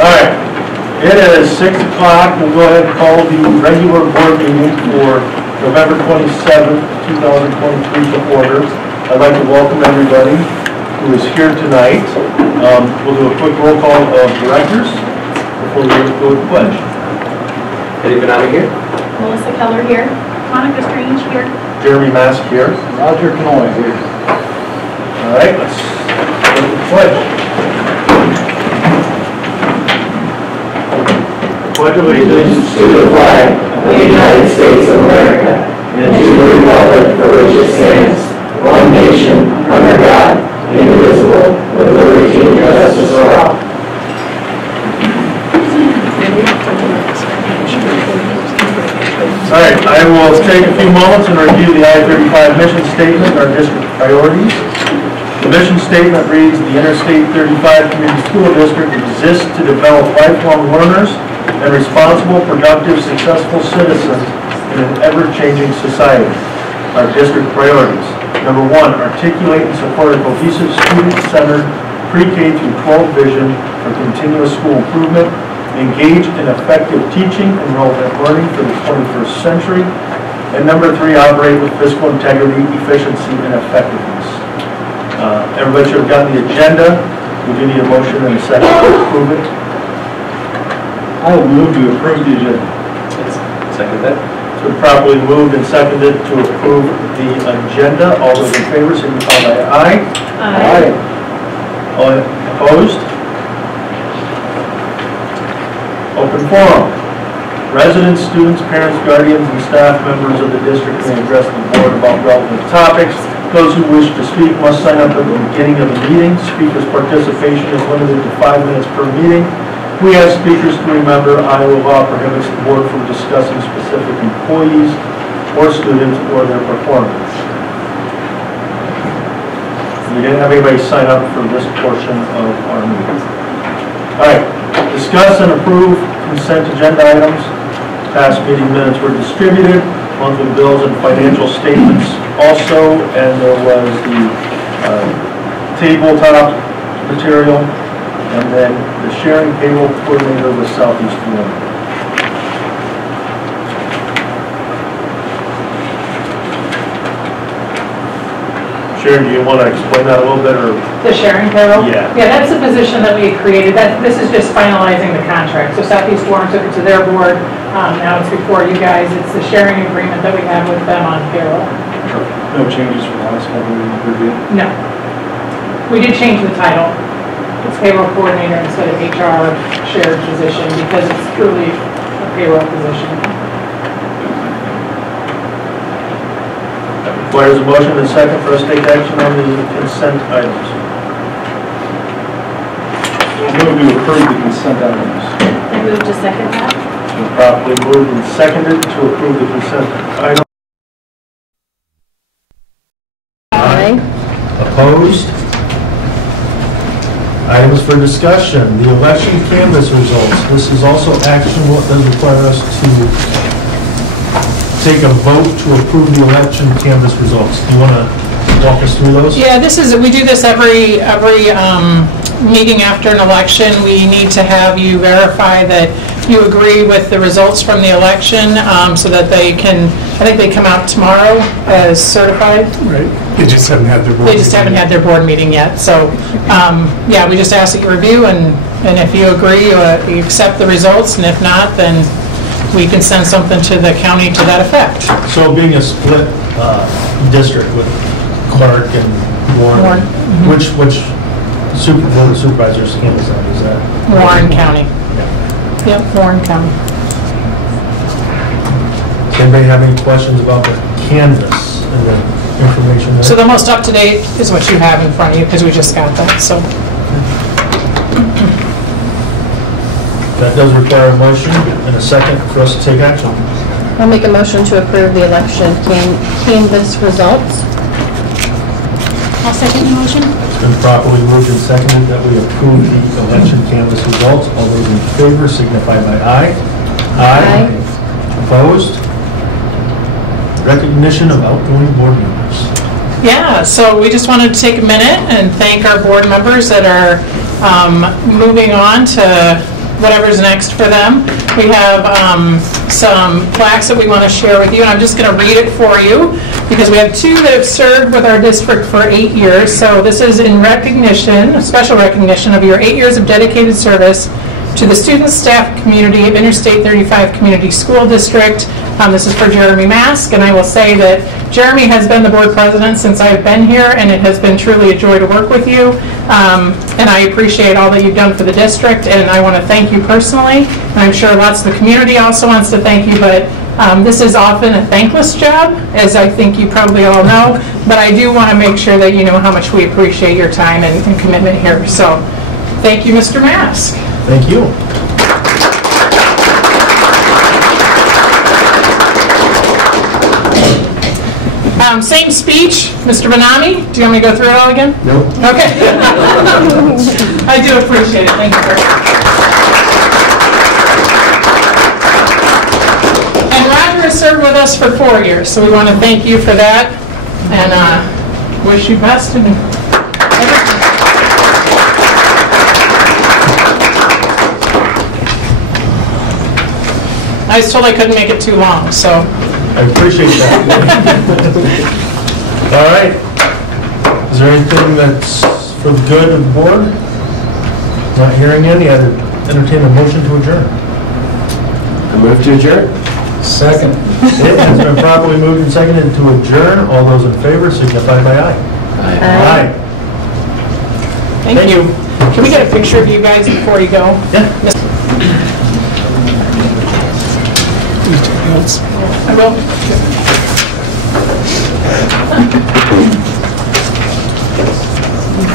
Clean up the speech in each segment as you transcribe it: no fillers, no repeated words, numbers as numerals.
right. It is 6 o'clock. We'll go ahead and call the regular board meeting for November 27th, 2023 to order. I'd like to welcome everybody who is here tonight. We'll do a quick roll call of directors before we go to the pledge. Eddie Benami here. Melissa Keller here. Monica Strange here. Jeremy Mask here. Roger Canoy here. All right, let's go to the pledge. Pledge allegiance to the flag of the United States of America and to the republic for which it stands, one nation, under God, indivisible, with liberty and justice for all. All right, I will take a few moments and review the I-35 mission statement, our district priorities. The mission statement reads, the Interstate 35 Community School District exists to develop lifelong learners and responsible, productive, successful citizens in an ever-changing society. Our district priorities. Number 1, articulate and support a cohesive, student-centered pre-K through 12 vision for continuous school improvement. Engage in effective teaching and relevant learning for the 21st century. And number 3, operate with fiscal integrity, efficiency, and effectiveness. Everybody should have gotten the agenda. We do need a motion and a second to approve it. I will move to approve the agenda. Second that. It's been properly moved and seconded to approve the agenda. All those in favor, signify by aye. Aye. All opposed? Open forum. Residents, students, parents, guardians, and staff members of the district may address the board about relevant topics. Those who wish to speak must sign up at the beginning of the meeting. Speakers' participation is limited to 5 minutes per meeting. We ask speakers to remember Iowa law prohibits the board from discussing specific employees or students or their performance. We didn't have anybody sign up for this portion of our meeting. All right, discuss and approve consent agenda items. Past meeting minutes were distributed, monthly bills and financial statements also, and there was the tabletop material. And then the sharing payroll coordinator with Southeast Florida. Sharon, do you want to explain that a little bit, or? The sharing payroll? Yeah. Yeah, that's a position that we created. This is just finalizing the contract. So Southeast Florida took it to their board. Now it's before you guys. It's the sharing agreement that we have with them on payroll. No changes from last time we reviewed? No. We did change the title. It's payroll coordinator instead of HR shared position because it's truly a payroll position. Requires a motion and a second for us to take action on the consent items. I move to approve the consent items. I move to second that. It's been properly moved and seconded to approve the consent item. Aye. Opposed? Items for discussion, the election canvass results. This is also action what does require us to take a vote to approve the election canvass results. Do you want to walk us through those? Yeah, we do this every meeting after an election. We need to have you verify that you agree with the results from the election so that they can, I think they come out tomorrow as certified. Right. They just haven't had their board They just haven't had their board meeting yet. So, yeah, we just ask that you review, and if you agree, you accept the results, and if not, then we can send something to the county to that effect. So being a split district with Clark and Warren, which supervisors canvass that? Is that? Warren County. Yep, Warren County. Does anybody have any questions about the canvas and the information there? So the most up-to-date is what you have in front of you, because we just got that, so. That does require a motion and a second for us to take action. I'll make a motion to approve the election canvass results. I'll second the motion. It's been properly moved and seconded that we approve the election canvass results. All those in favor signify by aye. Aye. Opposed? Recognition of outgoing board members. Yeah, so we just wanted to take a minute and thank our board members that are moving on to whatever's next for them. We have some plaques that we want to share with you, and I'm just going to read it for you because we have two that have served with our district for 8 years. So this is in recognition, special recognition of your 8 years of dedicated service to the students, staff, community of Interstate 35 Community School District. This is for Jeremy Mask, and I will say that Jeremy has been the board president since I've been here, and it has been truly a joy to work with you. And I appreciate all that you've done for the district, and I want to thank you personally. And I'm sure lots of the community also wants to thank you, but this is often a thankless job, as I think you probably all know. But I do want to make sure that you know how much we appreciate your time and commitment here. So thank you, Mr. Mask. Thank you. Same speech, Mr. Benami. Do you want me to go through it all again? Nope. Okay. I do appreciate it. Thank you very much. And Roger has served with us for 4 years, so we want to thank you for that and wish you best in everything. I was told I couldn't make it too long, so. I appreciate that. All right. Is there anything that's for the good of the board? Not hearing any, I'd entertain a motion to adjourn. I move to adjourn. Second. It has been properly moved and seconded to adjourn. All those in favor signify by aye. Aye. Thank you. Can we get a picture of you guys before you go? Yeah. I will.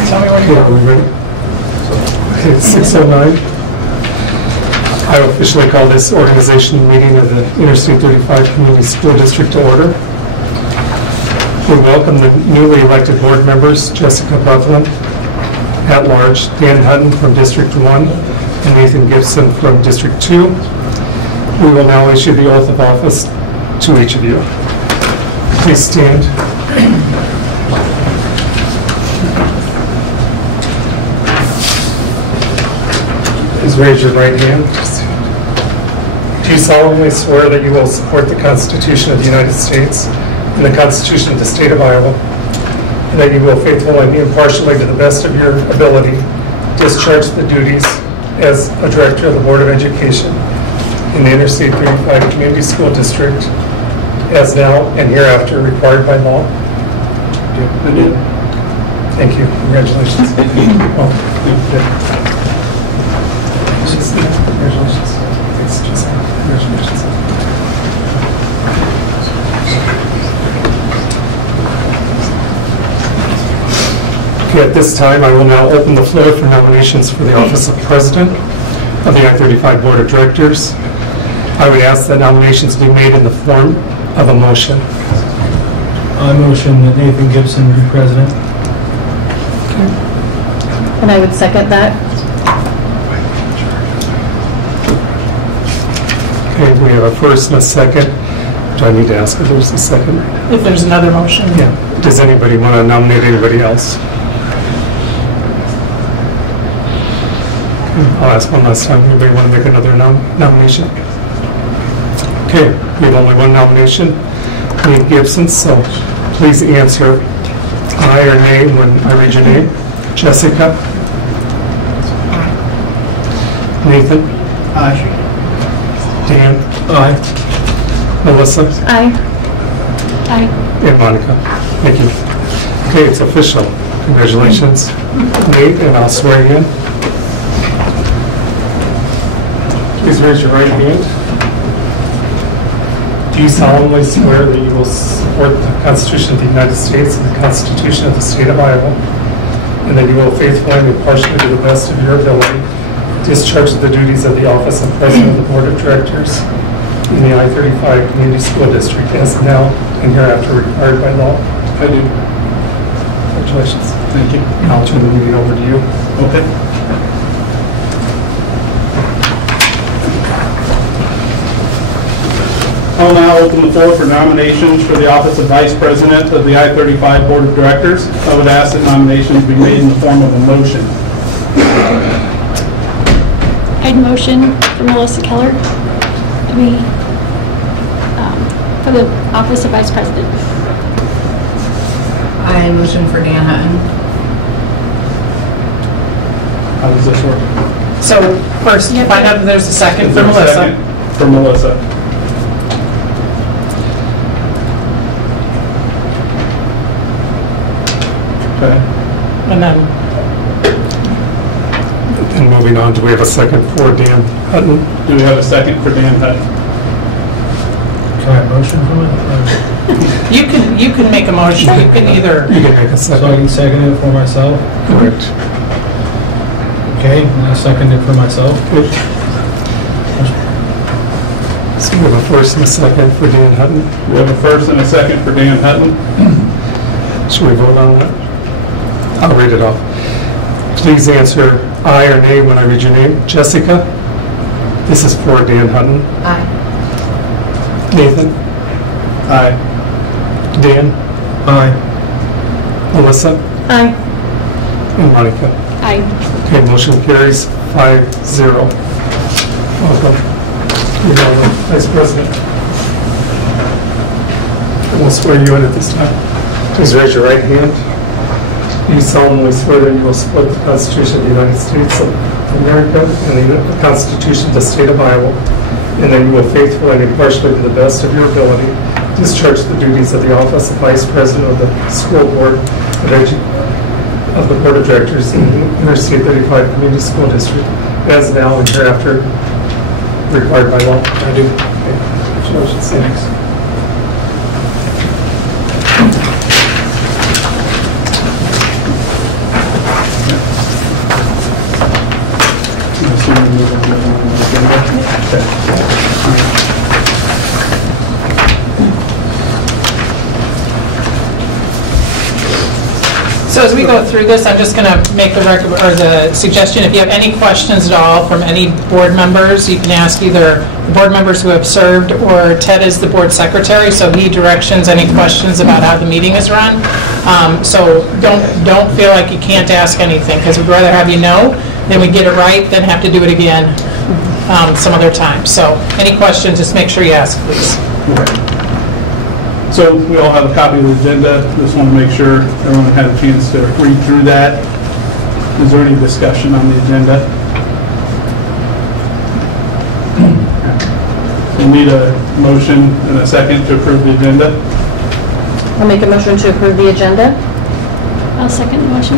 Tell me when you're Are we ready? Okay, it's 6:09. I officially call this organizational meeting of the Interstate 35 Community School District to order. We welcome the newly elected board members, Jessica Buckland, at large, Dan Hutton from District 1, and Nathan Gibson from District 2. We will now issue the oath of office to each of you. Please stand. Please raise your right hand. Do you solemnly swear that you will support the Constitution of the United States and the Constitution of the State of Iowa, and that you will faithfully and impartially, to the best of your ability, discharge the duties as a director of the Board of Education in the Interstate 35 Community School District, as now and hereafter required by law? I do. Thank you. Congratulations. Well, congratulations. Thanks, Jessica. Congratulations. Okay, at this time, I will now open the floor for nominations for the office of President of the I-35 Board of Directors. I would ask that nominations be made in the form of a motion. I motion that Nathan Gibson be president. And I would second that. Okay, we have a first and a second. Do I need to ask if there's a second? If there's another motion. Yeah. Does anybody want to nominate anybody else? Okay, I'll ask one last time. Anybody want to make another nomination? Okay, we have only one nomination, Nate Gibson, so please answer aye or nay when I read your name. Jessica? Nathan? Aye. Dan? Aye. Melissa? Aye. Aye. And Monica. Thank you. Okay, it's official. Congratulations, Nate, and I'll swear you in. Please raise your right hand. Do you solemnly swear that you will support the Constitution of the United States and the Constitution of the State of Iowa, and that you will faithfully and impartially, to the best of your ability, discharge the duties of the office of President of the Board of Directors in the I-35 Community School District as now and hereafter required by law? I do. Congratulations. Thank you. I'll turn the meeting over to you. Okay. I'll now open the floor for nominations for the office of Vice President of the I-35 Board of Directors. I would ask that nominations be made in the form of a motion. I'd motion for Melissa Keller to be for the office of Vice President. I motion for Dan Hutton. How does this work? So first, find out if there's a second Is for there a Melissa. second for Melissa. Okay. And then, And moving on, do we have a second for Dan Hutton? Do we have a second for Dan Hutton? Can I motion for it? you can make a motion, you can either, You can make a So I second. can second it for myself? Correct. Okay, and I second it for myself. So we have a first and a second for Dan Hutton. We have a first and a second for Dan Hutton. Should we vote on that? I'll read it off. Please answer aye or nay when I read your name. Jessica? This is for Dan Hutton. Aye. Nathan? Aye. Dan? Aye. Melissa? Aye. And Monica? Aye. Okay, motion carries 5-0. Welcome. You're now Vice President. And we'll swear you in at this time. Please raise your right hand. You solemnly swear that you will support the Constitution of the United States of America and the Constitution of the State of Iowa, and that you will faithfully and impartially, to the best of your ability, discharge the duties of the office of Vice President of the School Board of the Board of Directors in the Interstate 35 Community School District, as now and hereafter required by law. I do. Congratulations. Thanks. so as we go through this, I'm just going to make the suggestion, if you have any questions at all from any board members, you can ask either the board members who have served, or Ted is the board secretary, so he directions any questions about how the meeting is run. So don't feel like you can't ask anything, because we'd rather have you know, then we get it right, than have to do it again some other time. So any questions, just make sure you ask, please. So we all have a copy of the agenda. Just want to make sure everyone had a chance to read through that. Is there any discussion on the agenda? We need a motion and a second to approve the agenda. I'll make a motion to approve the agenda. I'll second the motion.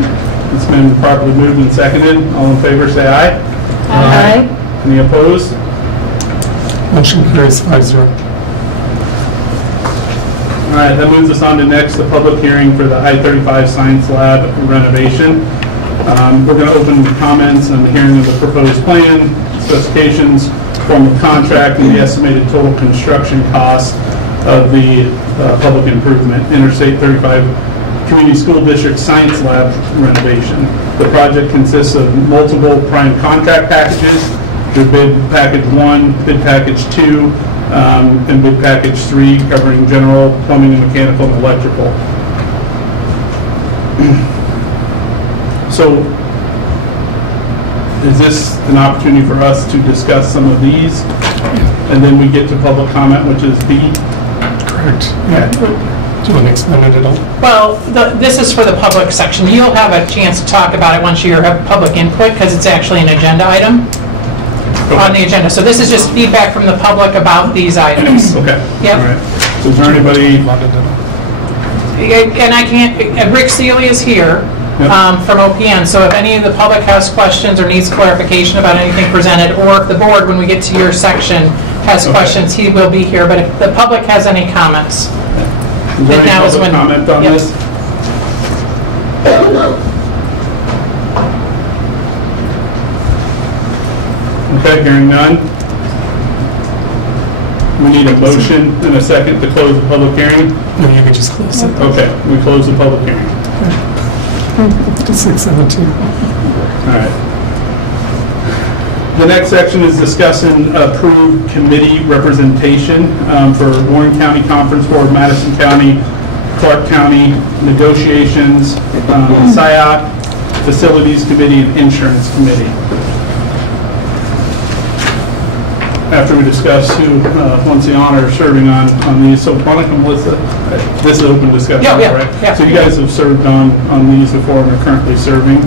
It's been properly moved and seconded. All in favor, say aye. Aye. Any opposed? Motion carries 5-0. All right, that moves us on to next, the public hearing for the I-35 Science Lab renovation. We're going to open the comments on the hearing of the proposed plan, specifications, form of contract, and the estimated total construction cost of the public improvement, Interstate 35 Community School District Science Lab renovation. The project consists of multiple prime contract packages. There's bid package 1, bid package 2, and bid package 3, covering general plumbing and mechanical and electrical. So, is this an opportunity for us to discuss some of these? And then we get to public comment, which is B? Correct. Yeah. Do you want to explain it at all? Well, this is for the public section. You'll have a chance to talk about it once you have public input, because it's actually an agenda item on the agenda. So this is just feedback from the public about these items. Okay. Yep. All right. So is there anybody? And I can't, Rick Seeley is here from OPN, so if any of the public has questions or needs clarification about anything presented, or if the board, when we get to your section, has questions, he will be here. But if the public has any comments, Is there any now is public when- comment on Yep. this? Okay, hearing none. We need a motion and a second to close the public hearing. No, you can just close it. Okay, we close the public hearing. To 6:17. All right. The next section is discussing approved committee representation for Warren County Conference Board, Madison County, Clark County, negotiations, SIAC, Facilities Committee, and Insurance Committee. After we discuss who wants the honor of serving on these, so Monica, Melissa, this is open discussion, Yeah, right? yeah. So you guys have served on these before and are currently serving.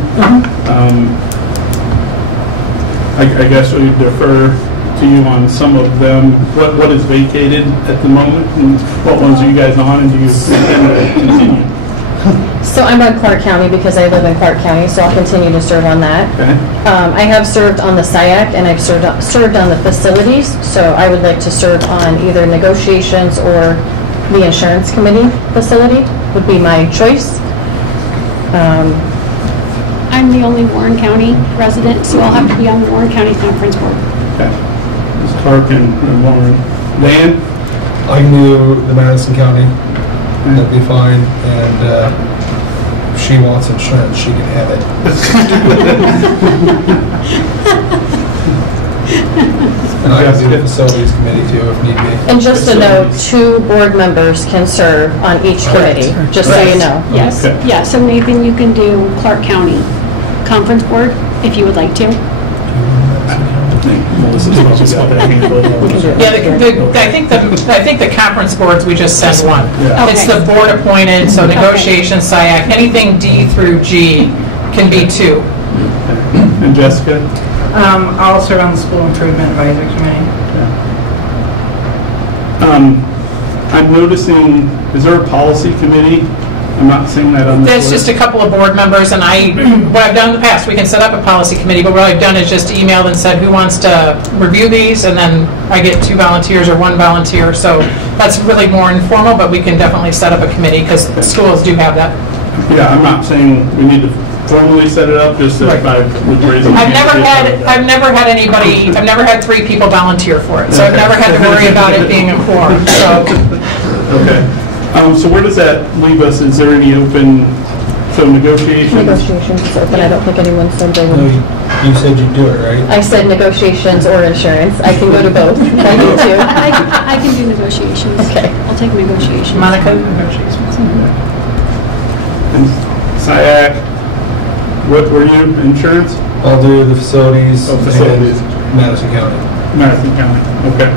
I guess we defer to you on some of them. What is vacated at the moment, and what ones are you guys on, and do you intend to continue? So I'm on Clark County because I live in Clark County, so I'll continue to serve on that. Okay. I have served on the SIAC and I've served on the facilities, so I would like to serve on either negotiations or the insurance committee facility would be my choice. I'm the only Warren County resident, so I'll have to be on the Warren County Conference Board. Okay. Ms. Clark and Warren. Dan? I can do the Madison County. That'd be fine. And if she wants insurance, she can have it. And I can do the Facilities Committee too, if need be. And just to note, 2 board members can serve on each committee, just so you know. Yes, Okay. yeah, so Nathan, you can do Clark County Conference Board if you would like to. Melissa's probably got that handled. Yeah, I think the conference boards, we just send one. Yeah. It's Okay. the board appointed, so negotiations, SIAC, anything D through G can be 2. And Jessica? I'll serve on the School Improvement Advisory Committee. I'm noticing, is there a policy committee? I'm not seeing that on this There's list. just a couple of board members, and what I've done in the past, we can set up a policy committee, but what I've done is just emailed and said, who wants to review these, and then I get 2 volunteers or 1 volunteer, so that's really more informal, but we can definitely set up a committee, because schools do have that. Yeah, I'm not saying we need to formally set it up, just if I would raise a hand. I've never had 3 people volunteer for it, so I've never had to worry about it being a quorum, so. Okay. So where does that leave us? Is there any open, so negotiations? Negotiations is open. I don't think anyone said they No, would. you said you'd do it, right? I said negotiations or insurance. I can go to both if I need to. I can do negotiations. Okay. I'll take negotiations. Monica, negotiations. And SIAC, what were you, insurance? I'll do the Facilities. Oh, Facilities. And Madison County. Madison County, okay.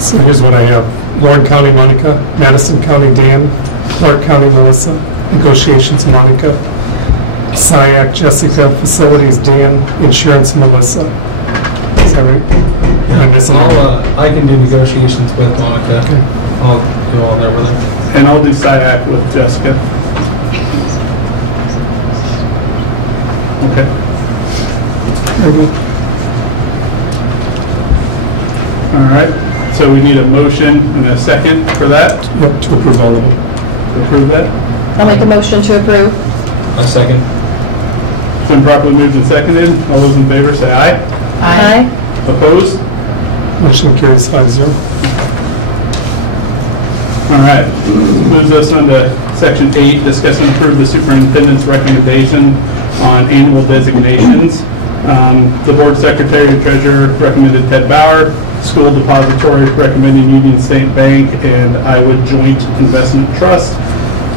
So here's what I have. Warren County, Monica. Madison County, Dan. Clark County, Melissa. Negotiations, Monica. SIAC, Jessica. Facilities, Dan. Insurance, Melissa. Is that right? Am I missing anything? I can do negotiations with Monica. I'll do all there with her. And I'll do SIAC with Jessica. Okay. Very good. All right, so we need a motion and a second for that, Yep, to approve all of them. to approve that. I'll make a motion to approve. A second. It's been properly moved and seconded. All those in favor say aye. Aye. Opposed? Motion carries 5-0. All right, moves us on to section 8, discuss and approve the superintendent's recommendation on annual designations. The board secretary and treasurer recommended Ted Bauer, school depository recommending Union State Bank and Iowa Joint Investment Trust.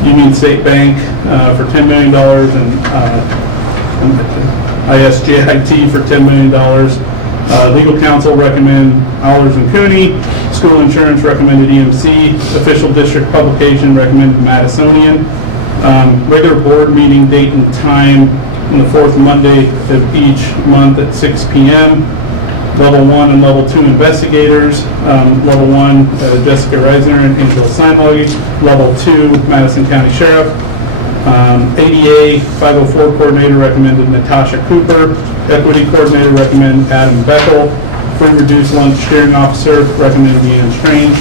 Union State Bank for $10 million and ISJIT for $10 million. Legal counsel recommend Allers and Cooney. School insurance recommended EMC. Official district publication recommended Madisonian. Regular board meeting date and time on the 4th Monday of each month at 6 p.m. Level 1 and Level 2 investigators. Level 1, Jessica Reisner and Angela Seinlage. Level 2, Madison County Sheriff. ADA 504 coordinator recommended Natasha Cooper. Equity coordinator recommended Adam Beckel. Free reduced lunch sharing officer recommended Deanne Strange.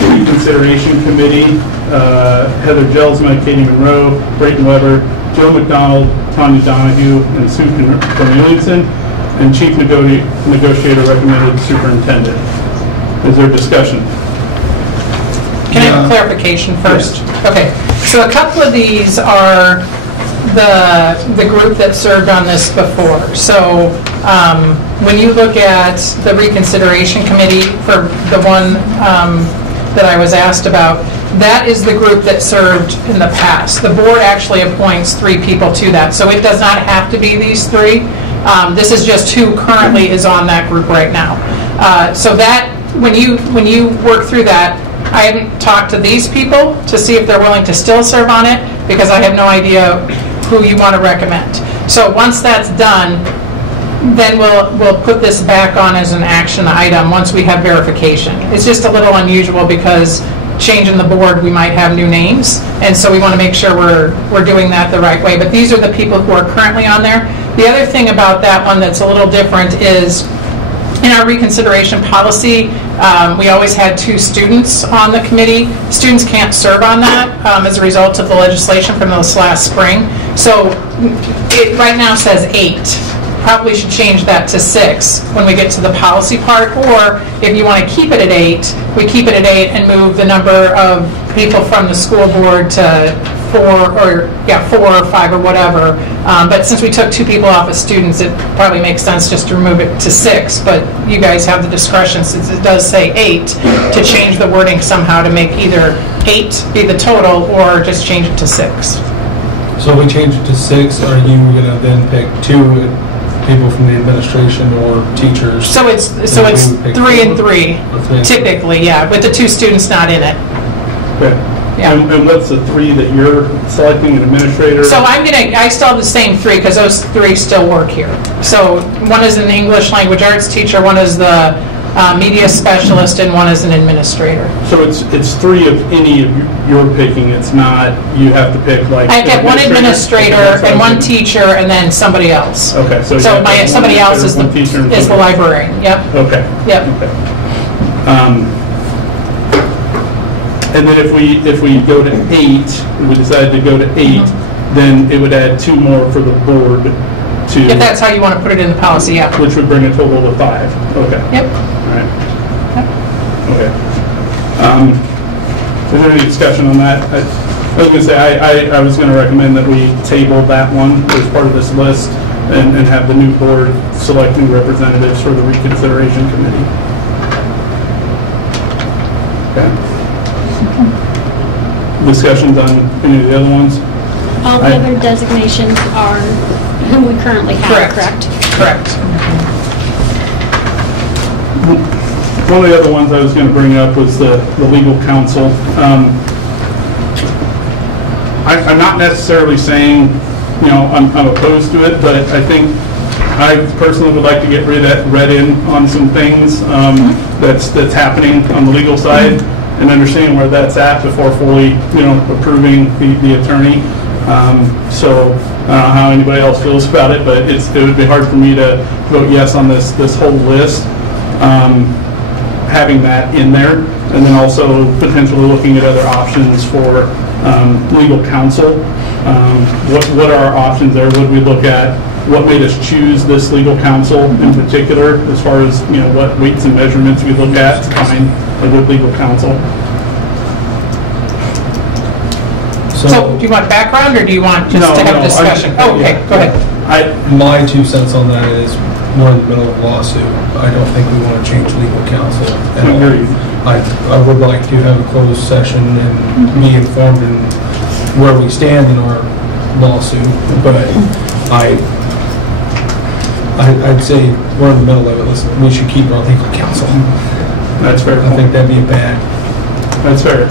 Reconsideration committee, Heather Gelsma, Katie Monroe, Brayton Weber, Joe McDonald, Tanya Donahue, and Sue Corneliuson. And chief negotiator recommended superintendent. Is there discussion? Can I have a clarification first? Okay, so a couple of these are the group that served on this before. So when you look at the reconsideration committee for the one that I was asked about, that is the group that served in the past. The board actually appoints 3 people to that, so it does not have to be these 3. This is just who currently is on that group right now. So that, when you work through that, I haven't talked to these people to see if they're willing to still serve on it, because I have no idea who you want to recommend. So once that's done, then we'll put this back on as an action item once we have verification. It's just a little unusual because changing the board, we might have new names, and so we want to make sure we're doing that the right way. But these are the people who are currently on there. The other thing about that one that's a little different is in our reconsideration policy, we always had 2 students on the committee. Students can't serve on that as a result of the legislation from this last spring. So it right now says 8. Probably should change that to 6 when we get to the policy part, or if you want to keep it at 8, we keep it at 8 and move the number of people from the school board to 4 or 5 or whatever. But since we took 2 people off as students, it probably makes sense just to remove it to 6. But you guys have the discretion, since it does say 8, to change the wording somehow to make either 8 be the total or just change it to 6. So we change it to 6, are you going to then pick 2 people from the administration or teachers? So it's 3 and 3, typically, yeah, with the 2 students not in it. Okay. Yeah. And what's the 3 that you're selecting, an administrator? So I still have the same 3 because those 3 still work here. So one is an English language arts teacher, one is the media specialist, and one is an administrator. So it's 3 of any of you're picking. It's not you have to pick like. I get one administrator and one teacher, and then somebody else. Okay, so somebody else is the librarian. Yep. Okay. Yep. Okay. And then if we go to 8, we decide to go to 8, then it would add 2 more for the board to. If that's how you want to put it in the policy, yeah. Which would bring a total of 5. Okay. Yep. All right. Yep. Okay. Is there any discussion on that? I was going to say I was going to recommend that we table that one as part of this list and have the new board selecting representatives for the reconsideration committee. Okay. Discussions on any of the other ones? All the other designations are who we currently have, correct? Correct. One of the other ones I was going to bring up was the legal counsel. I'm not necessarily saying, I'm opposed to it, but I think I personally would like to get read in on some things that's happening on the legal side and understanding where that's at before fully, approving the attorney. So I don't know how anybody else feels about it, but it would be hard for me to vote yes on this whole list. Having that in there, and then also potentially looking at other options for legal counsel. What are our options there? Would we look at what made us choose this legal counsel in particular, as far as what weights and measurements we look at to find a good legal counsel? So do you want background, or do you want just to have a discussion? Okay, go ahead. My 2 cents on that is we're in the middle of a lawsuit. I don't think we want to change legal counsel at all. I would like to have a closed session and be informed in where we stand in our lawsuit, but I'd say we're in the middle of it. Listen, we should keep our legal counsel. That's fair. I think that'd be bad. That's fair.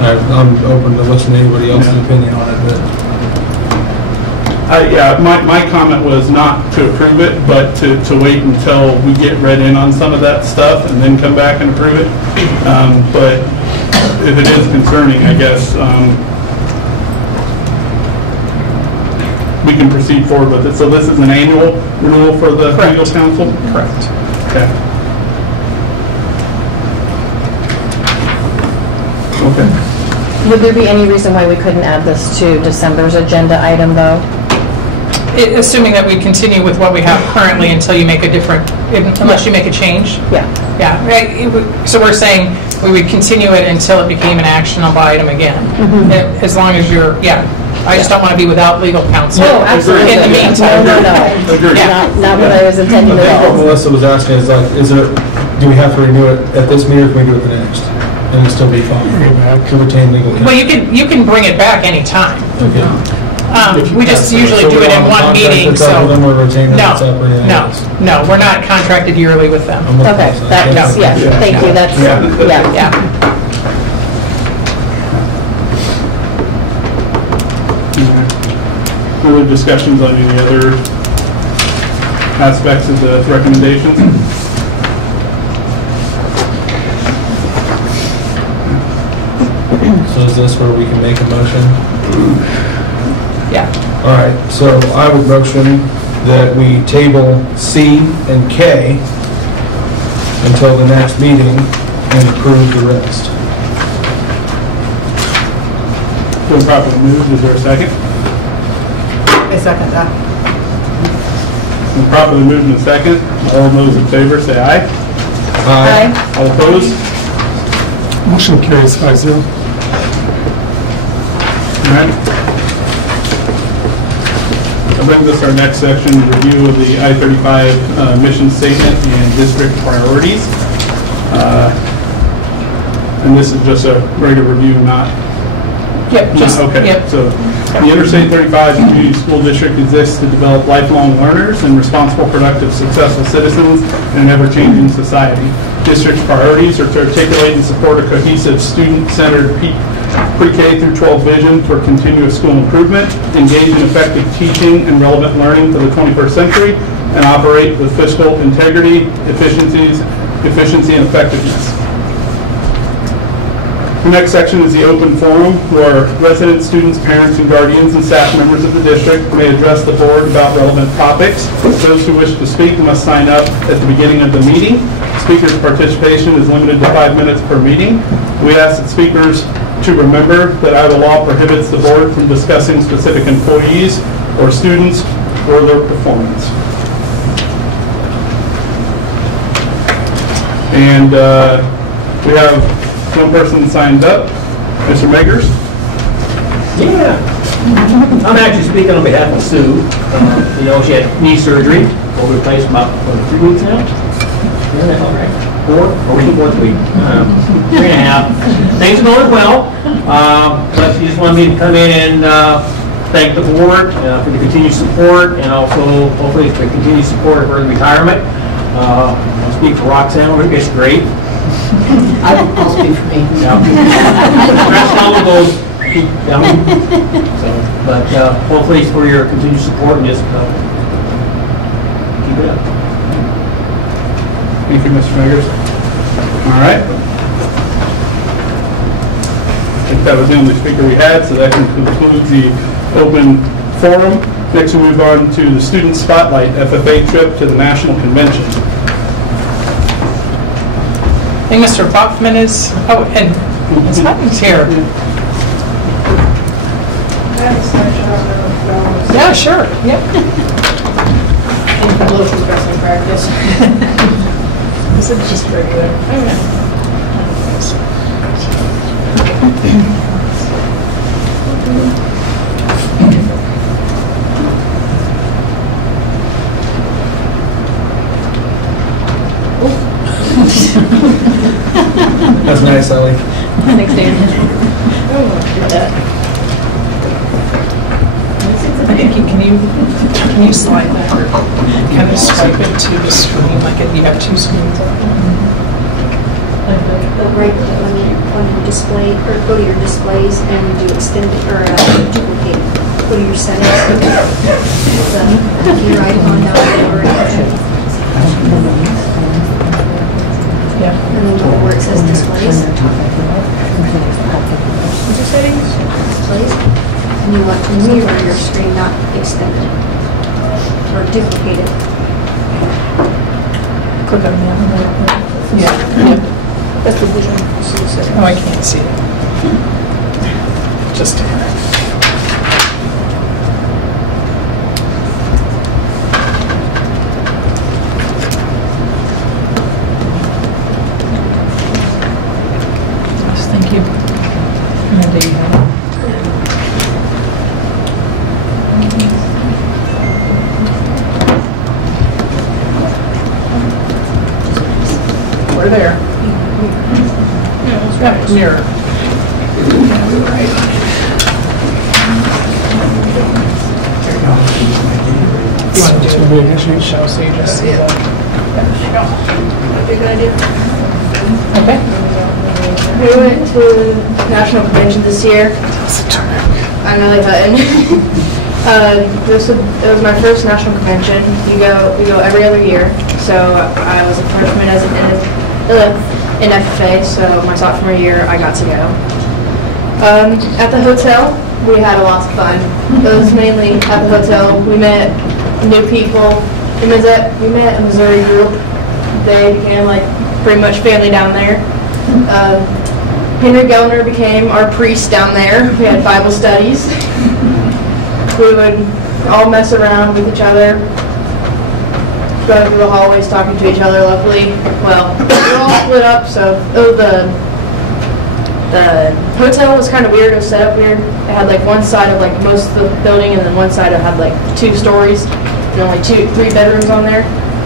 I'm open to listening to anybody else's opinion on it, but. My comment was not to approve it, but to wait until we get read in on some of that stuff and then come back and approve it. But if it is concerning, I guess we can proceed forward with it. So this is an annual renewal for the legal counsel? Correct. Okay. Okay. Would there be any reason why we couldn't add this to December's agenda item, though? Assuming that we continue with what we have currently until you make unless you make a change? Yeah. Yeah, right. So we're saying we would continue it until it became an actionable item again. As long as you're, I just don't want to be without legal counsel. No, absolutely. In the meantime. No. Yeah. Not what I was intending I at think what all. Melissa was asking is like, do we have to renew it at this meeting or can we do it the next? And it'll still be fine. To retain legal counsel. Well, you can bring it back anytime. Okay. We just usually do it in one meeting, It's up so. with them or retain it, it's up or anything No, else? no, we're not contracted yearly with them. I'm with Okay, Melissa. that's, Yeah. thank you, that's, yeah. Yeah. Further discussions on any other aspects of the recommendations? So is this where we can make a motion? Yeah. All right, so I would motion that we table C and K until the next meeting and approve the rest. Been properly moved, is there a second? I second that. Been properly moved and second. All those in favor say aye. Aye. All opposed? Motion carries 5-0. All right. That brings us to our next section, review of the I-35 mission statement and district priorities. And this is just a regular review, not... Yep, just, Okay, yep. so the Interstate 35 Community School District exists to develop lifelong learners and responsible, productive, successful citizens in an ever-changing society. District's priorities are to articulate and support a cohesive, student-centered pre-K through 12 vision for continuous school improvement, engage in effective teaching and relevant learning for the 21st century, and operate with fiscal integrity, efficiency, and effectiveness. The next section is the open forum, where residents, students, parents, and guardians and staff members of the district may address the board about relevant topics. Those who wish to speak must sign up at the beginning of the meeting. Speakers' participation is limited to 5 minutes per meeting. We ask that speakers to remember that Iowa law prohibits the board from discussing specific employees or students or their performance. And we have one person signed up, Mr. Megers. Yeah, I'm actually speaking on behalf of Sue. She had knee surgery over the place about 3 weeks now. Yeah, all right. 4th week, 3.5. Things are going well, but she just wanted me to come in and thank the board for the continued support, and also hopefully for the continued support of her retirement. I'll speak for Roxanne. I think it's great. I'll speak for me. That's all of those. But hopefully for your continued support and just keep it up. Thank you, Mr. Megers. All right. I think that was the only speaker we had, so that concludes the open forum. Next, we move on to the Student Spotlight FFA trip to the National Convention. I think Mr. Bachman is, and Ms. Hutton's here. Yeah, sure, yep. Local wrestling practice. This is just regular. That's nice, Ellie. Thanks, Dan. Can you slide that or kind of swipe it to the screen, like you have 2 screens up? Right, when you display, or go to your displays and do extended, or duplicate, go to your settings. Your icon down there. Yeah. And then go where it says displays. What's your settings? Displays. And you want to mirror your screen, not extend it. Or duplicate it. Click on that. Yeah. That's the vision. Oh, I can't see it. Just a minute. mirror. You want to do a show so you just see that? That'd be a good idea. Okay. We went to National Convention this year. I'm really button. It was my first national convention. We go every other year. So I was a freshman in FFA, so my sophomore year I got to go. At the hotel, we had lots of fun. It was mainly at the hotel. We met new people. We met a Missouri group. They became like pretty much family down there. Henry Gellner became our priest down there. We had Bible studies. We would all mess around with each other, going through the hallways talking to each other, luckily. Well, we were all split up, so the hotel was kind of weird. It was set up weird. It had like one side of like most of the building, and then one side it had like 2 stories and only 3 bedrooms on there.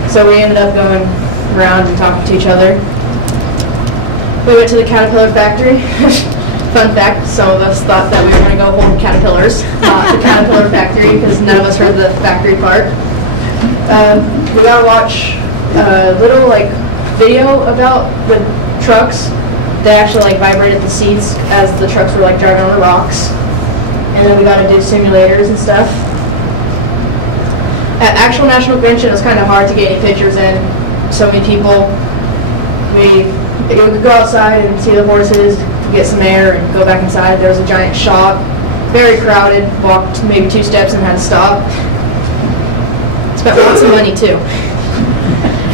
So we ended up going around and talking to each other. We went to the Caterpillar factory. Fun fact, some of us thought that we were going to go hold caterpillars, not the Caterpillar factory, because none of us heard the factory part. We got to watch a little like video about the trucks. They actually like vibrated the seats as the trucks were like driving on the rocks. And then we got to do simulators and stuff. At actual national convention, it was kind of hard to get any pictures in. So many people. We would go outside and see the horses, get some air, and go back inside. There was a giant shop, very crowded. Walked maybe 2 steps and had to stop. Spent lots of money too.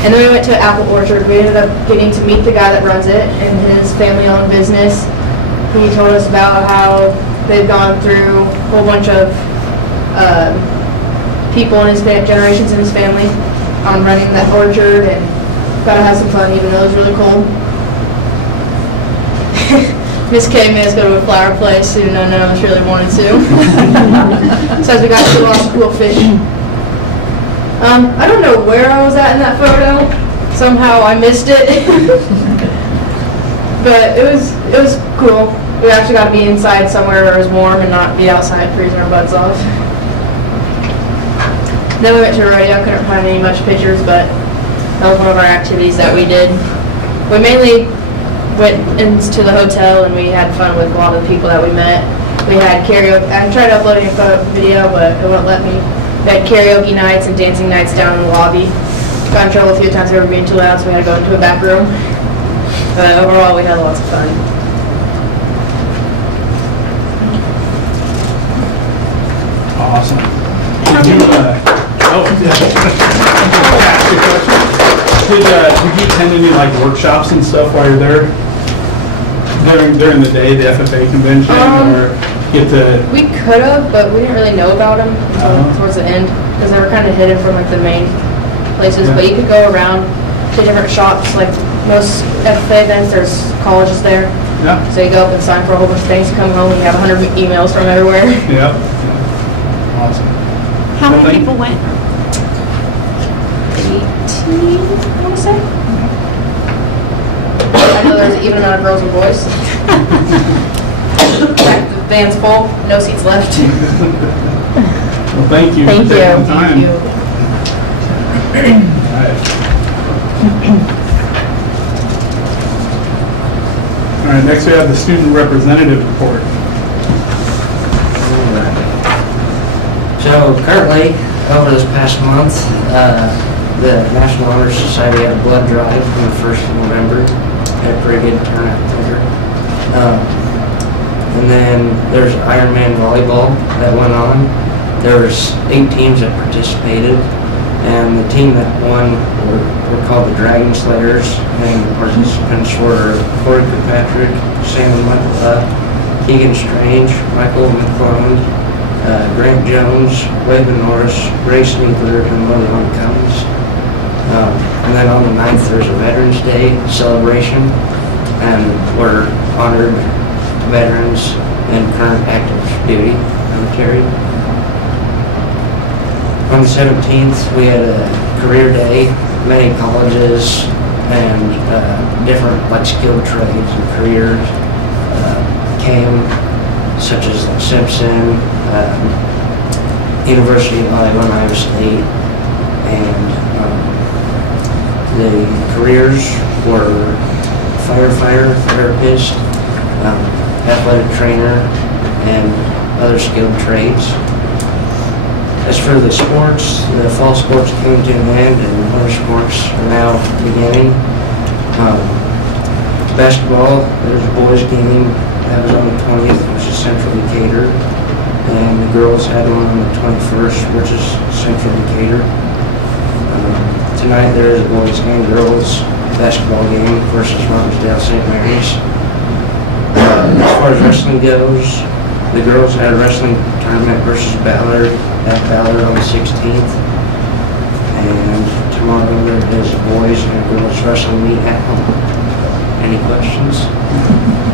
And then we went to Apple Orchard. We ended up getting to meet the guy that runs it and his family-owned business. He told us about how they've gone through a whole bunch of people in his generations in his family on running that orchard, and got to have some fun even though it was really cold. Miss K made us go to a flower place even though none of us really wanted to. Besides, we got to see lots of cool fish. I don't know where I was at in that photo. Somehow I missed it. But it was cool. We actually got to be inside somewhere where it was warm and not be outside freezing our butts off. Then we went to a rodeo. I couldn't find any much pictures, but that was one of our activities that we did. We mainly went into the hotel and we had fun with a lot of the people that we met. We had karaoke. I tried uploading a video, but it wouldn't let me. We had karaoke nights and dancing nights down in the lobby. Got in trouble a few times we were being too loud, so we had to go into a back room. But overall, we had lots of fun. Awesome. Did you attend any like workshops and stuff while you're there? During the day, the FFA convention, or get to? We could have, but we didn't really know about them until towards the end, because they were kind of hidden from like the main places. But you could go around to different shops. Like most FFA events, there's colleges there. Yeah. So you go up and sign for a whole bunch of things. You come home, and you have 100 emails from everywhere. Yeah. Awesome. How many people went? 18, I want to say. I know there's an even amount of girls and boys. The van's full, no seats left. Well, thank you. Thank for taking you. the time. All right. All right, next we have the student representative report. So currently, over this past month, the National Honor Society had a blood drive on the 1st of November. Had a pretty good turnout there. And then there's Ironman volleyball that went on. There was 8 teams that participated, and the team that won were called the Dragon Slayers, and the participants were Corey Kirkpatrick, Sam Keegan Strange, Michael McClelland, Grant Jones, Wayman Norris, Grace Needler, and Logan Cummins. And then on the 9th, there's a Veterans Day celebration, and we're honored veterans and current active duty military. On the 17th, we had a career day, many colleges and different like skilled trades and careers came, such as like Simpson, University of Iowa State, and the careers were firefighter, therapist, athletic trainer, and other skilled trades. As for the sports, the fall sports came to an end and winter sports are now beginning. Basketball, there's a boys game that was on the 20th, which is centrally catered, and the girls had one on the 21st, which is centrally catered. Tonight there is a boys and girls basketball game versus Robbinsdale St. Mary's. As far as wrestling goes, the girls had a wrestling tournament versus Ballard at Ballard on the 16th. And tomorrow there is a boys and girls wrestling meet at home. Any questions?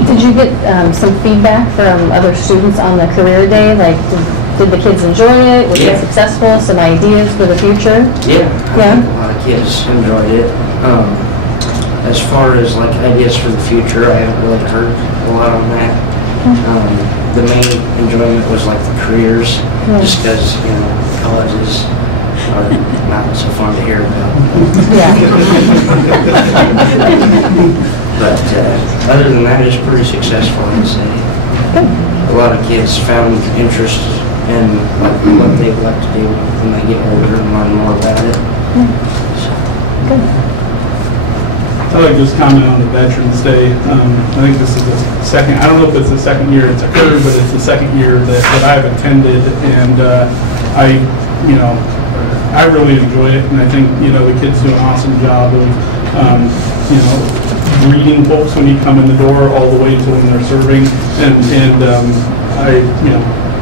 Did you get some feedback from other students on the career day? Like, did the kids enjoy it? Was it successful? Some ideas for the future? Yeah, I think a lot of kids enjoyed it. As far as like ideas for the future, I haven't really heard a lot on that. The main enjoyment was like the careers, just because, you know, colleges are not so fun to hear about. But other than that, it's pretty successful, I'd say. A lot of kids found interest in what they would like to do when they get older and learn more about it. So. I'd like to just comment on the Veterans Day. I think this is the second, I don't know if it's the second year it's occurred, but it's the second year that I've attended, and I really enjoy it, and I think, you know, the kids do an awesome job of, you know, greeting folks when you come in the door all the way to when they're serving, and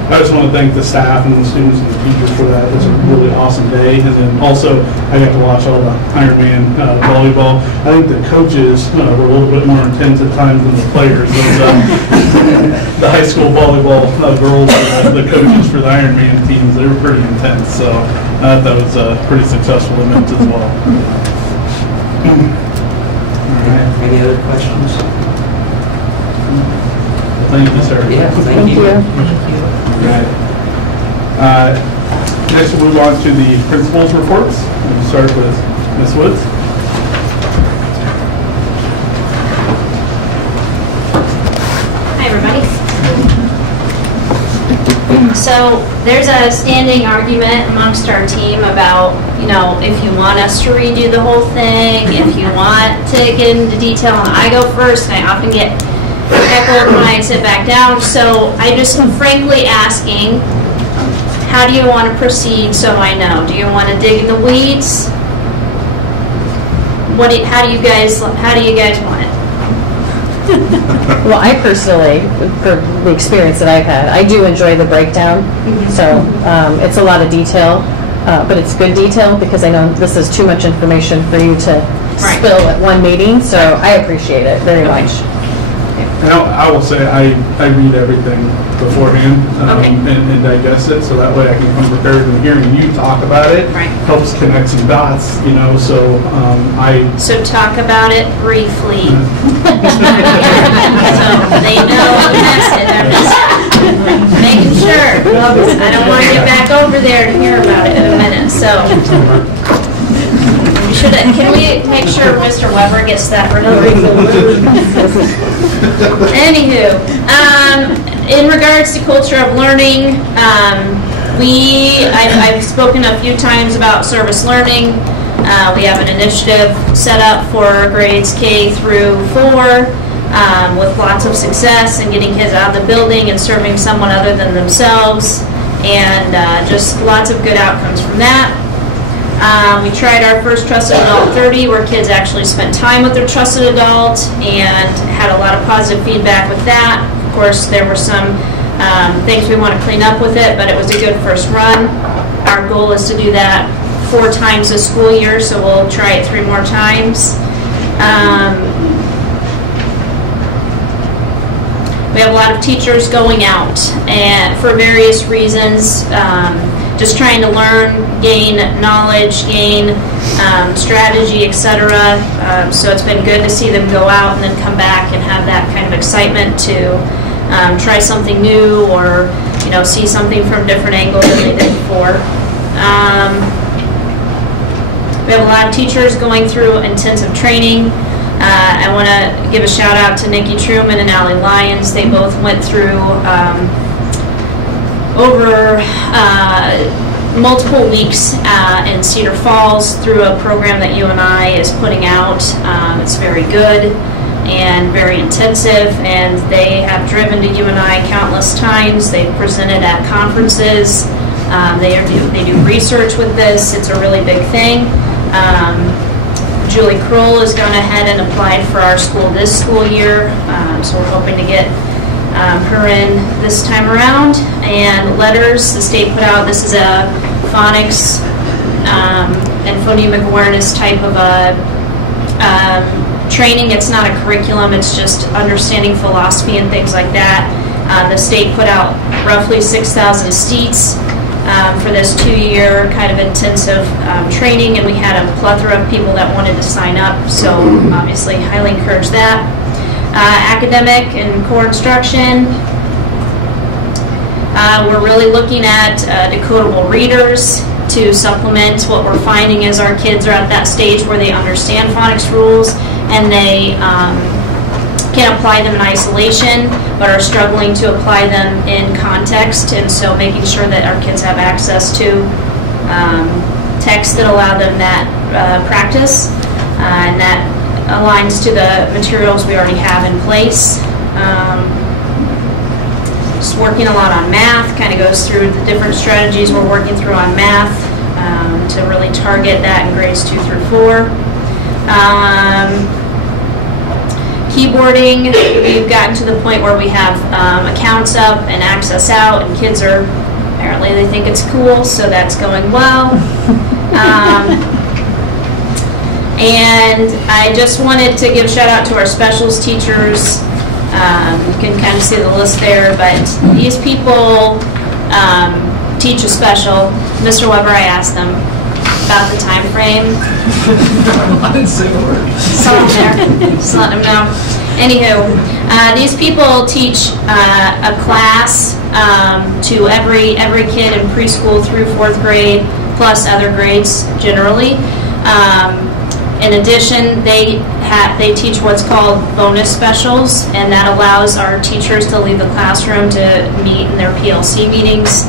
I just want to thank the staff and the students and the teachers for that. It's a really awesome day. And then also, I got to watch all the Ironman volleyball. I think the coaches were a little bit more intense at times than the players. The high school volleyball girls, the coaches for the Ironman teams, they were pretty intense. So that was a pretty successful event as well. All right. Any other questions? Thank you, sir. Yeah, thank you. Right. Next, we'll move on to the principal's reports. We'll start with Ms. Woods. Hi, everybody. So there's a standing argument amongst our team about, you know, if you want us to redo the whole thing, if you want to get into detail, and I go first, and I often get echoed when I sit back down. So I just am frankly asking, how do you want to proceed so I know? Do you want to dig in the weeds? How do you guys want it? Well, I personally, for the experience that I've had, I do enjoy the breakdown. So it's a lot of detail, but it's good detail because I know this is too much information for you to spill at one meeting. So I appreciate it very much. And I will say I read everything beforehand and digest it, so that way I can come prepared, and hearing you talk about it helps connect some dots, you know, so So talk about it briefly. So they know the message. I'm just making sure. I don't want to get back over there to hear about it in a minute, so. Can we make sure Mr. Weber gets that recording? Anywho, in regards to culture of learning, I've spoken a few times about service learning. We have an initiative set up for grades K through 4 with lots of success in getting kids out of the building and serving someone other than themselves, and just lots of good outcomes from that. We tried our first Trusted Adult 30, where kids actually spent time with their trusted adult and had a lot of positive feedback with that. Of course, there were some things we want to clean up with it, but it was a good first run. Our goal is to do that 4 times this school year, so we'll try it 3 more times. We have a lot of teachers going out and for various reasons, just trying to learn, gain knowledge, gain strategy, etc. So it's been good to see them go out and then come back and have that kind of excitement to try something new, or see something from a different angle than they did before. We have a lot of teachers going through intensive training. I want to give a shout out to Nikki Truman and Allie Lyons. They both went through over multiple weeks in Cedar Falls through a program that UNI is putting out. It's very good and very intensive, and they have driven to UNI countless times. They've presented at conferences. They do research with this. It's a really big thing. Julie Kroll has gone ahead and applied for our school this school year, so we're hoping to get her in this time around. And letters, the state put out, this is a phonics and phonemic awareness type of a training. It's not a curriculum, it's just understanding philosophy and things like that. The state put out roughly 6,000 seats for this 2-year kind of intensive training, and we had a plethora of people that wanted to sign up, so obviously highly encourage that. Academic and core instruction, we're really looking at decodable readers to supplement. What we're finding is our kids are at that stage where they understand phonics rules and they can apply them in isolation, but are struggling to apply them in context, and so making sure that our kids have access to texts that allow them that practice, and that aligns to the materials we already have in place. Just working a lot on math, kind of goes through the different strategies we're working through on math to really target that in grades 2 through 4. Keyboarding, we've gotten to the point where we have accounts up and access out, and kids are, apparently they think it's cool, so that's going well. And I just wanted to give a shout out to our specials teachers. You can kind of see the list there, but these people teach a special. Mr. Weber, I asked them about the time frame. I didn't say a word. Saw him there. Just let him know. Anywho, these people teach a class to every kid in preschool through 4th grade, plus other grades generally. In addition, they teach what's called bonus specials, and that allows our teachers to leave the classroom to meet in their PLC meetings.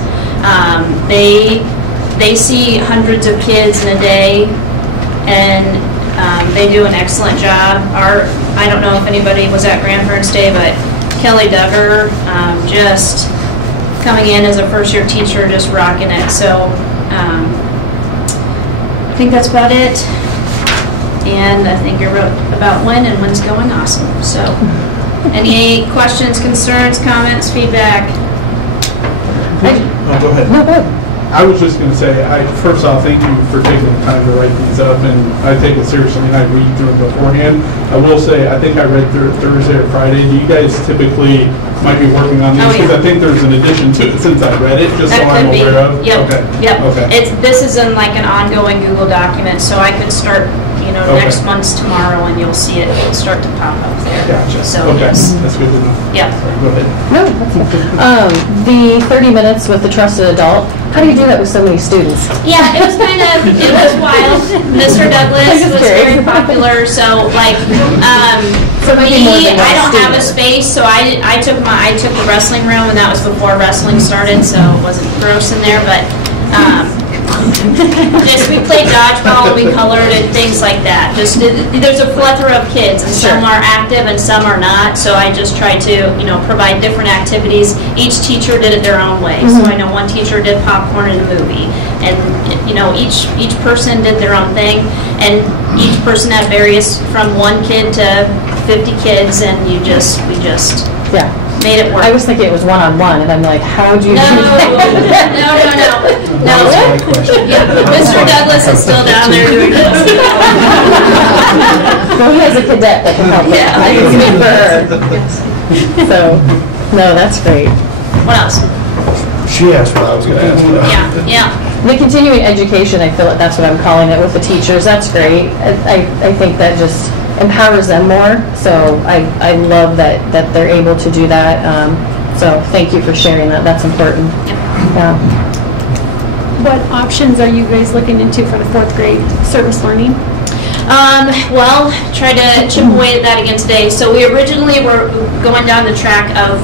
They see hundreds of kids in a day, and they do an excellent job. I don't know if anybody was at Grandparents' Day, but Kelly Duggar, just coming in as a first-year teacher, just rocking it. So I think that's about it. And I think you're about when and when's going awesome. So any questions, concerns, comments, feedback? Go ahead. No, good. I was just going to say, first off, thank you for taking the time to write these up, and I take it seriously, and I read through them beforehand. I will say, I think I read through it Thursday or Friday. Do you guys typically might be working on these? Because I think there's an addition to it since I read it, just so I'm aware of. Yep. Okay. Yep. Okay. This is in like an ongoing Google document, so I could start, next month's tomorrow, and you'll see it start to pop up there. Gotcha. So okay. yes. That's good to know. Yeah. Sorry, go ahead. No, that's okay. The 30 minutes with the trusted adult, how do you do that with so many students? Yeah, it was wild. Mr. Douglas was very popular, so like, for me, I don't have a space, so I took the wrestling room, and that was before wrestling started, so it wasn't gross in there, but just we played dodgeball, we colored, and things like that. Just there's a plethora of kids, and some are active and some are not. So I just tried to provide different activities. Each teacher did it their own way. So I know one teacher did popcorn in a movie, and each person did their own thing, and each person had various from 1 kid to 50 kids, and we just made it work. I was thinking it was one-on-one, and I'm like, how do you do that? No. Yeah, Mr. Douglas is still down there doing this. Well, he has a cadet that can help. Yeah. I can speak for her. So, no, that's great. What else? She asked what I was going to ask about. Yeah. The continuing education, I feel like that's what I'm calling it with the teachers. That's great. I think that just empowers them more. So I love that they're able to do that. So thank you for sharing that. That's important. Yeah. What options are you guys looking into for the 4th grade service learning? Well, try to chip away at that again today. So we originally were going down the track of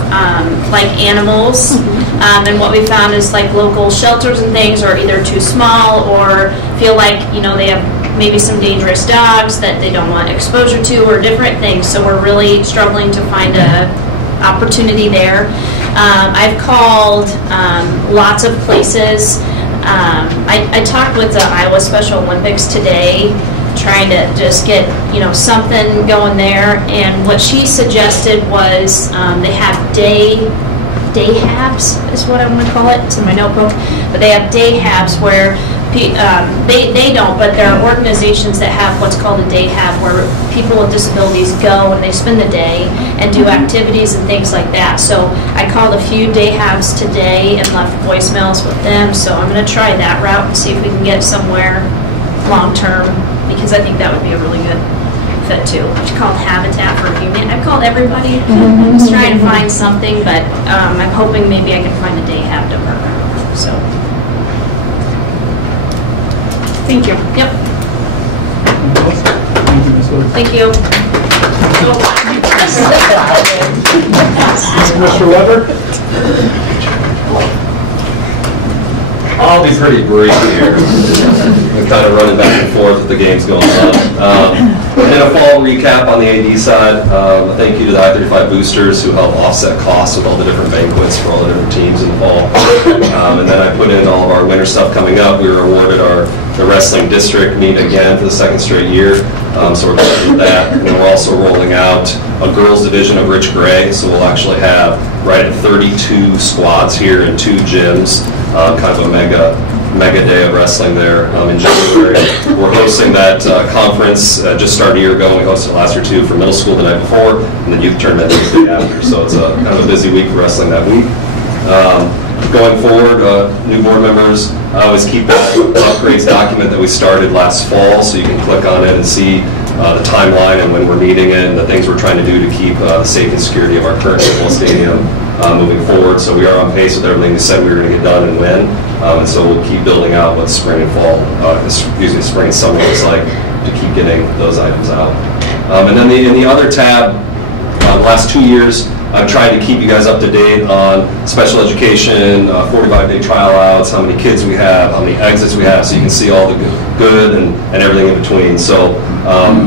like animals, and what we found is like local shelters and things are either too small or feel like, you know, they have maybe some dangerous dogs that they don't want exposure to or different things. So we're really struggling to find a opportunity there. I've called lots of places. I talked with the Iowa Special Olympics today, trying to just get, you know, something going there. And what she suggested was they have day habs is what I'm going to call it. It's in my notebook. But they have day habs where they don't, but there are organizations that have what's called a day hab where people with disabilities go and they spend the day and do activities and things like that. So I called a few day habs today and left voicemails with them. So I'm going to try that route and see if we can get somewhere long term, because I think that would be a really good fit too. It's called Habitat for Humanity. I've called everybody. I'm just trying to find something, but I'm hoping maybe I can find a day hab to work on. So. Thank you. Yep. Thank you, Ms. Wood. Thank you. Mr. Weber? I'll be pretty brief here. I'm kind of running back and forth with the games going on. And a fall recap on the AD side. A thank you to the I-35 boosters who help offset costs with all the different banquets for all the different teams in the fall. And then I put in all of our winter stuff coming up. We were awarded the wrestling district meet again for the 2nd straight year. So we're going to do that. And then we're also rolling out a girls division of Rich Gray. So we'll actually have right at 32 squads here in 2 gyms. Kind of a mega day of wrestling there in January. We're hosting that conference, just started a year ago, and we hosted it last year too for middle school the night before, and the youth tournament the day after. So it's kind of a busy week for wrestling that week. Going forward, new board members, I always keep that upgrades document that we started last fall, so you can click on it and see the timeline and when we're needing it and the things we're trying to do to keep the safety and security of our current football stadium moving forward. So we are on pace with everything we said we were going to get done and when. And so we'll keep building out what spring and fall, spring and summer looks like to keep getting those items out. And then in the other tab, the last 2 years, I've tried to keep you guys up to date on special education, 45-day trial outs, how many kids we have, how many exits we have, so you can see all the good and everything in between. So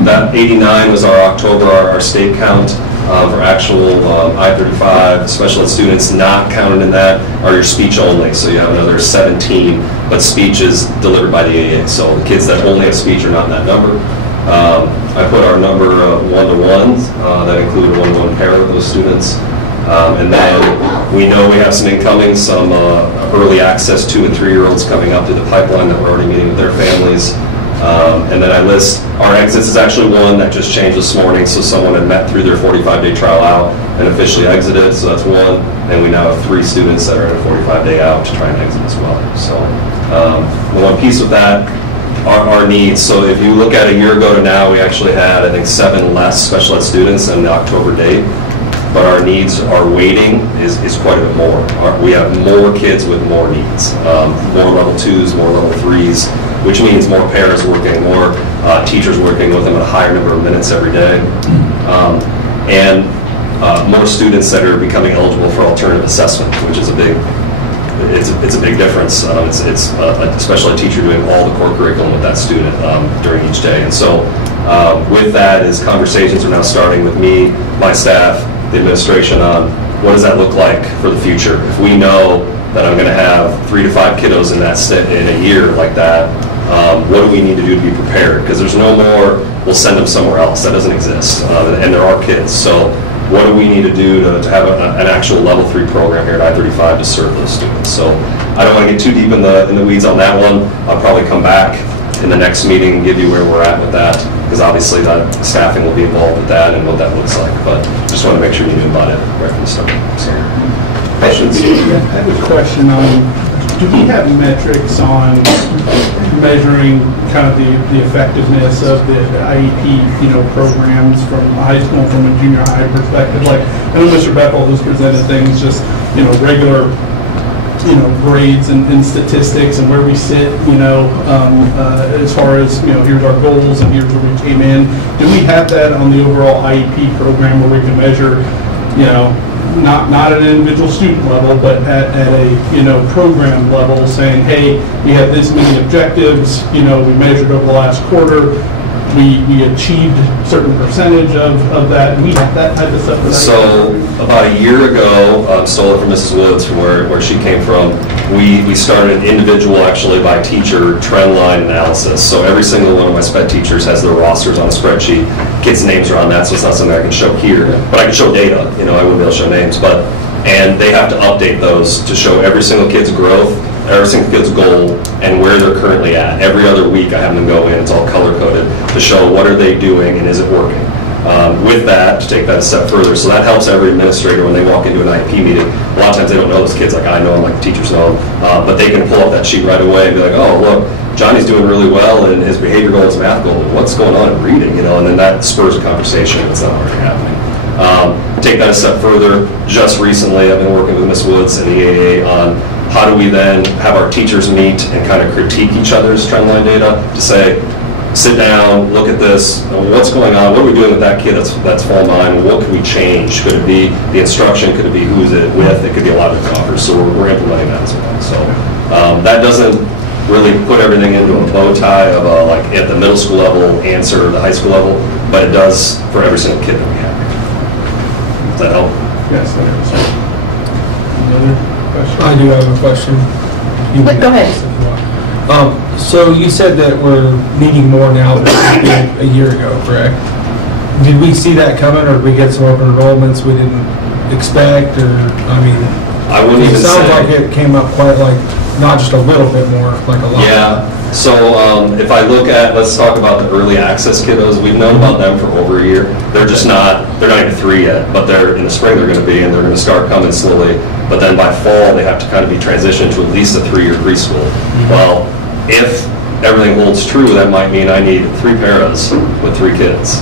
that 89 was our October, our state count for actual I-35 special ed students. Not counted in that are your speech only, so you have another 17, but speech is delivered by the AA. So the kids that only have speech are not in that number. I put our number of one-to-ones that include a one-to-one pair with those students. And then we know we have some incoming, some early access 2- and 3-year-olds coming up through the pipeline that we're already meeting with their families. And then I list our exits is actually one that just changed this morning. So someone had met through their 45-day trial out and officially exited. So that's one. And we now have 3 students that are in a 45-day out to try and exit as well. So the one piece with that, our needs. So if you look at a year ago to now, we actually had, I think, 7 less special ed students in the October date. But our needs, our weighting is quite a bit more. We have more kids with more needs, more level 2s, more level 3s, which means more parents working, more teachers working with them at a higher number of minutes every day, and more students that are becoming eligible for alternative assessment, which is a big. It's a big difference. It's a special ed teacher doing all the core curriculum with that student during each day, and so with that is conversations are now starting with me, my staff, the administration on what does that look like for the future. If we know that I'm going to have 3 to 5 kiddos in that in a year like that, what do we need to do to be prepared? Because there's no more, we'll send them somewhere else. That doesn't exist, and there are kids. So what do we need to do to have an actual level 3 program here at I-35 to serve those students? So I don't want to get too deep in the weeds on that one. I'll probably come back in the next meeting and give you where we're at with that, because obviously that staffing will be involved with that and what that looks like. But just want to make sure you knew about it right from the start. So, questions? I have a question on do we have metrics on measuring kind of the effectiveness of the IEP, programs from high school, from a junior high perspective? Like, I know Mr. Bethel has presented things, just, regular, grades and statistics and where we sit, as far as, here's our goals and here's where we came in. Do we have that on the overall IEP program where we can measure, not at an individual student level, but at a program level, saying, hey, we have this many objectives, we measured over the last quarter, we achieved a certain percentage of that. We have that type of stuff. So about a year ago, stole it from Mrs. Woods, from where she came from, we started an individual, actually by teacher, trend line analysis. So every single one of my SPED teachers has their rosters on a spreadsheet. Kids' names are on that, so it's not something I can show here. But I can show data, I wouldn't be able to show names. And they have to update those to show every single kid's growth, every single kid's goal, and where they're currently at. Every other week I have them go in, it's all color-coded, to show what are they doing and is it working. With that, to take that a step further, so that helps every administrator when they walk into an IEP meeting. A lot of times they don't know those kids like I know them, like the teachers know them, but they can pull up that sheet right away and be like, oh, look, Johnny's doing really well in his behavior goal, his math goal, what's going on in reading, and then that spurs a conversation that's not already happening. Take that a step further, just recently I've been working with Ms. Woods and the EAA on how do we then have our teachers meet and kind of critique each other's trendline data to say, sit down, look at this, what's going on, what are we doing with that kid that's fallen behind, what could we change? Could it be the instruction, could it be who's it with, it could be a lot of different offers, so we're implementing that as well. So that doesn't really put everything into a bow tie of like at the middle school level answer the high school level, but it does for every single kid that we have. Does that help? Yes, that helps. Another question? I do have a question. Go ahead. So you said that we're needing more now than we did a year ago, correct? Did we see that coming, or did we get some open enrollments we didn't expect, or, I wouldn't even say. It sounds like it came up quite like, not just a little bit more, like a lot. Yeah. So if I look at, let's talk about the early access kiddos. We've known about them for over a year. They're not even 3 yet, but in the spring they're going to be, and they're going to start coming slowly. But then by fall they have to kind of be transitioned to at least a 3-year preschool. Well, if everything holds true, that might mean I need 3 paras with 3 kids,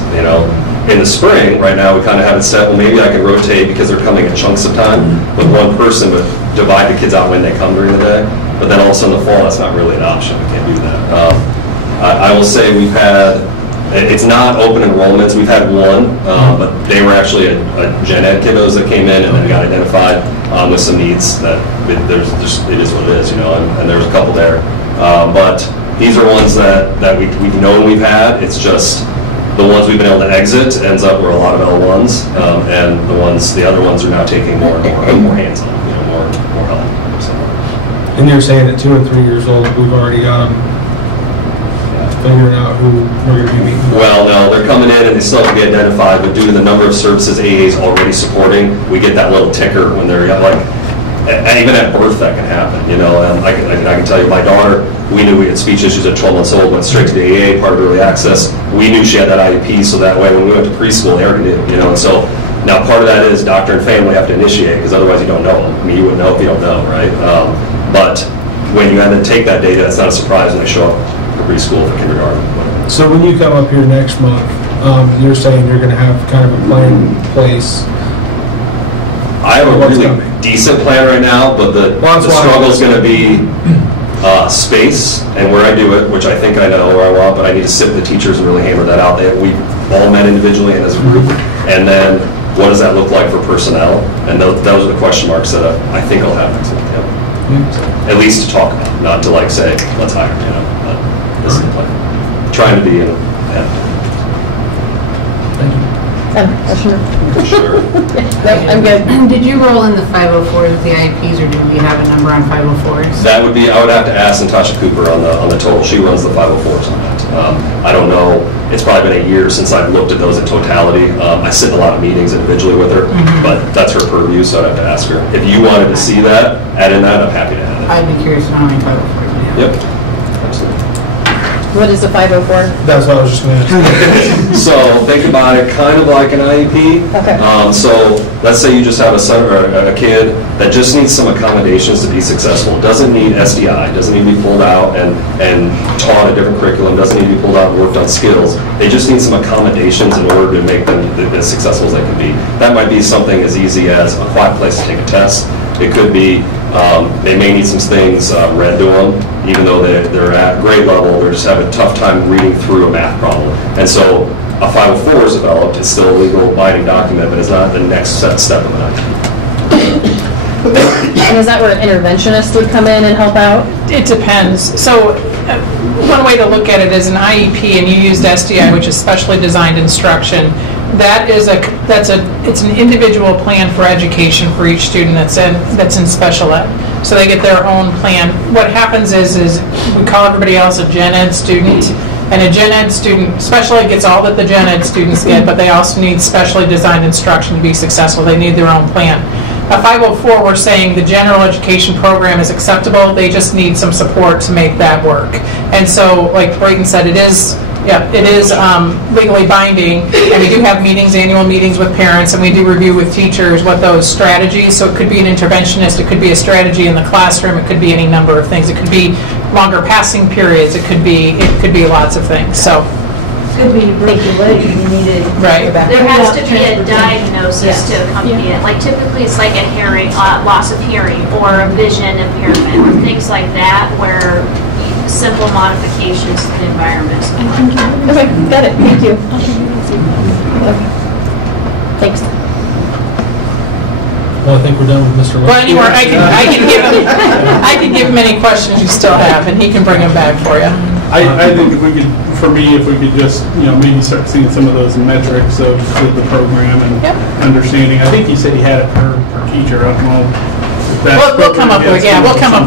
In the spring, right now, we kind of have it set, well, maybe I can rotate because they're coming in chunks of time with one person, but divide the kids out when they come during the day. But then all of a sudden in the fall, that's not really an option. We can't do that. I will say we've had, it's not open enrollments. We've had one, but they were actually a gen ed kiddos that came in and then got identified with some needs that it is what it is, and there's a couple there. But these are ones that we've known we've had. It's just the ones we've been able to exit ends up where a lot of L1s, and the other ones are now taking more hands-on, more help. So. And you're saying at 2 and 3 years old, we've already got them figuring out who we're going to be meeting? Well, no, they're coming in and they still have to be identified, but due to the number of services AA is already supporting, we get that little ticker when they're even at birth that can happen, I can tell you, my daughter, we knew we had speech issues at 12 months old, went straight to the AA, part of early access. We knew she had that IEP, so that way when we went to preschool, they already knew, and so now part of that is doctor and family have to initiate, because otherwise you don't know them. You wouldn't know if you don't know, right? But when you have to take that data, it's not a surprise when they show up for preschool, for kindergarten. So when you come up here next month, you're saying you're going to have kind of a plan in place. I have a really decent plan right now, but the struggle is going to be space and where I do it, which I think I know where I want, but I need to sit with the teachers and really hammer that out. We've all met individually and as a group, and then what does that look like for personnel? And those are the question marks that I think I'll have next month. So, at least to talk about, not to say, let's hire, but this is the plan. Trying to be, Thank you. Sure. I'm good. Did you roll in the 504s with the IEPs, or do we have a number on 504s? That would be, I would have to ask Natasha Cooper on the total. She runs the 504s on that. I don't know, it's probably been a year since I've looked at those in totality. I sit in a lot of meetings individually with her, but that's her purview, so I'd have to ask her. If you wanted to see that, add in that, I'm happy to add it. I'd be curious to know how many 504s we have. Yep, absolutely. What is a 504? That's what I was just going to ask. So think about it kind of like an IEP. Okay. So let's say you just have a son or a kid that just needs some accommodations to be successful. Doesn't need SDI, doesn't need to be pulled out and taught a different curriculum, doesn't need to be pulled out and worked on skills. They just need some accommodations in order to make them as successful as they can be. That might be something as easy as a quiet place to take a test. It could be they may need some things read to them, even though they're at grade level, they're just having a tough time reading through a math problem. And so a 504 is developed, it's still a legal abiding document, but it's not the next step of an IEP. And is that where an interventionist would come in and help out? It depends. So one way to look at it is an IEP, and you used SDI, which is specially designed instruction. It's an individual plan for education for each student that's in special ed. So they get their own plan. What happens is we call everybody else a gen ed student, and a gen ed student, special ed gets all that the gen ed students get, but they also need specially designed instruction to be successful. They need their own plan. A 504, we're saying the general education program is acceptable. They just need some support to make that work. And so, like Brayton said, it is legally binding, and we do have meetings, annual meetings with parents, and we do review with teachers what those strategies, so it could be an interventionist, it could be a strategy in the classroom, it could be any number of things. It could be longer passing periods, it could be lots of things. So could be to break your leg and you need it. Right. There has to be a diagnosis to accompany it. Like typically it's like a hearing, loss of hearing or a vision impairment or things like that where simple modifications to the environment. Okay, got it. Thank you. Okay. Thanks. Well, I think we're done with Mr. Lewis. Well, anyway, I can give him any questions you still have, and he can bring them back for you. I think if we could just, maybe start seeing some of those metrics of the program and understanding. I think you said he had it per teacher. I don't know. We'll come up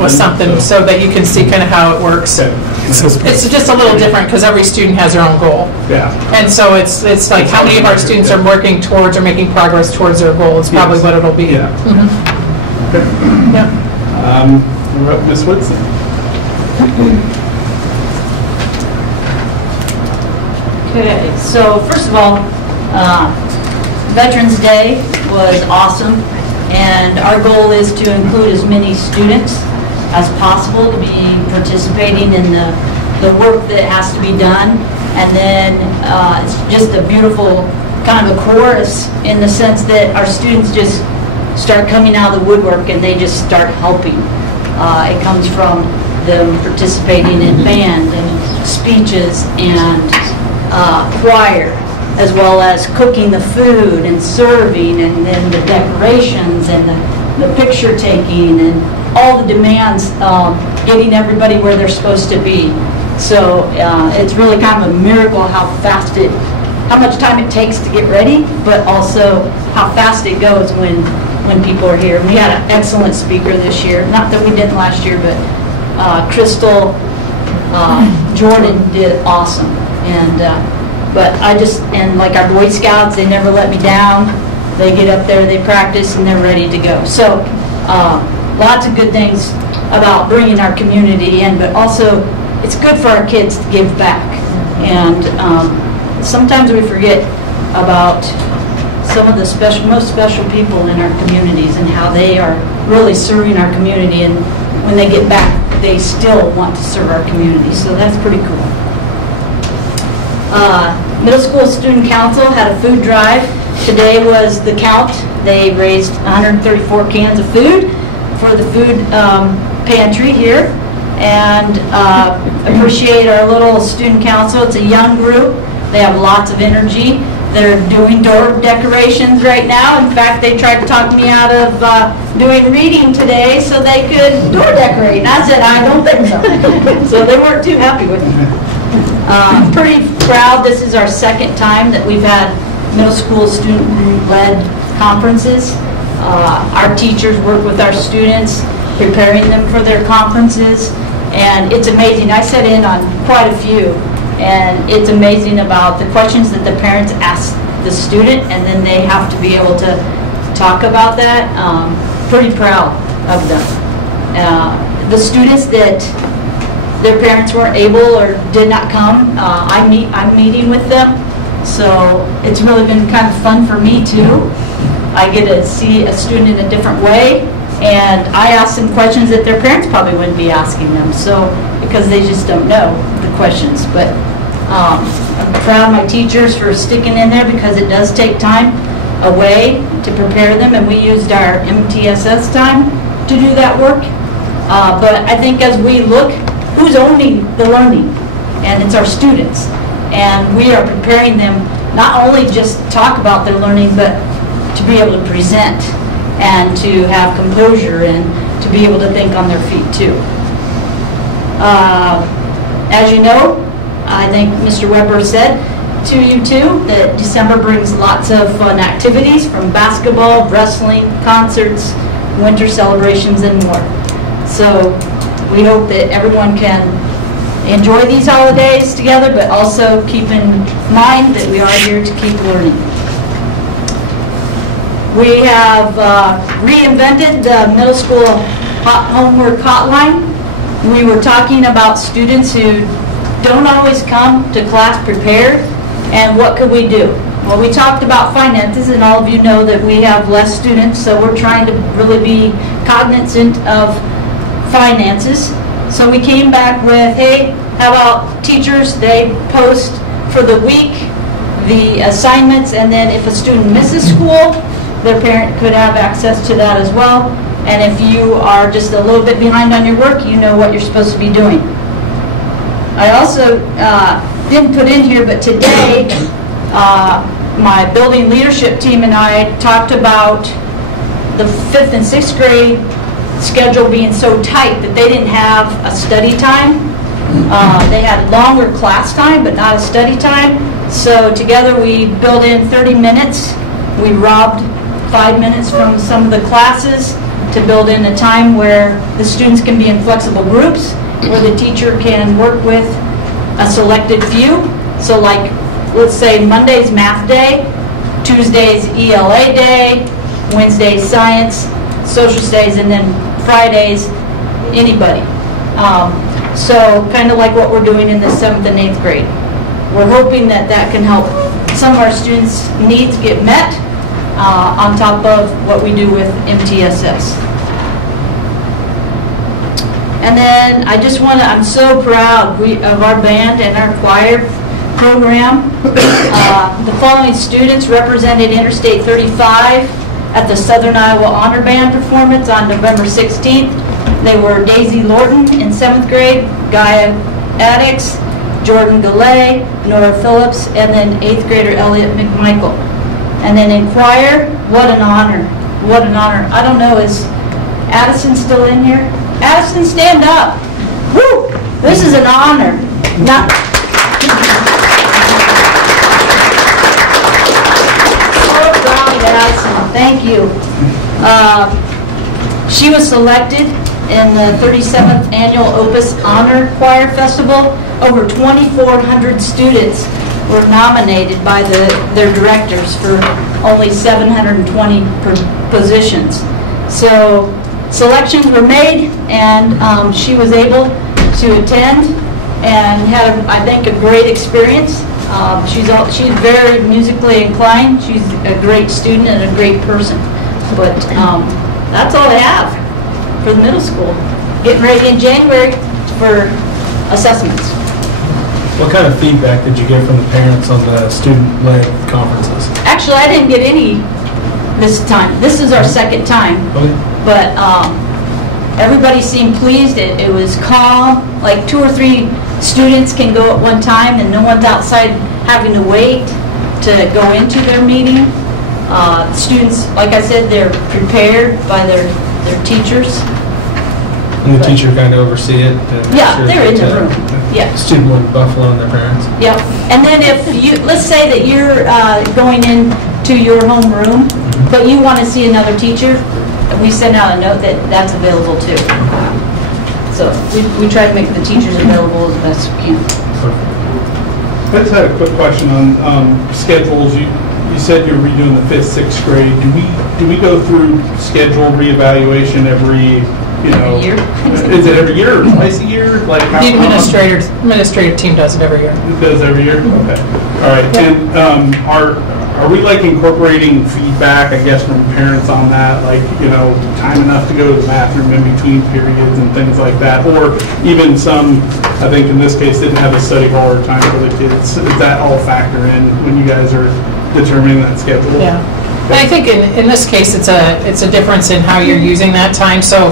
with something so that you can see kind of how it works. Okay. It's just a little different because every student has their own goal. Yeah. And so it's like how many of our students are working towards or making progress towards their goal is probably what it'll be. Yeah. Mm-hmm. Okay. Yeah. We're up, Ms. Woodson. Okay, so first of all, Veterans Day was awesome, and our goal is to include as many students as possible to be participating in the work that has to be done. And then it's just a beautiful kind of a chorus in the sense that our students just start coming out of the woodwork and they just start helping. It comes from them participating in band and speeches and choir, as well as cooking the food and serving, and then the decorations and the picture taking and all the demands, getting everybody where they're supposed to be. So it's really kind of a miracle how much time it takes to get ready, but also how fast it goes when people are here. And we had an excellent speaker this year. Not that we didn't last year, but Crystal Jordan did awesome. And like our Boy Scouts, they never let me down. They get up there, they practice, and they're ready to go. So lots of good things about bringing our community in, but also it's good for our kids to give back. And sometimes we forget about some of the most special people in our communities and how they are really serving our community, and when they get back, they still want to serve our community. So that's pretty cool. Middle School Student Council had a food drive. Today was the count. They raised 134 cans of food for the food pantry here. And appreciate our little student council. It's a young group. They have lots of energy. They're doing door decorations right now. In fact, they tried to talk me out of doing reading today so they could door decorate. And I said, I don't think so. So they weren't too happy with me. I'm pretty proud. This is our second time that we've had middle school student-led conferences. Our teachers work with our students, preparing them for their conferences, and it's amazing. I sat in on quite a few, and it's amazing about the questions that the parents ask the student, and then they have to be able to talk about that. Pretty proud of them. The students that their parents weren't able or did not come, I'm meeting with them. So it's really been kind of fun for me too. I get to see a student in a different way, and I ask them questions that their parents probably wouldn't be asking them. So because they just don't know the questions. But I'm proud of my teachers for sticking in there, because it does take time away to prepare them, and we used our MTSS time to do that work. But I think as we look, who's owning the learning? And it's our students. And we are preparing them not only just to talk about their learning, but to be able to present and to have composure and to be able to think on their feet too. As you know, I think Mr. Weber said to you too, that December brings lots of fun activities, from basketball, wrestling, concerts, winter celebrations, and more. So we hope that everyone can enjoy these holidays together, but also keep in mind that we are here to keep learning. We have reinvented the middle school homework hotline. We were talking about students who don't always come to class prepared, and what could we do? Well, we talked about finances, and all of you know that we have less students, so we're trying to really be cognizant of finances. So we came back with, hey, how about teachers, they post for the week the assignments, and then if a student misses school, their parent could have access to that as well. And if you are just a little bit behind on your work, you know what you're supposed to be doing. I also didn't put in here, but today my building leadership team and I talked about the 5th and 6th grade schedule being so tight that they didn't have a study time. They had longer class time, but not a study time. So together we built in 30 minutes. We robbed 5 minutes from some of the classes to build in a time where the students can be in flexible groups, where the teacher can work with a selected few. So like, let's say Monday's math day, Tuesday's ELA day, Wednesday's science, social studies, and then Fridays, anybody. So kind of like what we're doing in the 7th and 8th grade. We're hoping that that can help some of our students' needs get met on top of what we do with MTSS. And then I just want to, I'm so proud of our band and our choir program. The following students represented Interstate 35 at the Southern Iowa Honor Band performance on November 16th. They were Daisy Lorton in 7th grade, Gaia Addix, Jordan Galley, Nora Phillips, and then 8th grader Elliot McMichael. And then in choir, what an honor. What an honor. I don't know, is Addison still in here? Addison, stand up. Woo! This is an honor. Not so proud of Addison. Thank you. She was selected in the 37th Annual Opus Honor Choir Festival. Over 2,400 students were nominated by their directors for only 720 positions. So selections were made, and she was able to attend and had, I think, a great experience. She's very musically inclined. She's a great student and a great person. But that's all I have for the middle school. Getting ready in January for assessments. What kind of feedback did you get from the parents on the student-led conferences? Actually, I didn't get any this time. This is our second time. Okay. But everybody seemed pleased. It was calm. Like 2 or 3 students can go at one time, and no one's outside having to wait to go into their meeting. Students, like I said, they're prepared by their teachers. And the teacher kind of oversee it? Yeah, they're in the room. Yeah. Student with Buffalo and their parents? Yep. And then if you, let's say that you're going into your home room, but you want to see another teacher, we send out a note that that's available too. So we try to make the teachers available as best we can. I just had a quick question on schedules. You said you're redoing the 5th, 6th grade. Do we go through schedule reevaluation every you know. Every year? Is it every year or twice a year? Like how? The administrative team does it every year. It does every year? Okay. All right. And are we like incorporating feedback, I guess, from parents on that? Like, you know, time enough to go to the bathroom in between periods and things like that? Or even some, I think in this case, didn't have a study hall or time for the kids. Does that all factor in when you guys are determining that schedule? Yeah. And I think in this case, it's a difference in how you're using that time. So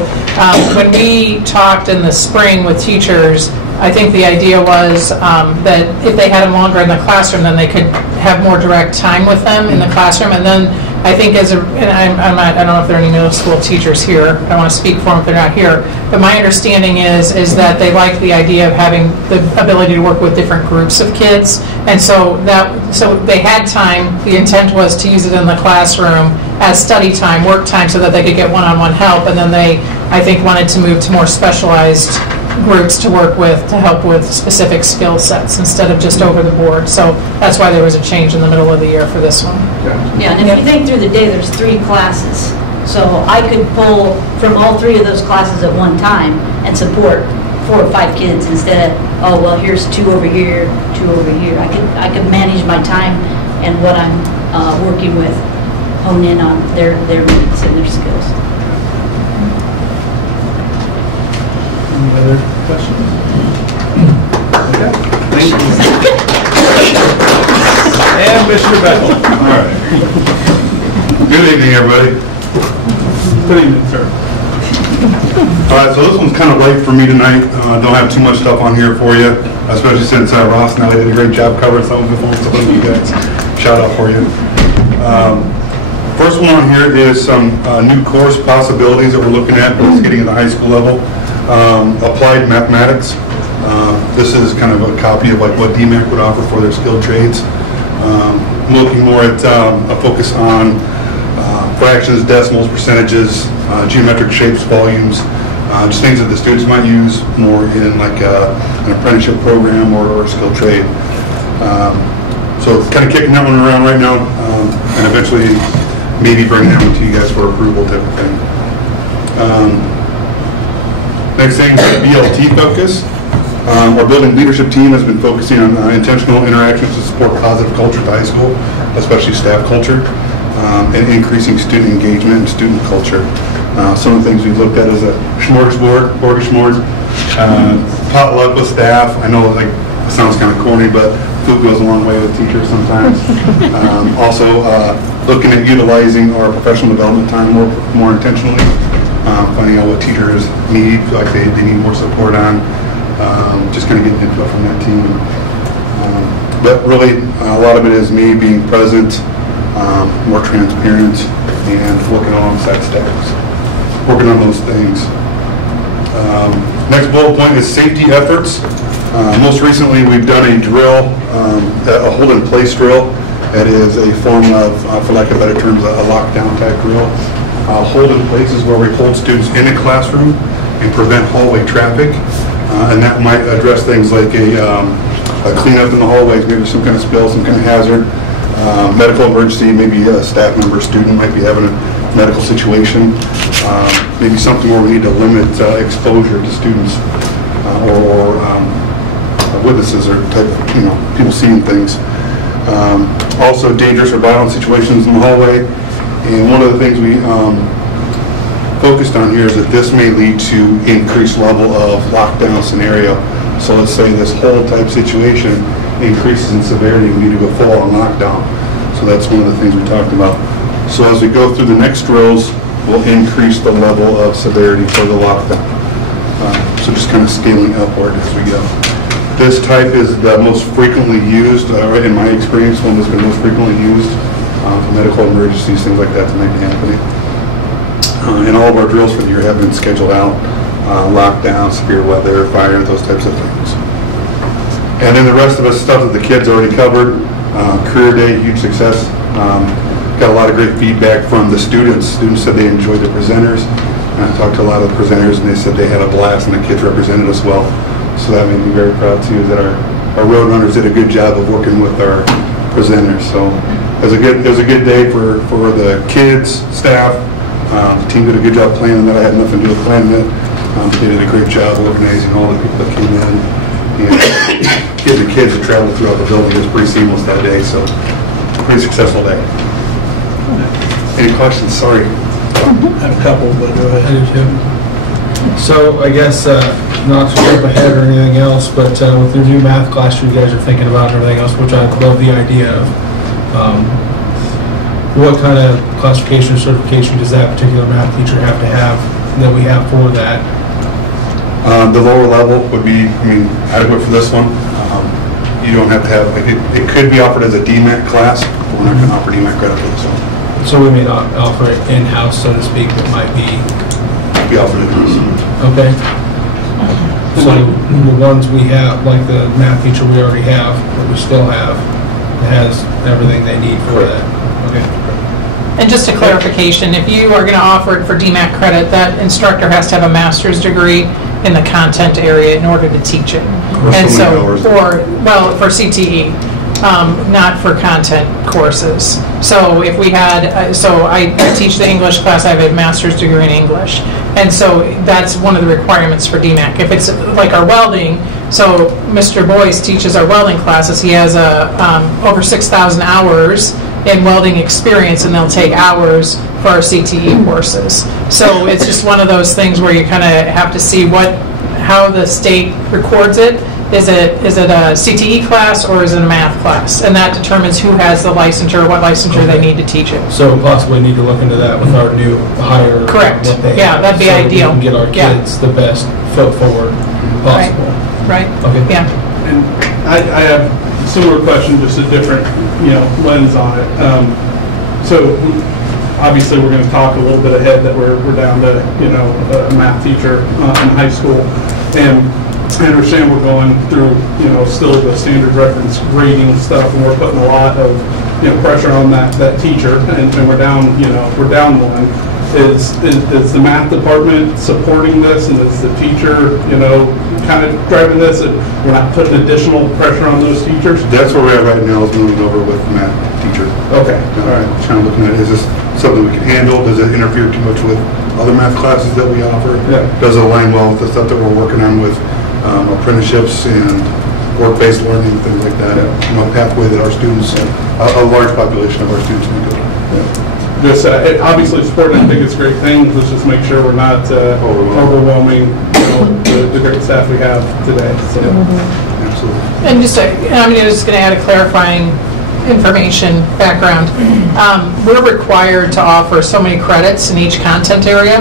when we talked in the spring with teachers, I think the idea was that if they had them longer in the classroom, then they could have more direct time with them in the classroom. And then I think I don't know if there are any middle school teachers here. I don't want to speak for them if they're not here. But my understanding is that they like the idea of having the ability to work with different groups of kids. And so they had time. The intent was to use it in the classroom as study time, work time, so that they could get one-on-one help. And then they, I think, wanted to move to more specialized groups to work with to help with specific skill sets instead of just over the board. So that's why there was a change in the middle of the year for this one. Yeah, and if you think through the day, there's 3 classes. So I could pull from all 3 of those classes at one time and support 4 or 5 kids instead of, oh, well, here's 2 over here, 2 over here. I could manage my time and what I'm working with, hone in on their needs and their skills. Any other questions? Okay, thank you. And Mr. Beckel. All right. Good evening, everybody. Good evening, sir. All right, so this one's kind of light for me tonight. Don't have too much stuff on here for you, especially since Ross and I did a great job covering some of it for some of you guys. Shout out for you. First one on here is some new course possibilities that we're looking at getting at the high school level. Applied mathematics. This is kind of a copy of like what DMAC would offer for their skilled trades. Looking more at a focus on fractions, decimals, percentages, geometric shapes, volumes, just things that the students might use more in like an apprenticeship program or a skilled trade. So kind of kicking that one around right now, and eventually maybe bringing that one to you guys for approval type of thing. Next thing is the BLT focus. Our building leadership team has been focusing on intentional interactions to support positive culture at the high school, especially staff culture, and increasing student engagement and student culture. Some of the things we've looked at is a smorgasbord, potluck with staff. I know like it sounds kind of corny, but food goes a long way with teachers sometimes. Also, looking at utilizing our professional development time more intentionally. Finding out what teachers need, like they need more support on, just kind of getting input from that team. But really, a lot of it is me being present, more transparent, and working alongside staffs, working on those things. Next bullet point is safety efforts. Most recently, we've done a drill, a hold-in-place drill. That is a form of, for lack of better terms, a lockdown type drill. Hold in place is where we hold students in a classroom and prevent hallway traffic, and that might address things like a cleanup in the hallways, maybe some kind of spill, some kind of hazard, medical emergency, maybe a staff member, student might be having a medical situation, maybe something where we need to limit exposure to students or witnesses or type of, people seeing things. Also dangerous or violent situations in the hallway. And one of the things we focused on here is that this may lead to increased level of lockdown scenario. So let's say this whole type situation increases in severity and we need to go full on lockdown. So that's one of the things we talked about. So as we go through the next drills, we'll increase the level of severity for the lockdown. So just kind of scaling upward as we go. This type is the most frequently used, in my experience, one that's been most frequently used. For medical emergencies, things like that might be happening. And all of our drills for the year have been scheduled out. Lockdown, severe weather, fire, those types of things. And then the rest of the stuff that the kids already covered. Career Day, huge success. Got a lot of great feedback from the students. Students said they enjoyed the presenters. And I talked to a lot of the presenters and they said they had a blast and the kids represented us well. So that made me very proud too, that our road runners did a good job of working with our presenters. So it was a good day for the kids, staff. The team did a good job planning that. I had nothing to do with planning it. They did a great job organizing all the people that came in, and getting the kids to travel throughout the building. It was pretty seamless that day, so pretty successful day. Any questions? Sorry. I have a couple, but go ahead. I do too. So I guess, not to jump ahead or anything else, but with the new math class you guys are thinking about and everything else, which I love the idea of, what kind of classification or certification does that particular math teacher have to have that we have for that? The lower level would be, adequate for this one. You don't have to have, like, it could be offered as a DMAT class, but we're not going to offer DMAT credit for this one. So we may not offer it in-house, so to speak, but might be offered in-house. Okay. So the ones we have, like the math teacher we already have, that we still have, has everything they need for that. Okay. And just a clarification, if you are going to offer it for DMAT credit, that instructor has to have a master's degree in the content area in order to teach it. And so, for CTE, not for content courses. So if we had, so I teach the English class, I have a master's degree in English. And so that's one of the requirements for DMAC. If it's like our welding, so Mr. Boyce teaches our welding classes, he has over 6,000 hours in welding experience, and they'll take hours for our CTE courses. So it's just one of those things where you kind of have to see how the state records it. Is it a CTE class or is it a math class? And that determines who has the licensure, what licensure they need to teach it. So possibly need to look into that with our new hire. Correct. Yeah, that'd be ideal. We can get our kids the best foot forward possible. Right. Okay. Yeah. And I have a similar question, just a different, lens on it. So obviously we're going to talk a little bit ahead that we're down to, a math teacher in high school. And I understand we're going through, still the standard reference grading stuff, and we're putting a lot of, pressure on that teacher, and we're down, we're down one. Is the math department supporting this, and is the teacher, kind of driving this, and we're not putting additional pressure on those teachers? That's where we're at right now, is moving over with the math teacher. Okay, all right. Kind of looking at, is this something we can handle? Does it interfere too much with other math classes that we offer? Yeah. Does it align well with the stuff that we're working on with apprenticeships and work-based learning, things like that? Pathway that our students, a large population of our students may go to. Just obviously supporting, I think it's a great thing. Let's just make sure we're not overwhelming the great staff we have today. So. Absolutely. And just, I'm just going to add a clarifying information background. We're required to offer so many credits in each content area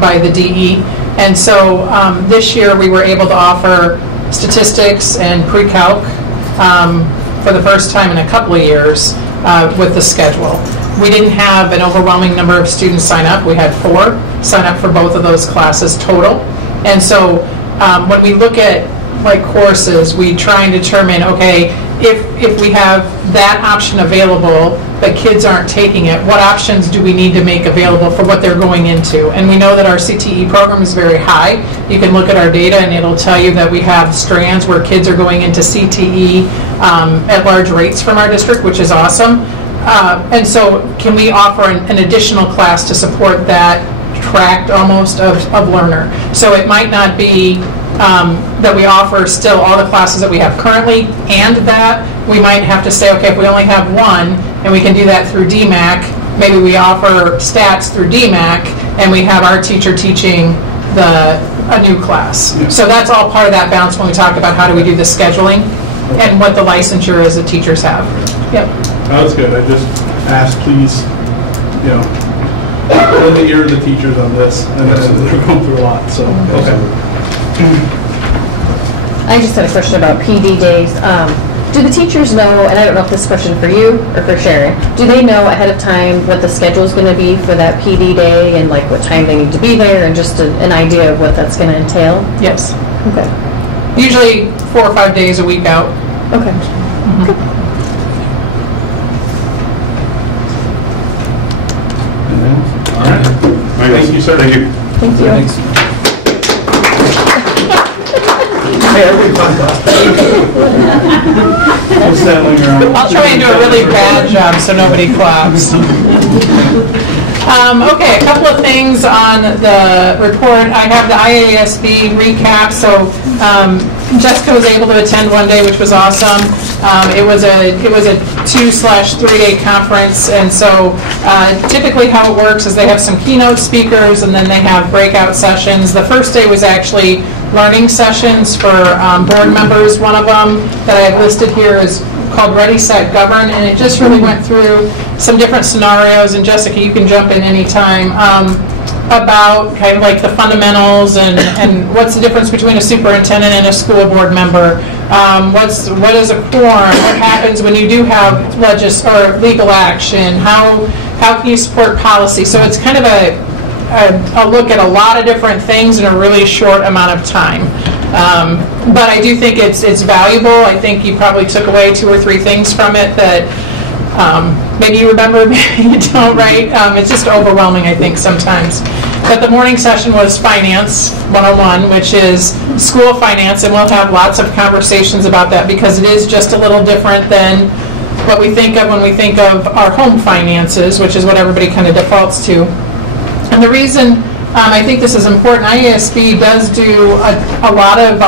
by the DE. And so this year we were able to offer statistics and pre-calc for the first time in a couple of years with the schedule. We didn't have an overwhelming number of students sign up. We had 4 sign up for both of those classes total. And so when we look at courses, we try and determine, okay, if we have that option available, but kids aren't taking it, what options do we need to make available for what they're going into? And we know that our CTE program is very high. You can look at our data and it'll tell you that we have strands where kids are going into CTE at large rates from our district, which is awesome. And so can we offer an additional class to support that tract almost of learner? So it might not be that we offer still all the classes that we have currently, and that we might have to say, okay, if we only have one and we can do that through DMAC, maybe we offer stats through DMAC and we have our teacher teaching a new class. Yeah. So that's all part of that balance when we talk about how do we do the scheduling and what the licensure is the teachers have. Yep. That's good. I just asked, please, in the ear of the teachers on this, and they're going through a lot, so, okay. I just had a question about PD days. Do the teachers know, and I don't know if this is a question for you or for Sharon, do they know ahead of time what the schedule is going to be for that PD day and what time they need to be there, and just an idea of what that's going to entail? Yes. Okay. Usually 4 or 5 days a week out. Okay. Mm-hmm. Okay. All right. Thank you, sir. Thank you. Thank you. Thanks. I'll try and do a really bad job so nobody claps. Okay, a couple of things on the report. I have the IASB recap. So Jessica was able to attend one day, which was awesome. It was a 2/3 day conference, and so typically how it works is they have some keynote speakers, and then they have breakout sessions. The first day was actually learning sessions for board members. One of them that I have listed here is called Ready, Set, Govern, and it just really went through some different scenarios, and Jessica, you can jump in anytime, about kind of like the fundamentals and what's the difference between a superintendent and a school board member, what is a quorum, what happens when you do have legal action, how can you support policy. So it's kind of a look at a lot of different things in a really short amount of time. But I do think it's valuable. I think you probably took away 2 or 3 things from it that maybe you remember, maybe you don't, right? It's just overwhelming, I think, sometimes. But the morning session was Finance 101, which is school finance, and we'll have lots of conversations about that because it is just a little different than what we think of when we think of our home finances, which is what everybody kind of defaults to. And the reason I think this is important, IASB does do a lot of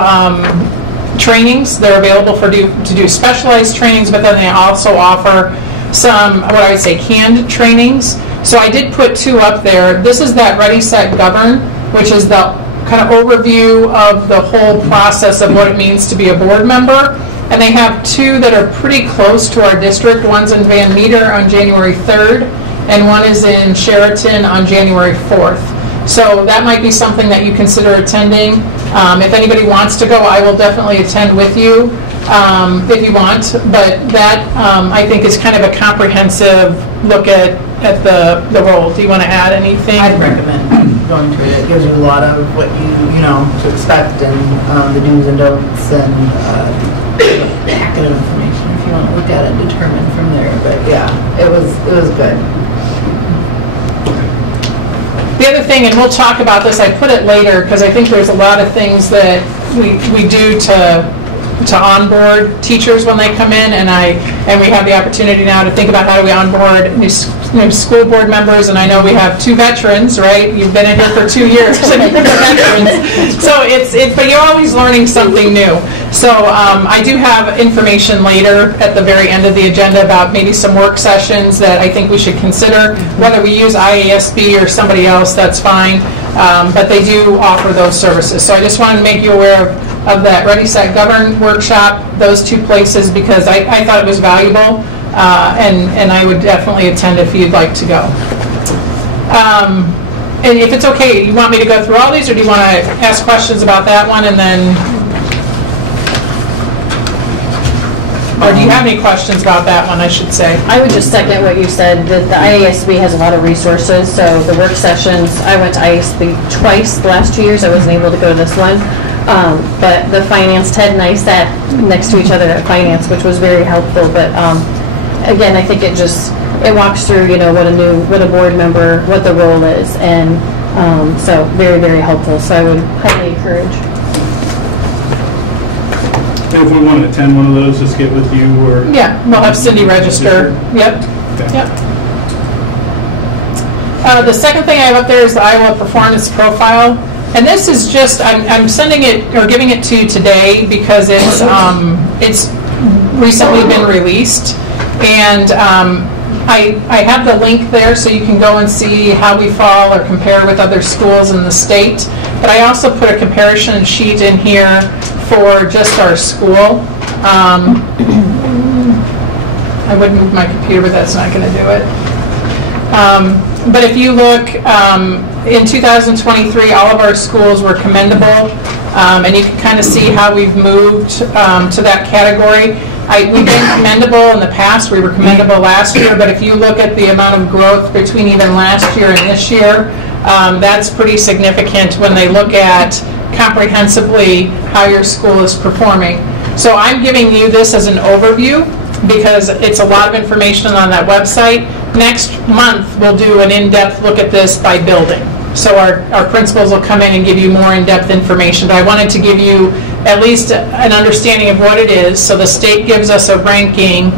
trainings. They're available to do specialized trainings, but then they also offer some, what I would say, canned trainings. So I did put 2 up there. This is that Ready, Set, Govern, which is the kind of overview of the whole process of what it means to be a board member. And they have 2 that are pretty close to our district. One's in Van Meter on January 3rd, and one is in Sheraton on January 4th. So that might be something that you consider attending. If anybody wants to go, I will definitely attend with you if you want. But that, I think, is kind of a comprehensive look at the role. Do you want to add anything? I'd recommend going to it. It gives you a lot of what you know to expect, and the do's and don'ts, and packet of information if you want to look at it and determine from there. But yeah, it was good. The other thing, and we'll talk about this, I put it later because I think there's a lot of things that we do to onboard teachers when they come in, and we have the opportunity now to think about how do we onboard new school board members, and I know we have 2 veterans, right? You've been in here for 2 years, and you're veterans. So but you're always learning something new. So I do have information later at the very end of the agenda about maybe some work sessions that I think we should consider. Whether we use IASB or somebody else, that's fine, but they do offer those services. So I just wanted to make you aware of that Ready, Set, Govern workshop, those 2 places, because I thought it was valuable, and I would definitely attend if you'd like to go. And if it's okay, you want me to go through all these, or do you want to ask questions about that one, and then, or do you have any questions about that one, I should say? I would just second what you said, that the IASB has a lot of resources, so the work sessions, I went to IASB twice the last 2 years, I wasn't able to go to this one. But the finance, Ted and I sat next to each other at finance, which was very helpful. But again, I think it walks through, what a board member, what the role is, and so very, very helpful. So I would highly encourage. If we want to attend one of those, just get with you, or yeah, we'll have Cindy register. Yep. Okay. Yep. The second thing I have up there is the Iowa Performance Profile. And this is just, I'm sending it, or giving it to you today because it's recently been released. And I have the link there so you can go and see how we fall or compare with other schools in the state. But I also put a comparison sheet in here for just our school. I would move my computer, but that's not going to do it. But if you look, in 2023, all of our schools were commendable, and you can kind of see how we've moved to that category. We've been commendable in the past. We were commendable last year, but if you look at the amount of growth between even last year and this year, that's pretty significant when they look at comprehensively how your school is performing. So I'm giving you this as an overview because it's a lot of information on that website. Next month, we'll do an in-depth look at this by building. So our principals will come in and give you more in-depth information. But I wanted to give you at least an understanding of what it is. So the state gives us a ranking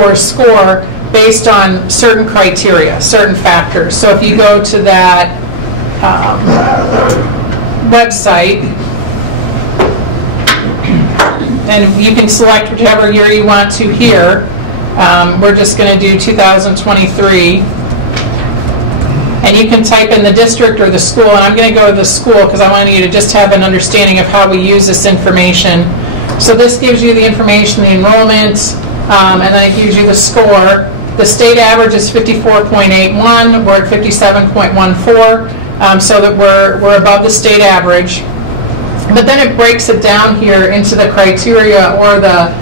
or score based on certain criteria, certain factors. So if you go to that website, and you can select whichever year you want to here. We're just going to do 2023. And you can type in the district or the school, and I'm going to go to the school because I want you to just have an understanding of how we use this information. So this gives you the information, the enrollment, and then it gives you the score. The state average is 54.81. We're at 57.14, so that we're above the state average. But then it breaks it down here into the criteria or the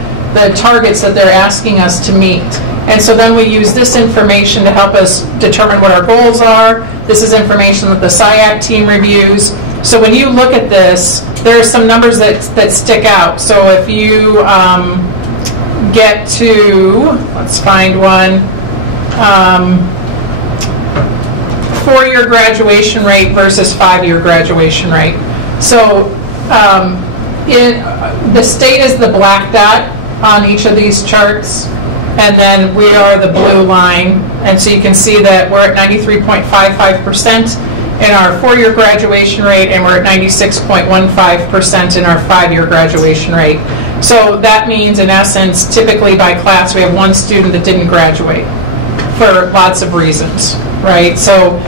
targets that they're asking us to meet. And so then we use this information to help us determine what our goals are. This is information that the SIAC team reviews. So when you look at this, there are some numbers that stick out. So if you get to, let's find one, 4-year graduation rate versus 5-year graduation rate. So the state is the black dot on each of these charts, and then we are the blue line. And so you can see that we're at 93.55% in our 4-year graduation rate, and we're at 96.15% in our 5-year graduation rate. So that means, in essence, typically by class we have one student that didn't graduate for lots of reasons, right? So,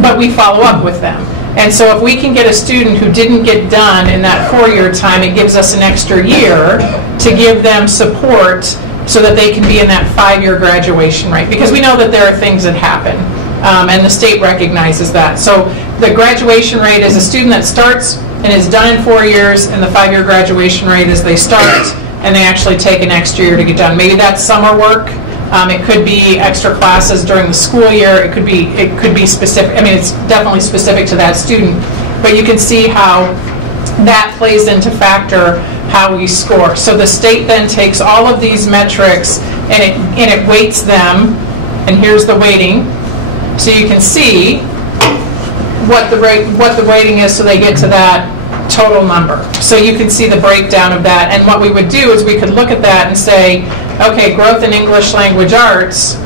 but we follow up with them. And so if we can get a student who didn't get done in that 4-year time, it gives us an extra year to give them support so that they can be in that 5-year graduation rate. Because we know that there are things that happen, and the state recognizes that. So the graduation rate is a student that starts and is done in 4 years, and the 5-year graduation rate is they start and they actually take an extra year to get done. Maybe that's summer work. It could be extra classes during the school year. It could be specific. I mean, it's definitely specific to that student. But you can see how that plays into factor how we score. So the state then takes all of these metrics and it weights them. And here's the weighting, so you can see what the weighting is, so they get to that total number. So you can see the breakdown of that. And what we would do is we could look at that and say, okay, growth in English language arts,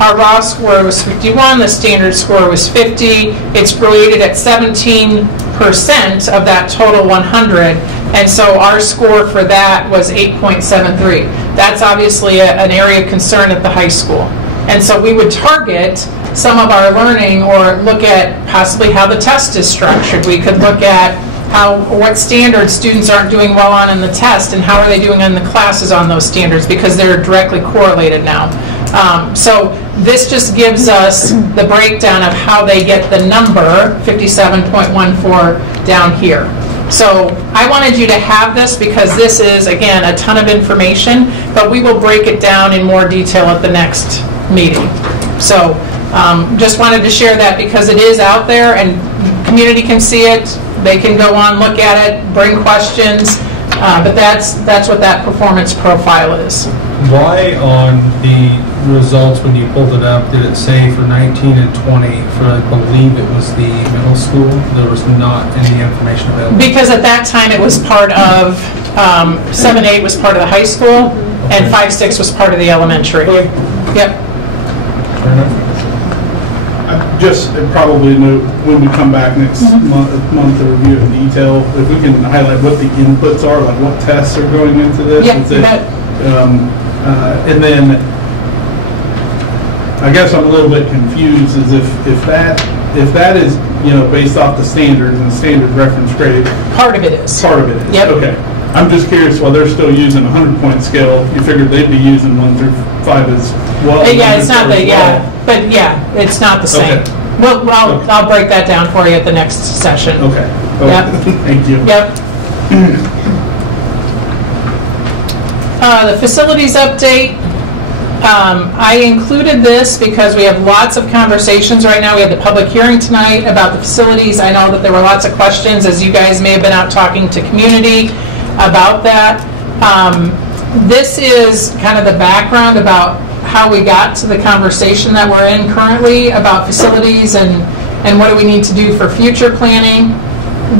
our raw score was 51, the standard score was 50. It's graded at 17% of that total 100, and so our score for that was 8.73. That's obviously an area of concern at the high school. And so we would target some of our learning, or look at possibly how the test is structured. We could look at what standards students aren't doing well on in the test, and how are they doing in the classes on those standards, because they're directly correlated now. So this just gives us the breakdown of how they get the number 57.14 down here. So I wanted you to have this because this is, again, a ton of information, but we will break it down in more detail at the next meeting. So just wanted to share that because it is out there and community can see it. They can go on, look at it, bring questions, but that's what that performance profile is. Why on the results, when you pulled it up, did it say for 19 and 20, for I believe it was the middle school, there was not any information available? Because at that time it was part of, 7-8 was part of the high school, and 5-6 was part of the elementary. Okay. Yep. Fair enough. Just probably note when we come back next month to review in detail, if we can highlight what the inputs are, like what tests are going into this. Yeah, and then I guess I'm a little bit confused as if that is, you know, based off the standards and the standard reference grade. Part of it is. Part of it is. Yep. Okay. I'm just curious, while they're still using a 100-point scale, you figured they'd be using 1 through 5 as well. Yeah, it's not the, but yeah, it's not the same. Okay. Well, I'll break that down for you at the next session. Okay. Yep. Thank you. Yep. The facilities update. I included this because we have lots of conversations right now. We had the public hearing tonight about the facilities. I know that there were lots of questions, as you guys may have been out talking to community about that. This is kind of the background about how we got to the conversation that we're in currently about facilities and what do we need to do for future planning.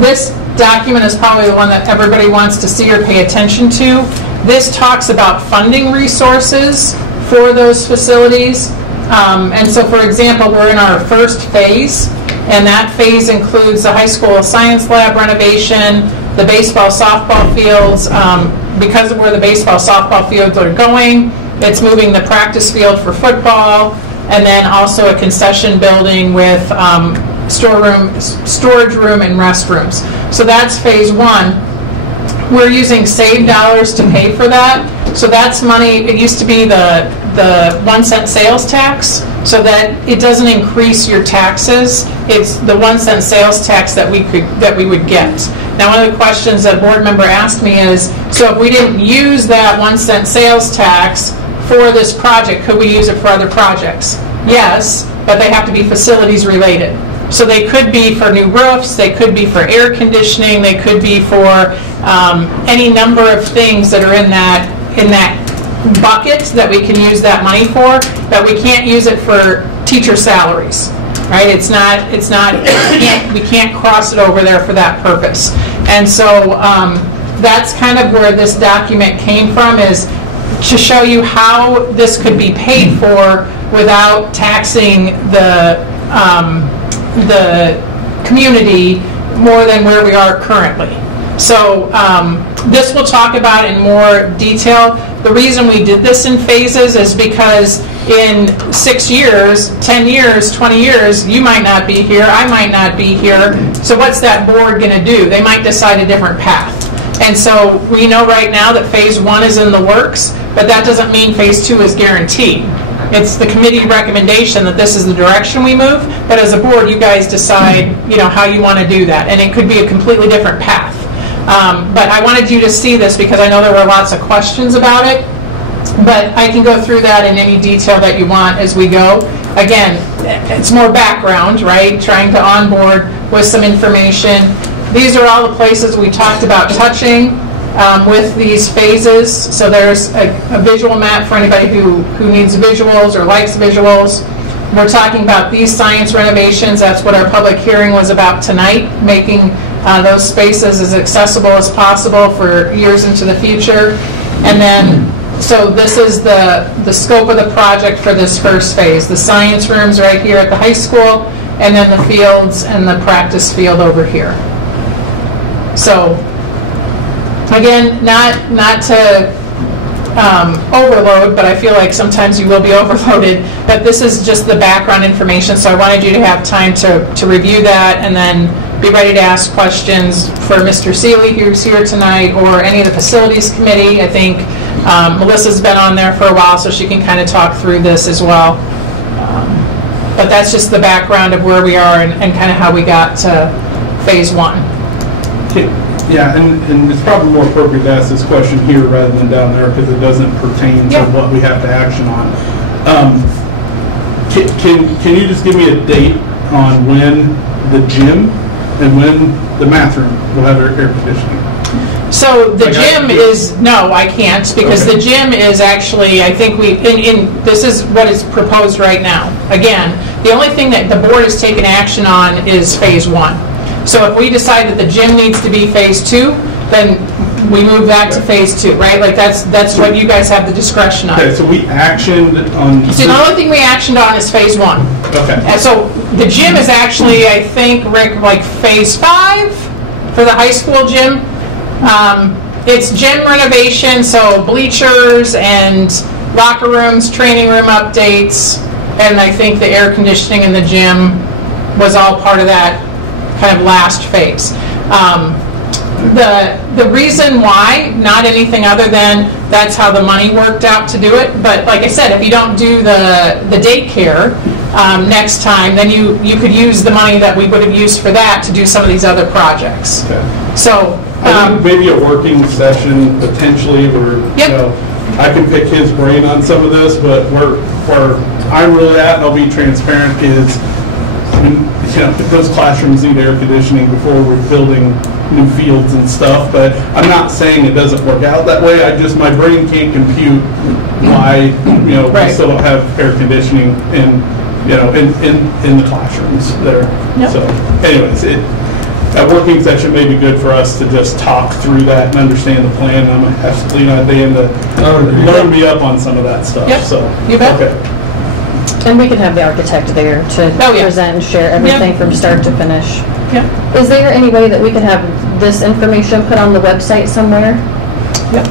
This document is probably the one that everybody wants to see or pay attention to. This talks about funding resources for those facilities. And so, for example, we're in our first phase, and that phase includes the high school science lab renovation, the baseball, softball fields. Because of where the baseball, softball fields are going, it's moving the practice field for football, and then also a concession building with storage room and restrooms. So that's phase one. We're using saved dollars to pay for that. So that's money. It used to be the 1 cent sales tax, so that it doesn't increase your taxes. It's the 1 cent sales tax that we would get. Now, one of the questions that a board member asked me is, so if we didn't use that 1 cent sales tax for this project, could we use it for other projects? Yes, but they have to be facilities related. So they could be for new roofs, they could be for air conditioning, they could be for any number of things that are in that bucket that we can use that money for, but we can't use it for teacher salaries, right? We can't cross it over there for that purpose. And so that's kind of where this document came from, is to show you how this could be paid for without taxing the community more than where we are currently. So this we'll talk about in more detail. The reason we did this in phases is because in 6 years, 10 years, 20 years, you might not be here, I might not be here. So what's that board going to do? They might decide a different path. And so we know right now that phase one is in the works, but that doesn't mean phase two is guaranteed. It's the committee recommendation that this is the direction we move, but as a board, you guys decide, how you want to do that, and it could be a completely different path. But I wanted you to see this because I know there were lots of questions about it, but I can go through that in any detail that you want as we go. Again, it's more background, right? Trying to onboard with some information. These are all the places we talked about touching with these phases. So there's a visual map for anybody who needs visuals or likes visuals. We're talking about these science renovations. That's what our public hearing was about tonight, making those spaces as accessible as possible for years into the future. And then, so this is the scope of the project for this first phase. The science rooms right here at the high school, and then the fields and the practice field over here. So, again, not to overload, but I feel like sometimes you will be overloaded, but this is just the background information, so I wanted you to have time to review that and then be ready to ask questions for Mr. Seeley, who's here tonight, or any of the facilities committee. I think Melissa's been on there for a while, so she can kind of talk through this as well. But that's just the background of where we are and kind of how we got to phase one. Yeah, and it's probably more appropriate to ask this question here rather than down there because it doesn't pertain to what we have to action on. Can you just give me a date on when the gym and when the math room will have air conditioning? So the gym is, no, I can't, because the gym is actually, I think this is what is proposed right now. Again, the only thing that the board has taken action on is phase one. So if we decide that the gym needs to be phase two, then we move that to phase two, right? Like that's what you guys have the discretion on. Okay, so we actioned on... So the only thing we actioned on is phase one. Okay. And so the gym is actually, I think, Rick, like phase 5 for the high school gym. It's gym renovation, so bleachers and locker rooms, training room updates, and I think the air conditioning in the gym was all part of that kind of last phase. The reason why, not anything other than that's how the money worked out to do it, but like I said, if you don't do the daycare next time, then you could use the money that we would have used for that to do some of these other projects. Okay. So I think maybe a working session potentially where I can pick his brain on some of this, but where I'm really at, and I'll be transparent, is if those classrooms need air conditioning before we're building new fields and stuff, but I'm not saying it doesn't work out that way. My brain can't compute why we still don't have air conditioning in the classrooms there. Yep. So anyways, That working session may be good for us to just talk through that and understand the plan. I'm absolutely not in to learn me up on some of that stuff. Yep. So, you bet. okay. And we can have the architect there to present and share everything from start to finish. Yeah. Is there any way that we could have this information put on the website somewhere? Yep.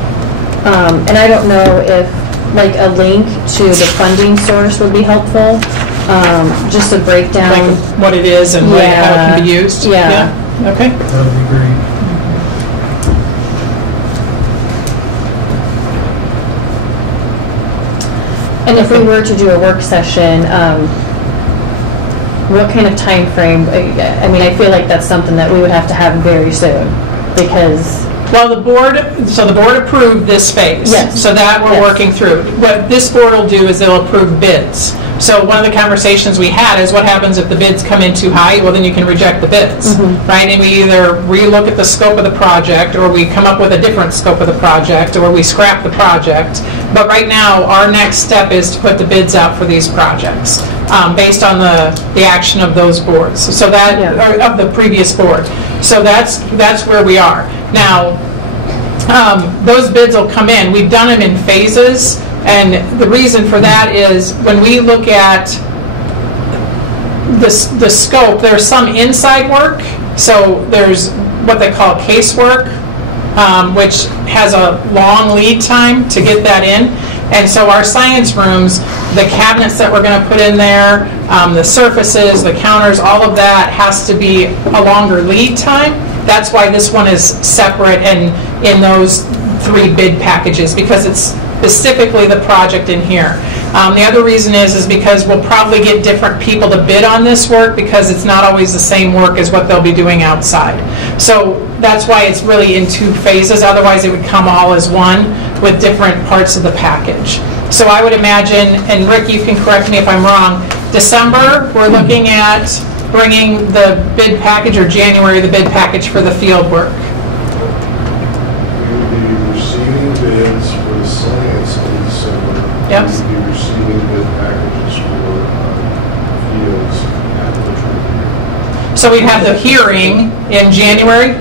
And I don't know if like a link to the funding source would be helpful. Just a breakdown. Like what it is and how it can be used? Yeah. Okay. That would be great. And if we were to do a work session, what kind of time frame? I mean, I feel like that's something that we would have to have very soon because... Well, the board approved this phase. Yes. So that we're working through. What this board will do is they'll approve bids. So one of the conversations we had is what happens if the bids come in too high? Well, then you can reject the bids, right? And we either relook at the scope of the project, or we come up with a different scope of the project, or we scrap the project. But right now, our next step is to put the bids out for these projects based on the action of those boards. So that or of the previous board. So that's where we are now. Those bids will come in. We've done them in phases. And the reason for that is when we look at the scope, there's some inside work. So there's what they call casework, which has a long lead time to get that in. And so our science rooms, the cabinets that we're going to put in there, the surfaces, the counters, all of that has to be a longer lead time. That's why this one is separate and in those 3 bid packages, because it's specifically the project in here. The other reason is because we'll probably get different people to bid on this work because it's not always the same work as what they'll be doing outside. So that's why it's really in 2 phases. Otherwise, it would come all as one with different parts of the package. So I would imagine, and Rick, you can correct me if I'm wrong, December, we're looking at bringing the bid package, or January, the bid package for the field work. We will be receiving bids for the science in December. Yep. We will be receiving bid packages for fields after the training. So we'd have the hearing in January.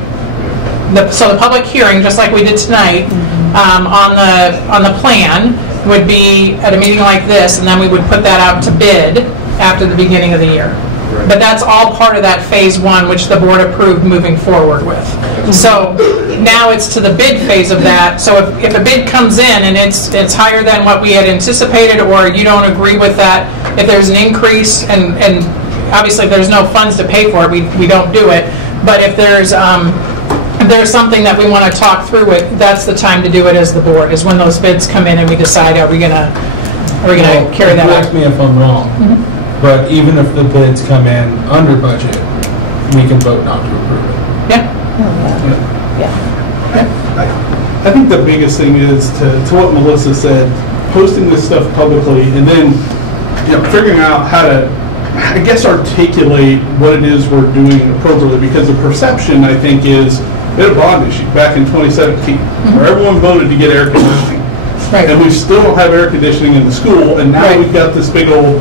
So the public hearing, just like we did tonight, on the plan would be at a meeting like this, and then we would put that out to bid after the beginning of the year. Right. But that's all part of that phase 1, which the board approved moving forward with. So now it's to the bid phase of that. So if a bid comes in and it's higher than what we had anticipated, or you don't agree with that, if there's an increase, and obviously if there's no funds to pay for it, we don't do it. But if there's something that we want to talk through it, that's the time to do it as the board, is when those bids come in and we decide, are we gonna carry that out? Correct me if I'm wrong, but even if the bids come in under budget, we can vote not to approve it. I think the biggest thing is to what Melissa said, posting this stuff publicly, and then figuring out how to, I guess, articulate what it is we're doing appropriately, because the perception, I think, is we had a bond issue back in 2017 where everyone voted to get air conditioning. Right. And we still don't have air conditioning in the school, and now we've got this big old,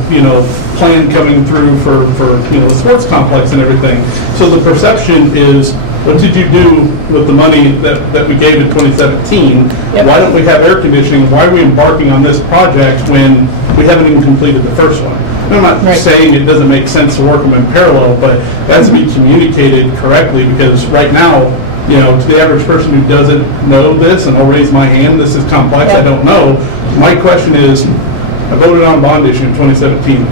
plan coming through for the sports complex and everything. So the perception is, what did you do with the money that we gave in 2017? Yep. Why don't we have air conditioning? Why are we embarking on this project when we haven't even completed the first one? And I'm not saying it doesn't make sense to work them in parallel, but it has to be communicated correctly, because right now, to the average person who doesn't know this, and I'll raise my hand, this is complex, I don't know. My question is, I voted on a bond issue in 2017.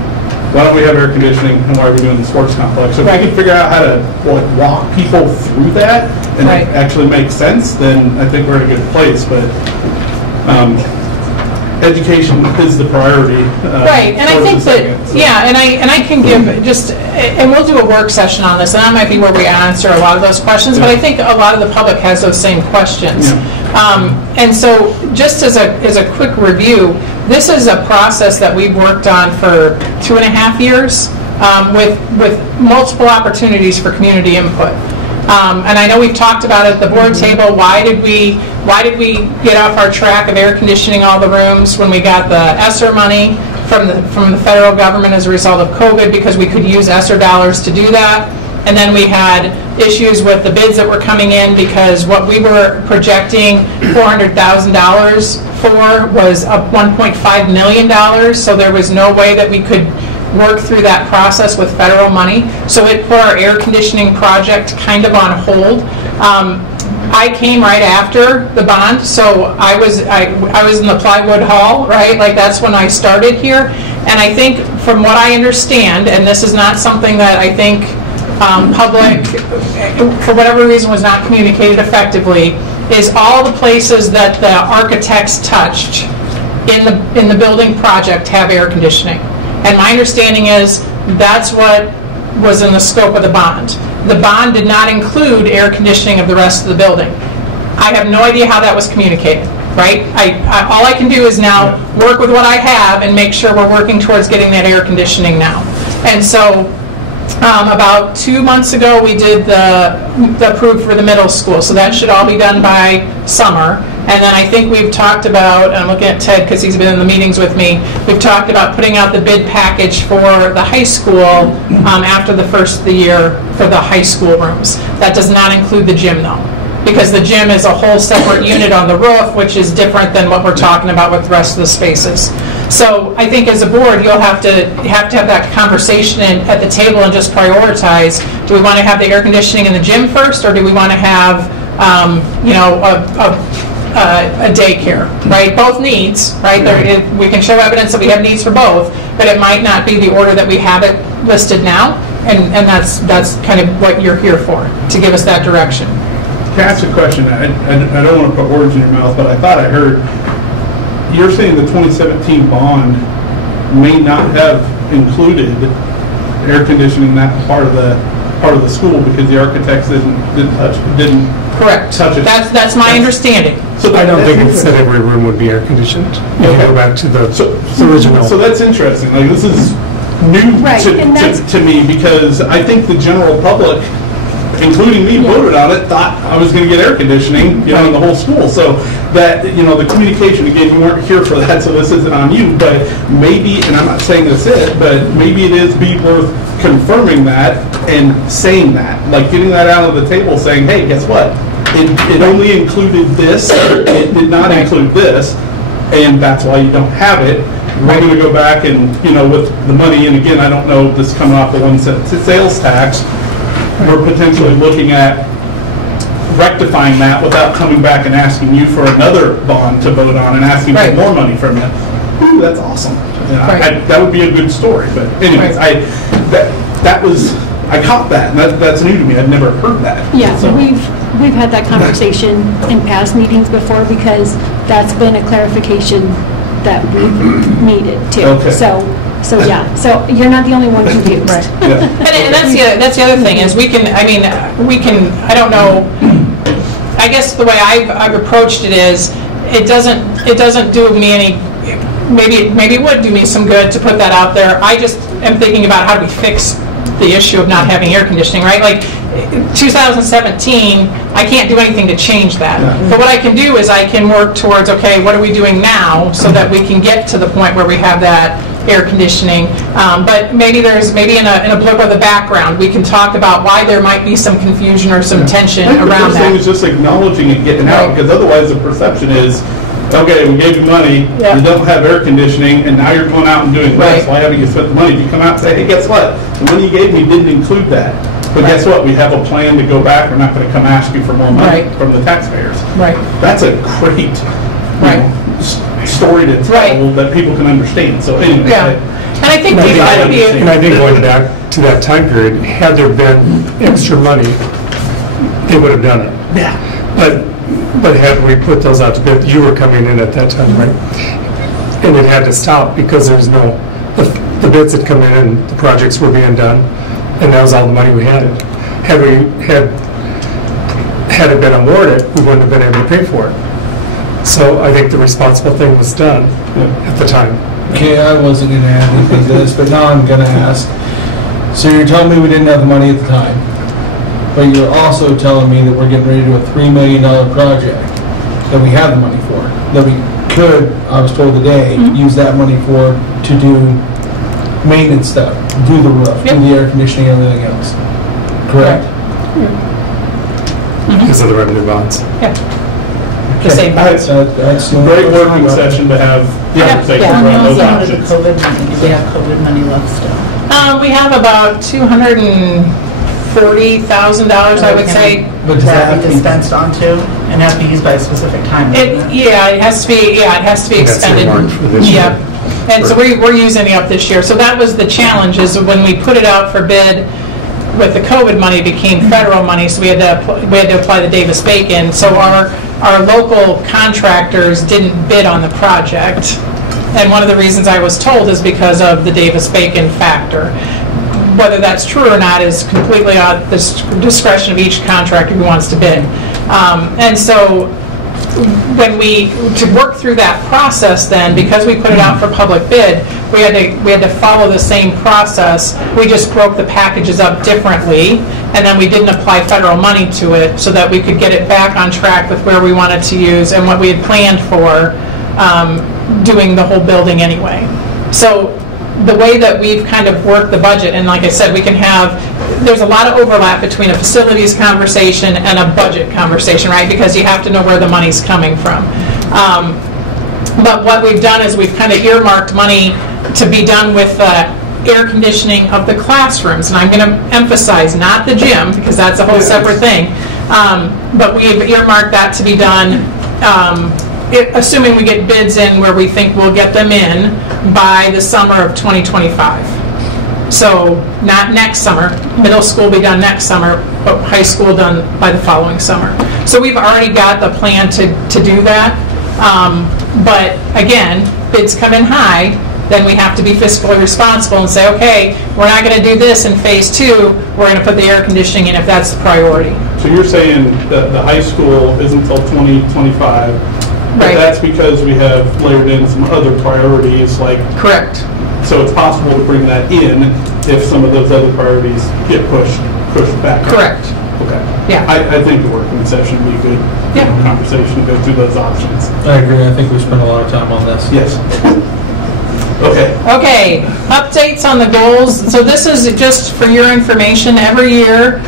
Why don't we have air conditioning, and why are we doing the sports complex? So if we can figure out how to walk people through that, and it actually makes sense, then I think we're in a good place. But education is the priority. Right, and I think that, and I can give and we'll do a work session on this, and that might be where we answer a lot of those questions, but I think a lot of the public has those same questions. And so just as a quick review, this is a process that we've worked on for 2.5 years with multiple opportunities for community input. And I know we've talked about it at the board table. Why did we get off our track of air conditioning all the rooms when we got the ESSER money from the federal government as a result of COVID? Because we could use ESSER dollars to do that. And then we had issues with the bids that were coming in because what we were projecting $400,000 for was up $1.5 million. So there was no way that we could work through that process with federal money. So it put our air conditioning project kind of on hold. I came right after the bond, so I was in the plywood hall, right? Like that's when I started here. And I think from what I understand, and this is not something that I think public, for whatever reason, was not communicated effectively, is all the places that the architects touched in the building project have air conditioning. And my understanding is that's what was in the scope of the bond. The bond did not include air conditioning of the rest of the building. I have no idea how that was communicated, right? All I can do is now work with what I have and make sure we're working towards getting that air conditioning now. And so about 2 months ago, we did the approved for the middle school, so that should all be done by summer. And then I think we've talked about, and I'm looking at Ted because he's been in the meetings with me, we've talked about putting out the bid package for the high school after the first of the year for the high school rooms. That does not include the gym though, because the gym is a whole separate unit on the roof, which is different than what we're talking about with the rest of the spaces. So I think as a board, you'll have to have that conversation at the table and just prioritize. Do we want to have the air conditioning in the gym first, or do we want to have a daycare, right? Both needs, right? We can show evidence that we have needs for both, but it might not be the order that we have it listed now, and that's kind of what you're here for, to give us that direction. Can I ask a question? I don't want to put words in your mouth, but I thought I heard, you're saying the 2017 bond may not have included air conditioning that part of the school because the architects didn't touch it. That's my understanding. So I don't think it said every room would be air conditioned. You go back to the original. So that's interesting. Like this is new to me because I think the general public, including me, voted on it, thought I was going to get air conditioning, in the whole school. So that, the communication, again, you weren't here for that, so this isn't on you, but maybe, and I'm not saying this is, but maybe it is worth confirming that and saying that, like getting that out of the table, saying, hey, guess what? It only included this, it did not include this, and that's why you don't have it. We're going to go back and, with the money, and again, I don't know if this is coming off the 1 cent sales tax, we're potentially looking at rectifying that without coming back and asking you for another bond to vote on and asking for more money from you. Ooh, that's awesome. That would be a good story. But anyways, I caught that, and that's new to me. I've never heard that. Yeah, so we've had that conversation in past meetings before because that's been a clarification that we've needed too. Okay. So you're not the only one confused. Right. And that's the other thing is we can, I don't know, I guess the way I've approached it is it doesn't do me any, maybe it would do me some good to put that out there. I just am thinking about how do we fix the issue of not having air conditioning, right? Like 2017, I can't do anything to change that. But what I can do is I can work towards, okay, what are we doing now so that we can get to the point where we have that air conditioning. But maybe in a blip of the background, we can talk about why there might be some confusion or some tension around that. The first thing is just acknowledging it, getting out, because otherwise the perception is, okay, we gave you money, you don't have air conditioning, and now you're going out and doing this. Why haven't you spent the money? If you come out and say, hey, guess what? The money you gave me didn't include that. But guess what? We have a plan to go back. We're not going to come ask you for more money from the taxpayers. Right. That's a great story to tell that people can understand. So anyway. And I think going back to that time period, had there been extra money, they would have done it. Yeah. But had we put those out to bid, you were coming in at that time, right? And it had to stop because there's the bids had come in and the projects were being done, and that was all the money we had. Had it been awarded, we wouldn't have been able to pay for it. So I think the responsible thing was done at the time. Okay, I wasn't going to add anything to this, but now I'm going to ask. So you're telling me we didn't have the money at the time, but you're also telling me that we're getting ready to do a $3 million project that we have the money for, that we could, I was told today, use that money to do maintenance stuff, do the roof, do the air conditioning, and everything else. Correct. Because of the revenue bonds. Yeah. The same bonds. That's Great working session to have conversations around those Some of the options. COVID money, do we have COVID money left still? We have about $240,000, I would say. But does that have to be dispensed onto and have to be used by a specific time? Yeah, it has to be expended. That's earmarked for this year. Yeah. And so we're using it up this year. So that was the challenge, is when we put it out for bid with the COVID money, it became federal money, so we had to apply the Davis-Bacon. So our local contractors didn't bid on the project. And one of the reasons I was told is because of the Davis-Bacon factor. Whether that's true or not is completely at the discretion of each contractor who wants to bid. And so to work through that process then, because we put it out for public bid, we had to follow the same process. We just broke the packages up differently, and then we didn't apply federal money to it so that we could get it back on track with where we wanted to use and what we had planned for doing the whole building anyway. So the way that we've kind of worked the budget, and like I said, there's a lot of overlap between a facilities conversation and a budget conversation, right? Because you have to know where the money's coming from. But what we've done is we've kind of earmarked money to be done with air conditioning of the classrooms. And I'm going to emphasize not the gym, because that's a whole separate thing. But we've earmarked that to be done, assuming we get bids in where we think we'll get them in by the summer of 2025. So not next summer, middle school will be done next summer, but high school done by the following summer. So we've already got the plan to do that. But again, bids come in high, then we have to be fiscally responsible and say, okay, we're not going to do this in phase 2, we're going to put the air conditioning in if that's the priority. So you're saying that the high school isn't until 2025, but that's because we have layered in some other priorities like... Correct. So it's possible to bring that in if some of those other priorities get pushed back. Correct. Okay. Yeah. I think the working session would be a good conversation to go through those options. I agree. I think we spent a lot of time on this. Yes. Okay. Okay. Updates on the goals. So this is just for your information. Every year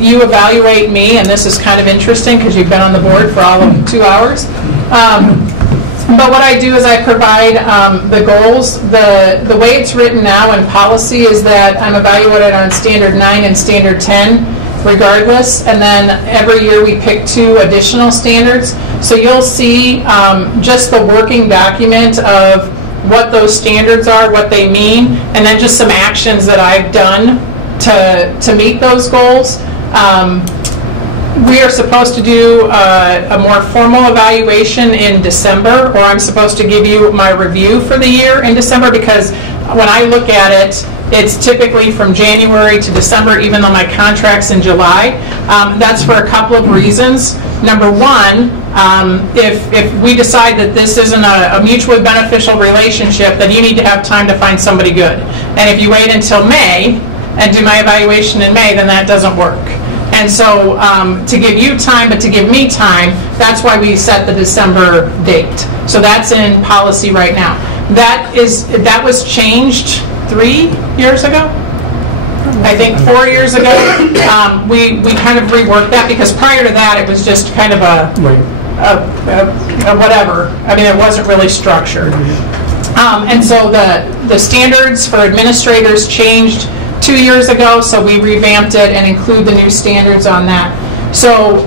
you evaluate me, and this is kind of interesting because you've been on the board for all of 2 hours. But what I do is I provide the goals. The way it's written now in policy is that I'm evaluated on Standard 9 and Standard 10 regardless, and then every year we pick 2 additional standards. So you'll see just the working document of what those standards are, what they mean, and then just some actions that I've done to meet those goals. We are supposed to do a more formal evaluation in December, or I'm supposed to give you my review for the year in December, because when I look at it, it's typically from January to December, even though my contract's in July. That's for a couple of reasons. Number one, if we decide that this isn't a mutually beneficial relationship, then you need to have time to find somebody good. And if you wait until May and do my evaluation in May, then that doesn't work. And so to give you time, but to give me time, that's why we set the December date. So that's in policy right now. That was changed 3 years ago. I think 4 years ago. We kind of reworked that, because prior to that it was just kind of a whatever. I mean, it wasn't really structured. And so the standards for administrators changed 2 years ago, so we revamped it and include the new standards on that. So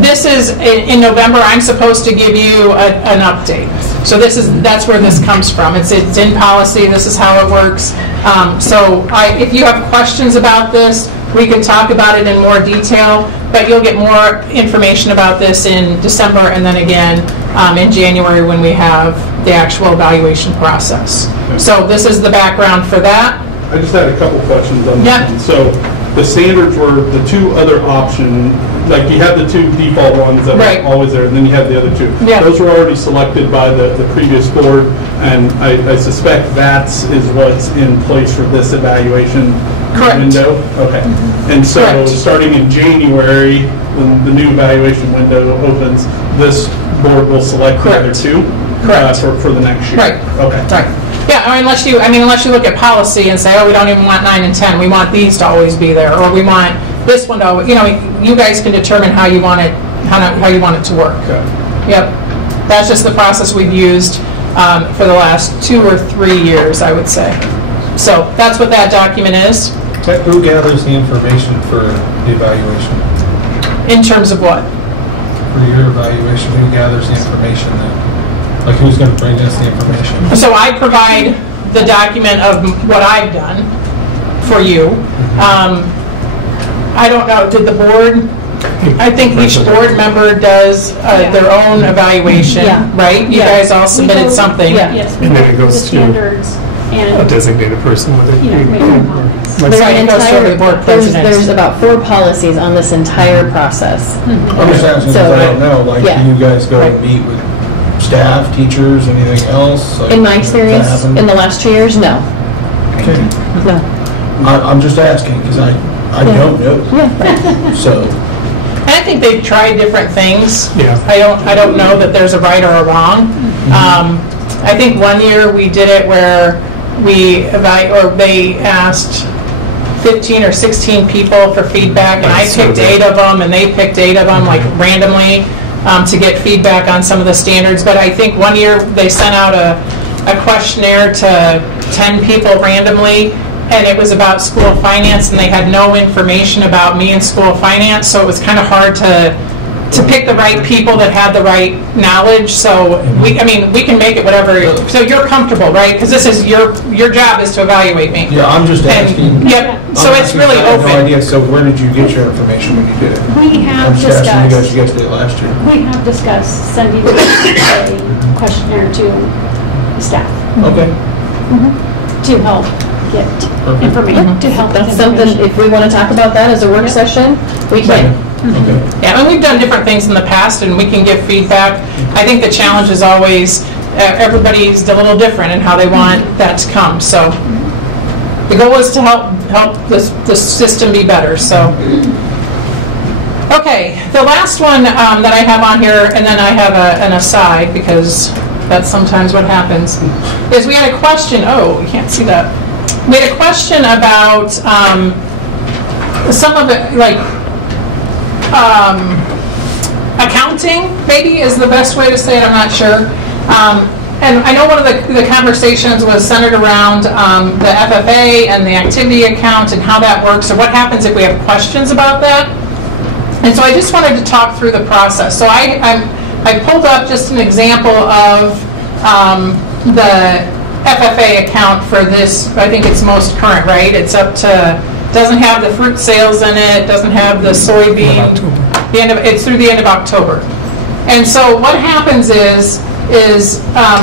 this is, in November, I'm supposed to give you an update. So that's where this comes from. It's in policy, this is how it works. So if you have questions about this, we can talk about it in more detail, but you'll get more information about this in December, and then again in January when we have the actual evaluation process. Okay. So this is the background for that. I just had a couple questions on that. Yep. So the standards were the 2 other options, like you had the 2 default ones that were always there, and then you had the other 2. Yeah. Those were already selected by the previous board, and I suspect that is what's in place for this evaluation window? Okay. And so starting in January, when the new evaluation window opens, this board will select the other 2 for the next year? Right. Okay. Right. Yeah, unless you look at policy and say, oh, we don't even want 9 and 10, we want these to always be there, or we want this one to always, you guys can determine how you want it, how you want it to work. Okay. Yep, that's just the process we've used for the last 2 or 3 years, I would say. So that's what that document is. Who gathers the information for the evaluation? In terms of what? For your evaluation, who gathers the information then? Like, who's going to bring us the information? So I provide the document of what I've done for you. I don't know, did the board, I think each board member does their own evaluation, right? You guys all submitted something. Yes. And then it goes to standards a and, designated person with it. Right, it goes to the board president. There's about 4 policies on this entire process. I'm just asking because I don't know, like, do you guys go and meet with staff, teachers, anything else? Like, In my experience, in the last 2 years, no. Okay. No. I'm just asking because I don't know. Yeah. So. And I think they've tried different things. Yeah. I don't know that there's a right or a wrong. I think one year we did it where they asked 15 or 16 people for feedback, and I picked 8 of them, and they picked 8 of them, like randomly, to get feedback on some of the standards. But I think one year they sent out a questionnaire to 10 people randomly, and it was about school finance, and they had no information about me and school finance, so it was kind of hard to pick the right people that had the right knowledge. So we can make it whatever. So you're comfortable, right? Because this is your job is to evaluate me. Yeah, I'm just asking. Yep. So it's really open. I have no idea. So where did you get your information when you did it? we have I'm just asking discussed, you guys did it last year. we have discussed sending a questionnaire to the staff Okay. to help get information, to help. That's with something, information. if we want to talk about that as a work session, we can. Okay. Yeah, and we've done different things in the past, and we can give feedback. I think the challenge is always everybody's a little different in how they want that to come. So the goal is to help the system be better. So, okay, the last one that I have on here, and then I have an aside because that's sometimes what happens, is we had a question. Oh, you can't see that. We had a question about some of it, like. Accounting, maybe, is the best way to say it, I'm not sure. And I know one of the conversations was centered around the FFA and the activity account and how that works, or what happens if we have questions about that. And so I just wanted to talk through the process. So I pulled up just an example of the FFA account for this. I think it's most current, right? It's up to, doesn't have the fruit sales in it, doesn't have the soybean, it's through the end of October. And so what happens is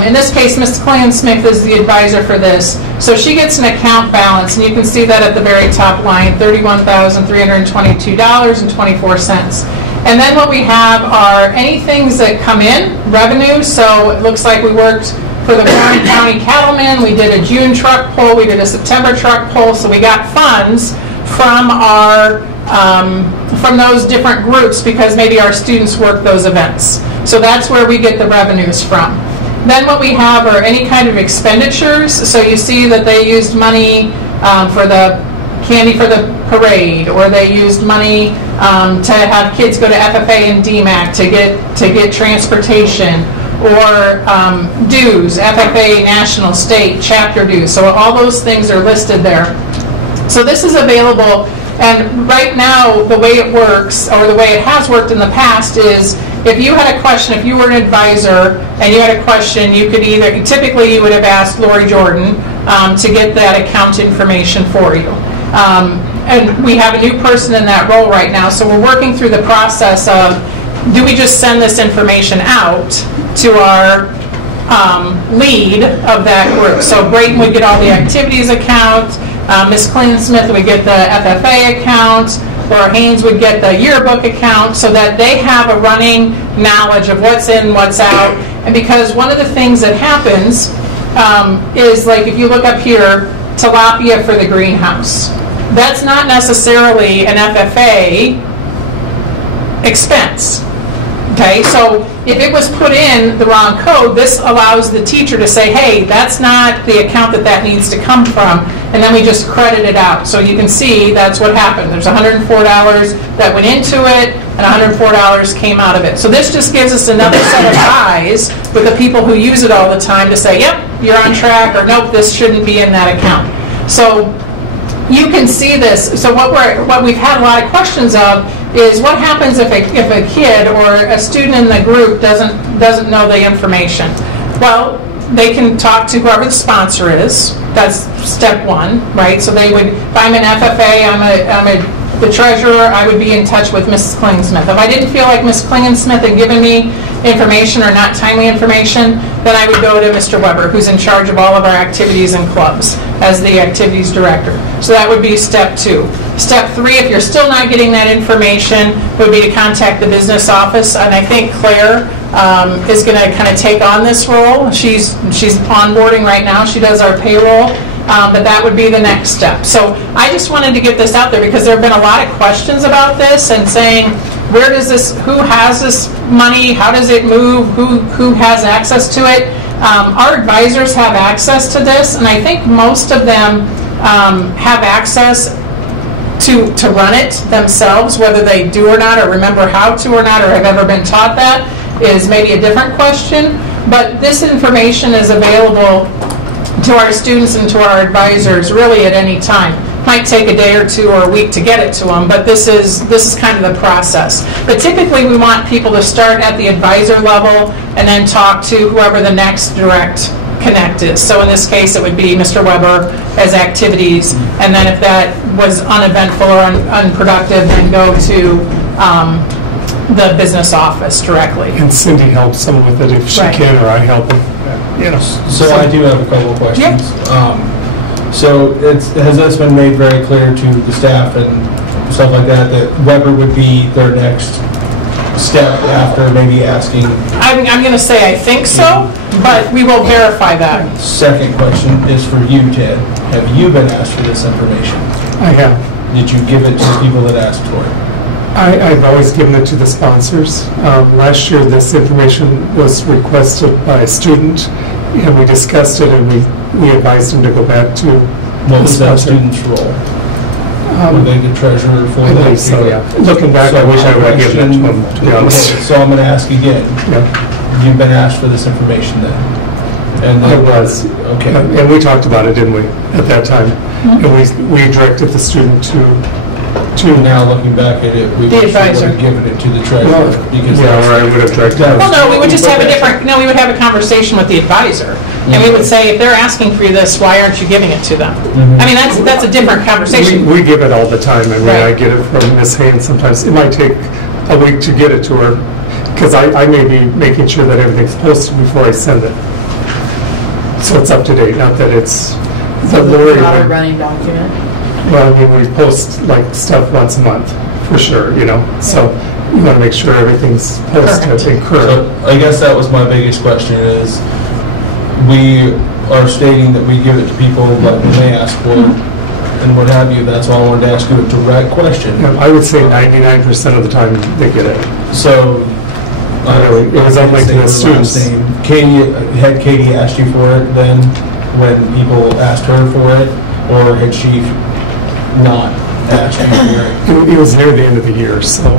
in this case, Ms. Clan-Smith is the advisor for this. So she gets an account balance, and you can see that at the very top line, $31,322.24. And then what we have are any things that come in, revenue. So it looks like we worked for the Warren County Cattlemen, we did a June truck pull, we did a September truck pull, so we got funds from our from those different groups because maybe our students work those events. So that's where we get the revenues from. Then what we have are any kind of expenditures. So you see that they used money for the candy for the parade, or they used money to have kids go to FFA and DMAC to get transportation, or dues, FFA, national, state, chapter dues. So all those things are listed there. So this is available, and right now the way it works, or the way it has worked in the past, is if you had a question, if you were an advisor and you had a question, you could typically you would have asked Lori Jordan to get that account information for you. And we have a new person in that role right now, so we're working through the process of, do we just send this information out to our lead of that group? So Brayton would get all the activities account, Ms. Clan-Smith would get the FFA account, Laura Haynes would get the yearbook account, so that they have a running knowledge of what's in, what's out. And because one of the things that happens is, like, if you look up here, tilapia for the greenhouse, that's not necessarily an FFA expense. Okay, so if it was put in the wrong code, this allows the teacher to say, hey, that's not the account that needs to come from, and then we just credit it out. So you can see that's what happened. There's $104 that went into it, and $104 came out of it. So this just gives us another set of eyes with the people who use it all the time to say, yep, you're on track, or nope, this shouldn't be in that account. So you can see this. So what we've had a lot of questions of is what happens if a kid or a student in the group doesn't know the information. Well, they can talk to whoever the sponsor is. That's step one, right? So they would, if I'm an FFA, I'm the treasurer, I would be in touch with Mrs. Klingensmith. If I didn't feel like Ms. Klingensmith had given me information or not timely information, then I would go to Mr. Weber, who's in charge of all of our activities and clubs as the activities director. So that would be step two. Step three, if you're still not getting that information, would be to contact the business office. And I think Claire is going to kind of take on this role. She's onboarding right now. She does our payroll. But that would be the next step. So I just wanted to get this out there because there have been a lot of questions about this and saying, where does this, who has this money, how does it move, who has access to it? Our advisors have access to this, and I think most of them have access to run it themselves. Whether they do or not, or remember how to or not, or have ever been taught that is maybe a different question. But this information is available to our students and to our advisors really at any time. Might take a day or two or a week to get it to them, but this is kind of the process. But typically we want people to start at the advisor level and then talk to whoever the next direct connect is. So in this case it would be Mr. Weber as activities, and then if that was uneventful or unproductive, then go to the business office directly. And Cindy helps them with it if she can, or I help them. So I do have a couple of questions. Yeah. So has this been made very clear to the staff and stuff like that Weber would be their next step after maybe asking? I'm going to say I think so, but we will verify that. Second question is for you, Ted. Have you been asked for this information? I have. Did you give it to people that asked for it? I've always given it to the sponsors. Last year, this information was requested by a student, and we discussed it, and we advised him to go back to what was that student's role? Were they the treasurer for I that? believe so, yeah. Looking back, I wish I would have given it to him, to be honest. Okay, so I'm going to ask again. Yeah. You've been asked for this information then? And I was. Okay. And we talked about it, didn't we, at that time? Mm-hmm. And we directed the student to now looking back at it, we the would advisor have given it to the treasurer. Because yeah, or I would have directed. Well, no, we would just have we would have a conversation with the advisor. And we would say, if they're asking for this, why aren't you giving it to them? I mean, that's a different conversation. We give it all the time. I mean, I get it from Ms. Haynes sometimes. It might take a week to get it to her, because I may be making sure that everything's posted before I send it. So it's up to date, not that it's... So it's not a running document? Well, I mean, we post like stuff once a month, for sure, so you want to make sure everything's posted and current. So I guess that was my biggest question is, we are stating that we give it to people but when they ask for it and what have you. That's all I wanted to ask you, a direct question. I would say 99% of the time they get it. So it was only to the students. Had Katie asked you for it then when people asked her for it, or had she not asked you for it? It was near the end of the year, so.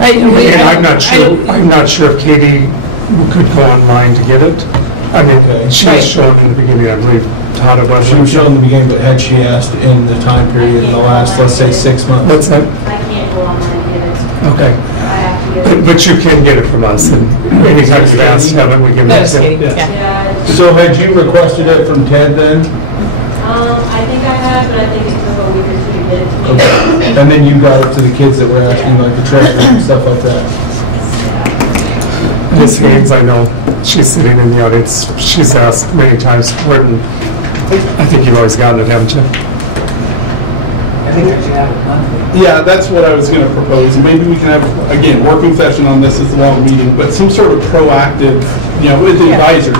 I'm not sure if Katie could go online to get it. I mean, she was shown in the beginning, I believe, how to She was shown in the beginning, but had she asked in the time period in the last, let's say, 6 months? What's that? I can't go online and get it. Okay. I have to get it. But you can get it from us, and anytime you've asked, haven't we given it to you? Yeah. So had you requested it from Ted then? I think I have, but I think it took a week or two to get it to me. Okay. And then you got it to the kids that were asking, like the treasurer and stuff like that? Ms. Haynes, I know, she's sitting in the audience, she's asked many times for it, and I think you've always gotten it, haven't you? think I should have it monthly. Yeah, that's what I was going to propose. Maybe we can have, again, working session on this, it's a long meeting, but some sort of proactive, with the advisors.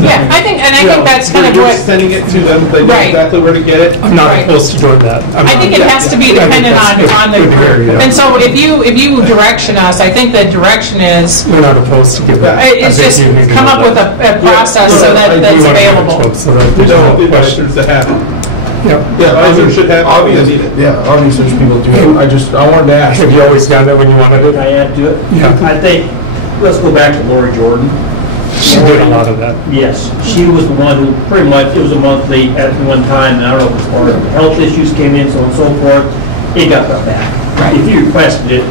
Yeah, I think that's kind of You're what. sending it to them, they know Right. exactly where to get it. I'm not opposed to doing that. I think it has to be dependent on the group. And so if you direction us, I think the direction is, We're not opposed to give that. it's just come up with a process so that's available. So that We there's don't no want the question. advisors to have it. Yep. Yeah, advisors should have it. Obviously, yeah, obviously there's people do it. I wanted to ask. Have you always done that when you wanted Can it? I add to it? Yeah. I think, let's go back to Lori Jordan. She did a lot of that. Yes, she was the one who pretty much, it was a monthly at one time, and I don't know if it was part of the health issues came in, so on and so forth, it got cut back. If you requested it,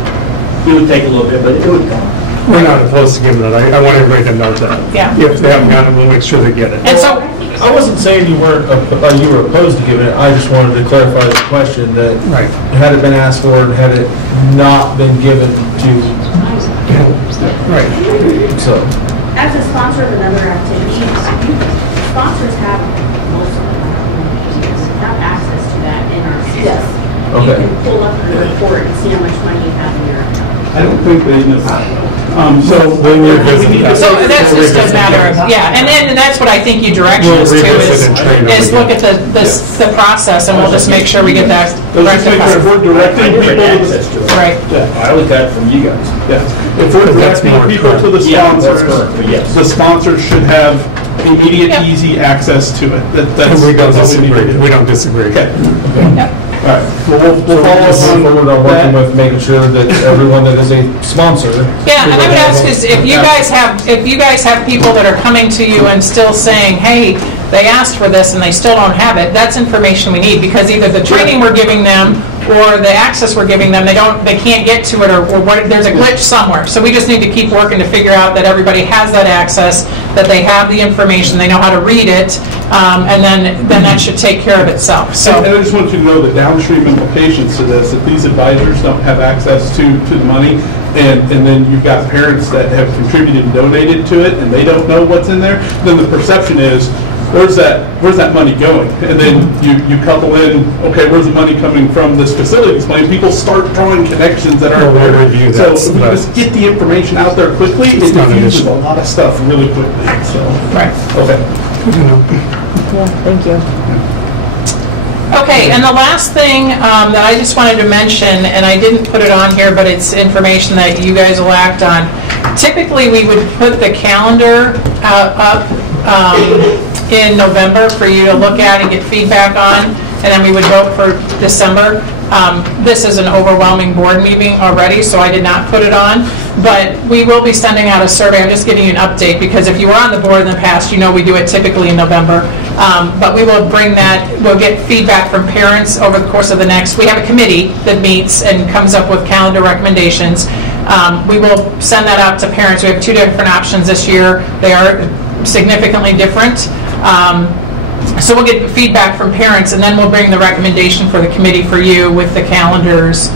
it would take a little bit, but it would come. We're not opposed to giving it. I want everybody to know that. Yeah. If they haven't gotten it, we'll make sure they get it. And so, I wasn't saying you were opposed to giving it, I just wanted to clarify the question that Right. had it been asked for and had it not been given to, Right. so. As a sponsor of another activity, sponsors have most of the have access to that in our system. Yes. Okay. You can pull up the report and see how much money you have in your account. I don't think they know. So We'll revisit that. so that's just a matter of, and that's what I think you direction us to revisit and train them is look at again. the process and we'll just make sure we get that Let's just make sure if rectified. we're directing I never people had to the, access to it. Right. I looked at it from you guys. yeah, if we're That's directing more people to the Yeah, that's sponsors, correct, but yes. the sponsors should have immediate, Yep. easy access to it. That's We don't that's all we need to disagree. do. We don't disagree. Okay. Yep. All right. Well, we'll follow Just up move forward on on working that. with making sure that everyone that is a sponsor. Yeah, and I would ask is if you guys have people that are coming to you and still saying, hey, they asked for this and they still don't have it, that's information we need because either the training we're giving them or the access we're giving them, they can't get to it or there's a glitch somewhere. So we just need to keep working to figure out that everybody has that access, that they have the information, they know how to read it, and then that should take care of itself. So. And I just want you to know the downstream implications to this, if these advisors don't have access to the money, and then you've got parents that have contributed and donated to it, and they don't know what's in there, then the perception is, where's that money going? And then you couple in, okay, where's the money coming from this facilities plan? People start drawing connections that aren't Well, we'll there. review So that, if we but- just get the information out there quickly, it It's not an diffuses issue. a lot of stuff really quickly, so. Right. Okay. Good to know. Yeah, thank you. Okay, and the last thing that I just wanted to mention, and I didn't put it on here, but it's information that you guys will act on. Typically, we would put the calendar up in November for you to look at and get feedback on, and then we would vote for December. This is an overwhelming board meeting already, so I did not put it on, but we will be sending out a survey. I'm just giving you an update, because if you were on the board in the past, you know we do it typically in November. But we will bring that, we'll get feedback from parents over the course of the next, we have a committee that meets and comes up with calendar recommendations. We will send that out to parents. We have two different options this year. They are significantly different. So we'll get feedback from parents, and then we'll bring the recommendation for the committee for you with the calendars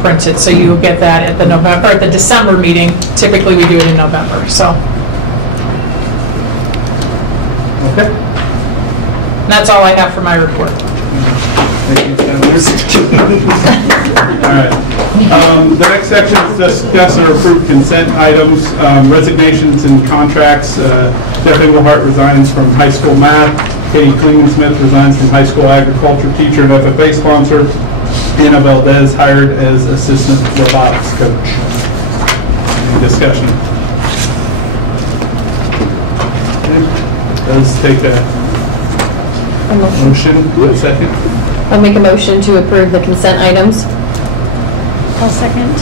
printed. So you'll get that at the December meeting. Typically, we do it in November. So. Okay. And that's all I have for my report. All right. The next section is discuss or approve consent items, resignations and contracts. Jeff Englehart resigns from high school math. Katie Klingsmith resigns from high school agriculture teacher and FFA sponsor. Anna Valdez hired as assistant robotics coach. Any discussion? Okay. Let's take a motion. A second. I'll make a motion to approve the consent items. I'll second.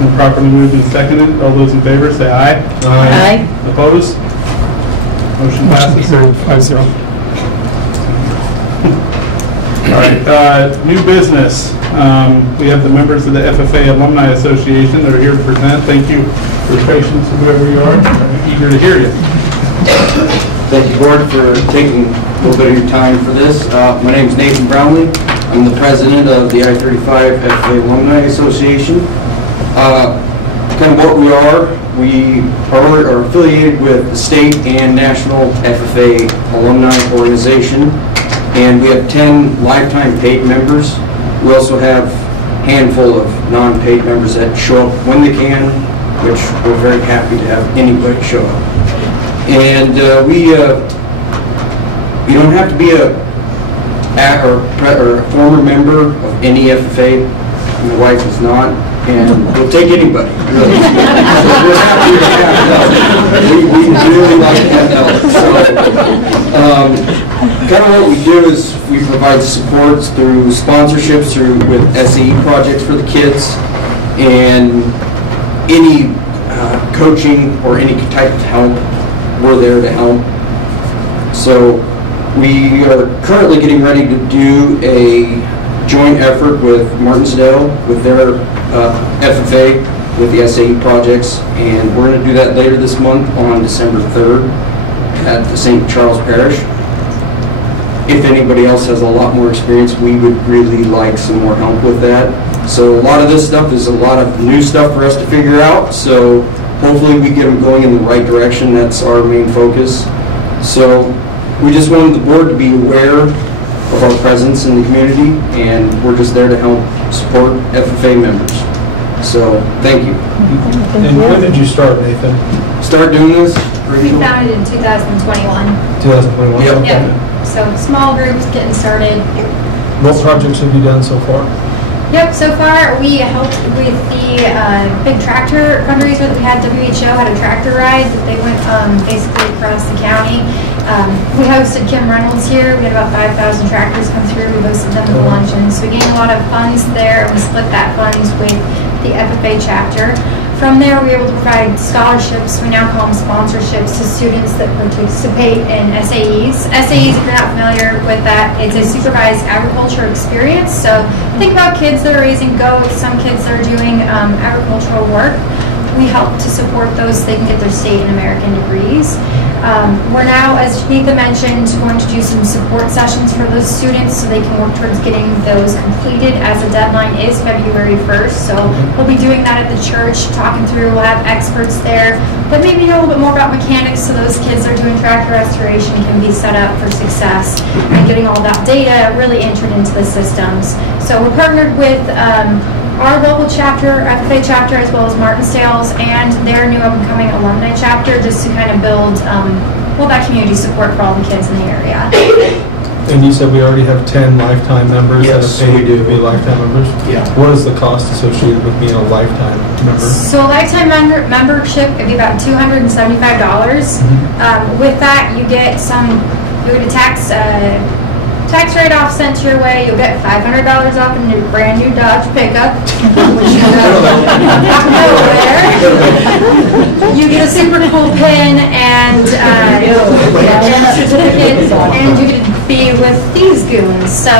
Been properly moved and seconded. All those in favor say aye. Aye. Opposed? Motion passes. 5-0. All right, new business. We have the members of the FFA Alumni Association that are here to present. Thank you for your patience, whoever you are. I'm eager to hear you. Thank you, Board, for taking a little bit of your time for this. My name is Nathan Brownlee. I'm the president of the I-35 FFA Alumni Association. Kind of what we are affiliated with the state and national FFA alumni organization, and we have 10 lifetime paid members. We also have a handful of non-paid members that show up when they can, which we're very happy to have anybody show up. And you don't have to be a former member of any FFA. My wife is not, and we'll take anybody, really. So we're happy to have help. We really like to have help. So, kind of what we do is we provide support through sponsorships, with SAE projects for the kids, and any coaching or any type of help, we're there to help. So we are currently getting ready to do a joint effort with Martinsdale with their FFA with the SAE projects, and we're going to do that later this month on December 3rd at the St. Charles Parish. If anybody else has a lot more experience, we would really like some more help with that. So a lot of this stuff is a lot of new stuff for us to figure out, so hopefully we get them going in the right direction. That's our main focus. So we just wanted the board to be aware of our presence in the community, and we're just there to help support FFA members. So, thank you. And when did you start, Nathan? Start doing this? We founded in 2021. 2021? Yep. Yep. So, small groups getting started. What projects have you done so far? Yep, so far we helped with the big tractor fundraiser that we had. WHO had a tractor ride that they went basically across the county. We hosted Kim Reynolds here. We had about 5,000 tractors come through. We hosted them at the luncheon. So we gained a lot of funds there, and we split that funds with the FFA chapter. From there, we were able to provide scholarships, we now call them sponsorships, to students that participate in SAEs. SAEs, if you're not familiar with that, it's a supervised agriculture experience. So think about kids that are raising goats, some kids that are doing agricultural work. We help to support those so they can get their state and American degrees. We're now, as Nathan mentioned, going to do some support sessions for those students so they can work towards getting those completed, as the deadline is February 1st. So we'll be doing that at the church, talking through. We'll have experts there that maybe know a little bit more about mechanics, so those kids that are doing tractor restoration can be set up for success and getting all that data really entered into the systems. So we're partnered with our local chapter, FFA chapter, as well as Martinsdale's and their new up-and-coming alumni chapter, just to kind of build that community support for all the kids in the area. And you said we already have 10 lifetime members Yes, that have paid we do. to be lifetime members? Yeah. What is the cost associated with being a lifetime member? So a lifetime membership would be about $275. With that, you get a tax write-off sent to your way. You'll get $500 off a brand new Dodge pickup, which you nowhere. You get a super cool pin and a certificate, and you get to be with these goons. So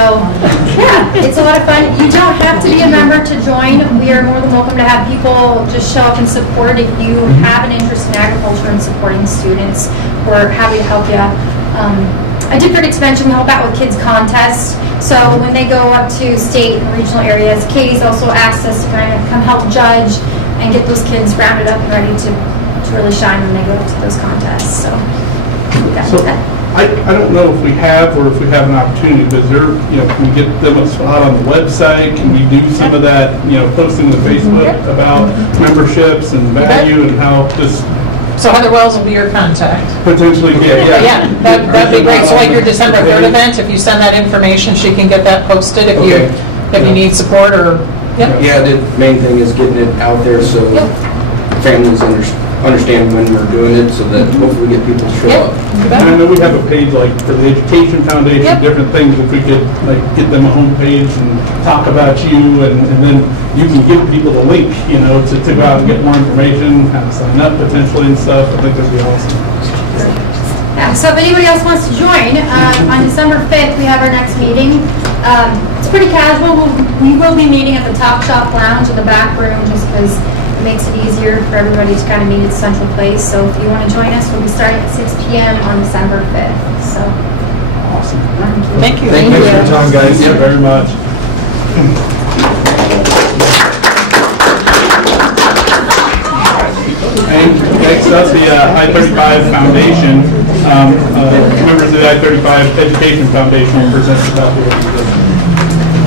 yeah, it's a lot of fun. You don't have to be a member to join. We are more than welcome to have people just show up and support. If you have an interest in agriculture and supporting students, we're happy to help you. I did forget to mention we help out with kids contests. So when they go up to state and regional areas, Katie's also asked us to kind of come help judge and get those kids rounded up and ready to really shine when they go up to those contests. So I don't know if we have or if we have an opportunity, but is there, can we get them a spot on the website? Can we do some of that, posting to Facebook about memberships and value and how this So Heather Wells will be your contact. potentially get? Yeah, that'd be great. So like your December 3rd event, if you send that information, she can get that posted if you need support or, Yeah, the main thing is getting it out there so families understand when we're doing it, so that hopefully we get people to show up. And I know we have a page like for the Education Foundation, different things. If we could like get them a homepage and talk about you, and then you can give people the link, to go out and get more information, how to sign up potentially and stuff. I think that'd be awesome. Yeah, so if anybody else wants to join, on December 5th we have our next meeting. It's pretty casual. We will be meeting at the Top Shop Lounge in the back room, just because it makes it easier for everybody to kind of meet at a central place. So if you want to join us, we'll be starting at 6 p.m. on December 5th. So awesome. Thank you. Thanks for your time, guys. Thank you very much. And next up, the I-35 Foundation. Members of the I-35 Education Foundation will present about the organization.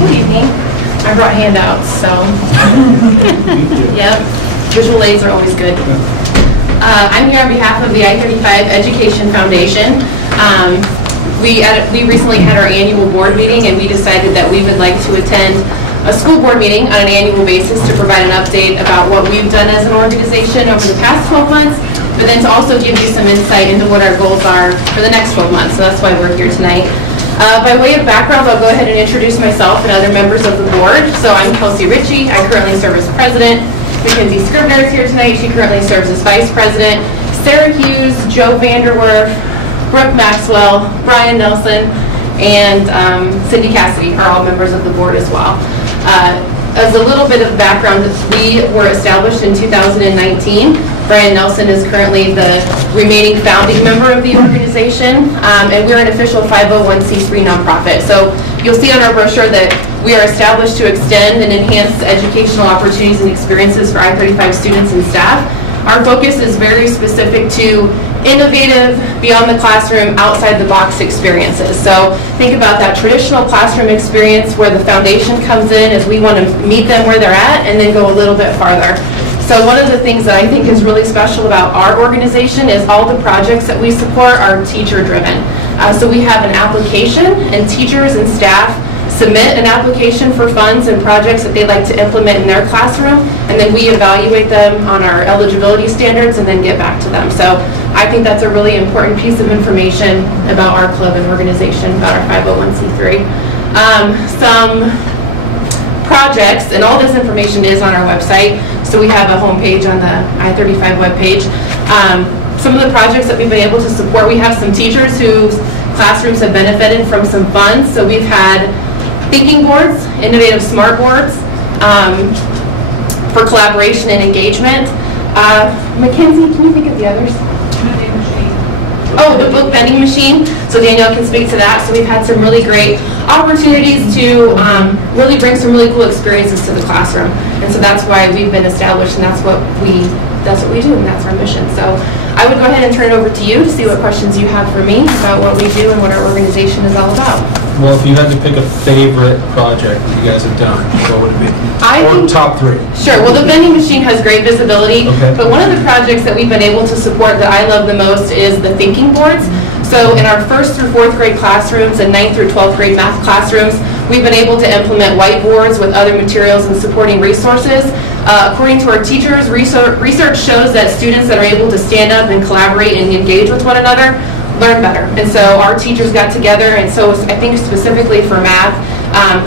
Good evening. I brought handouts, so. Yep, visual aids are always good. I'm here on behalf of the I-35 Education Foundation. We recently had our annual board meeting, and we decided that we would like to attend a school board meeting on an annual basis to provide an update about what we've done as an organization over the past 12 months, but then to also give you some insight into what our goals are for the next 12 months. So that's why we're here tonight. By way of background, I'll go ahead and introduce myself and other members of the board. So I'm Kelsey Ritchie. I currently serve as president. Mackenzie Scribner is here tonight. She currently serves as vice president. Sarah Hughes, Joe Vanderwerf, Brooke Maxwell, Brian Nelson, and Cindy Cassidy are all members of the board as well. As a little bit of background, we were established in 2019. Brian Nelson is currently the remaining founding member of the organization, and we're an official 501c3 nonprofit. So you'll see on our brochure that we are established to extend and enhance educational opportunities and experiences for I-35 students and staff. Our focus is very specific to innovative, beyond the classroom, outside the box experiences. So think about that traditional classroom experience where the foundation comes in as we want to meet them where they're at and then go a little bit farther. So one of the things that I think is really special about our organization is all the projects that we support are teacher driven. So we have an application, and teachers and staff submit an application for funds and projects that they'd like to implement in their classroom, and then we evaluate them on our eligibility standards and then get back to them. So I think that's a really important piece of information about our club and organization, about our 501c3. Some projects, and all this information is on our website, so we have a homepage on the I-35 webpage. Some of the projects that we've been able to support, we have some teachers whose classrooms have benefited from some funds. So we've had thinking boards, innovative smart boards, for collaboration and engagement. Mackenzie, can you think of the others? Oh, the book vending machine. So Danielle can speak to that. So we've had some really great opportunities to really bring some really cool experiences to the classroom. And so that's why we've been established, and that's what we do, and that's our mission. So I would go ahead and turn it over to you to see what questions you have for me about what we do and what our organization is all about. Well, if you had to pick a favorite project that you guys have done, what would it be? Or top three? Sure. Well, the vending machine has great visibility, okay. But one of the projects that we've been able to support that I love the most is the thinking boards. So in our 1st through 4th grade classrooms and 9th through 12th grade math classrooms, we've been able to implement whiteboards with other materials and supporting resources. According to our teachers, research shows that students that are able to stand up and collaborate and engage with one another learn better. And so our teachers got together, and so I think specifically for math,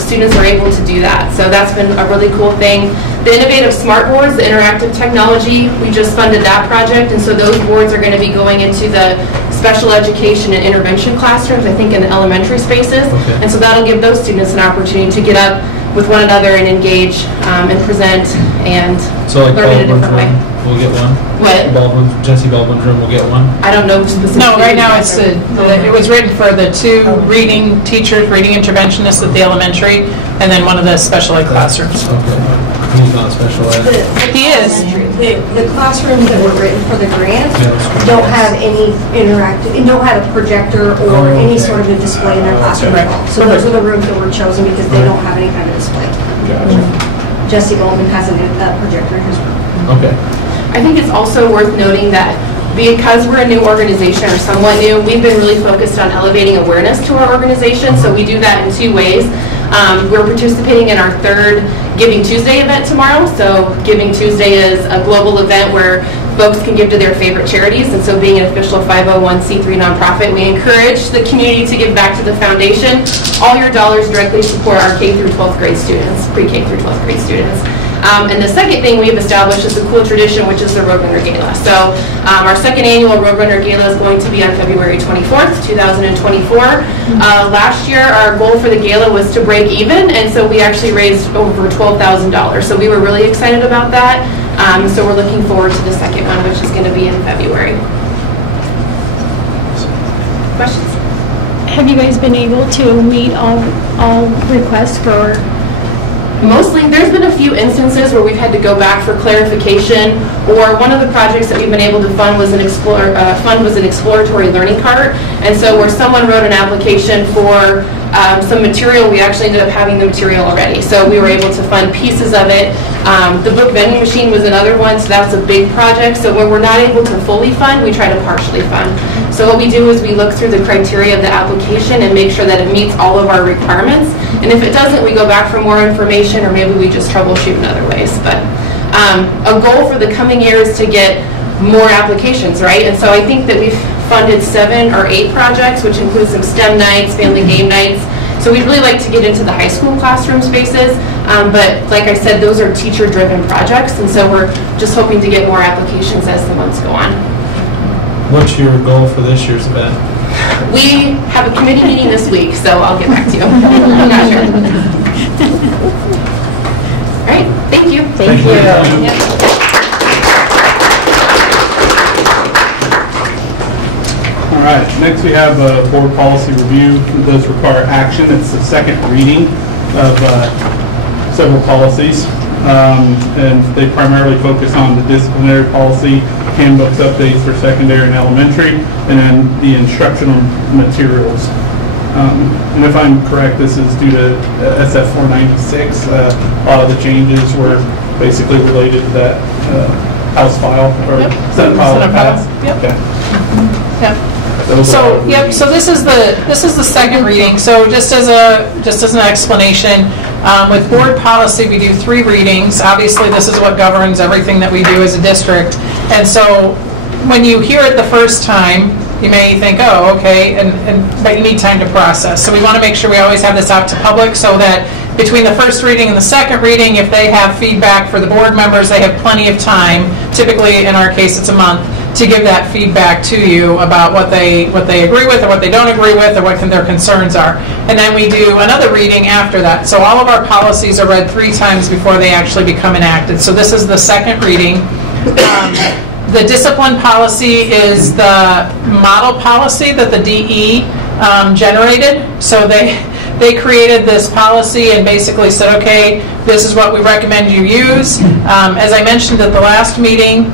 students are able to do that. So that's been a really cool thing. The innovative smart boards, the interactive technology, we just funded that project, and so those boards are going to be going into the special education and intervention classrooms, I think in the elementary spaces. Okay. And so that'll give those students an opportunity to get up with one another and engage and present and so like learn in a different way. We'll get one. What? Jesse Baldwin's room will get one. I don't know specifically. No, right now it's it was written for the 2 reading teachers, reading interventionists at the elementary, and then one of the special ed classrooms. Okay. He's not special ed. He is. The classrooms that were written for the grant don't have any interactive, don't have a projector or any sort of a display in their classroom at all. So those are the rooms that were chosen because they don't have any kind of display. Jesse Goldman has a projector in his room. Okay. I think it's also worth noting that because we're a new organization, or somewhat new, we've been really focused on elevating awareness to our organization. So we do that in 2 ways. We're participating in our 3rd Giving Tuesday event tomorrow. So Giving Tuesday is a global event where folks can give to their favorite charities. And so being an official 501c3 nonprofit, we encourage the community to give back to the foundation. All your dollars directly support our K through 12th grade students, pre-K through 12th grade students. And the second thing we've established is a cool tradition, which is the Roadrunner Gala. So our 2nd annual Roadrunner Gala is going to be on February 24th, 2024. Last year, our goal for the gala was to break even, and so we actually raised over $12,000. So we were really excited about that. So we're looking forward to the second one, which is going to be in February. Questions? Have you guys been able to meet all requests for Mostly, there's been a few instances where we've had to go back for clarification, or one of the projects that we've been able to fund was an exploratory learning cart, and so where someone wrote an application for some material, we actually ended up having the material already, so we were able to fund pieces of it. The book vending machine was another one, so that's a big project, so when we're not able to fully fund, we try to partially fund. So what we do is we look through the criteria of the application and make sure that it meets all of our requirements, and if it doesn't, we go back for more information, or maybe we just troubleshoot in other ways. But a goal for the coming year is to get more applications, right? And so I think that we've funded 7 or 8 projects, which includes some STEM nights, family game nights. So we'd really like to get into the high school classroom spaces, but like I said, those are teacher-driven projects, and so we're just hoping to get more applications as the months go on. What's your goal for this year's event? We have a committee meeting this week, so I'll get back to you. I'm not sure. All right, thank you. Thank you. Yep. All right, next we have a board policy review. It does require action. It's the second reading of several policies, and they primarily focus on the disciplinary policy, handbooks updates for secondary and elementary, and then the instructional materials. And if I'm correct, this is due to SF 496. A lot of the changes were basically related to that House file or Senate file that passed. Yep. Okay. Yep. So this is the second reading. So just as an explanation, with board policy we do 3 readings. Obviously this is what governs everything that we do as a district. And so when you hear it the first time, you may think, oh, okay, but you need time to process. So we want to make sure we always have this out to public so that between the first reading and the second reading, if they have feedback for the board members, they have plenty of time, typically in our case it's a month, to give that feedback to you about what they agree with or what they don't agree with or what their concerns are. And then we do another reading after that. So all of our policies are read 3 times before they actually become enacted. So this is the second reading. The discipline policy is the model policy that the DE generated. So they created this policy and basically said, okay, this is what we recommend you use. As I mentioned at the last meeting,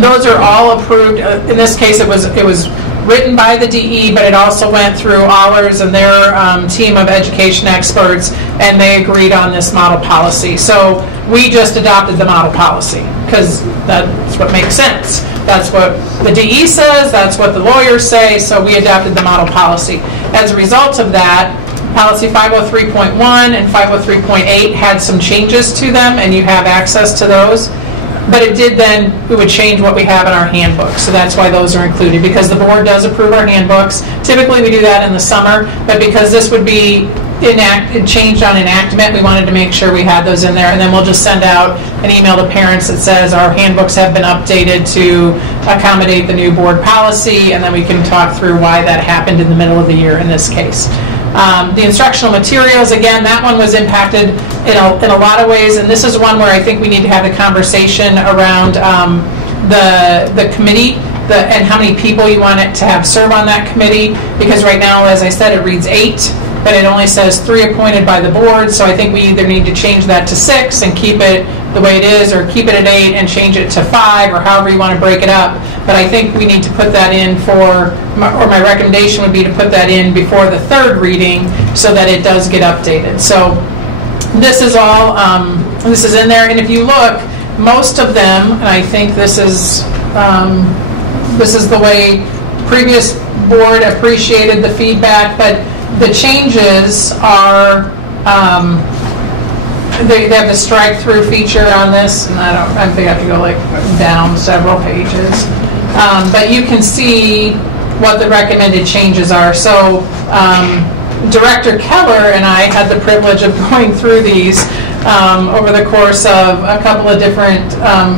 those are all approved. In this case, it was written by the DE, but it also went through ours and their team of education experts, and they agreed on this model policy. So we just adopted the model policy because that's what makes sense. That's what the DE says, that's what the lawyers say, so we adopted the model policy. As a result of that, policy 503.1 and 503.8 had some changes to them, and you have access to those. But it did then, we would change what we have in our handbooks. So that's why those are included, because the board does approve our handbooks. Typically we do that in the summer, but because this would be changed on enactment, we wanted to make sure we had those in there. And then we'll just send out an email to parents that says our handbooks have been updated to accommodate the new board policy, and then we can talk through why that happened in the middle of the year in this case. The instructional materials, again, that one was impacted in a lot of ways, and this is one where I think we need to have a conversation around the committee and how many people you want it to have serve on that committee, because right now, as I said, it reads 8, but it only says 3 appointed by the board, so I think we either need to change that to 6 and keep it the way it is, or keep it at 8 and change it to 5, or however you want to break it up. But I think we need to put that in my recommendation would be to put that in before the 3rd reading so that it does get updated. So this is all, this is in there, and if you look, most of them, and I think this is the way previous board appreciated the feedback, but the changes are, they have the strike-through feature on this, and I think I have to go like down several pages. But you can see what the recommended changes are. So Director Keller and I had the privilege of going through these over the course of a couple of different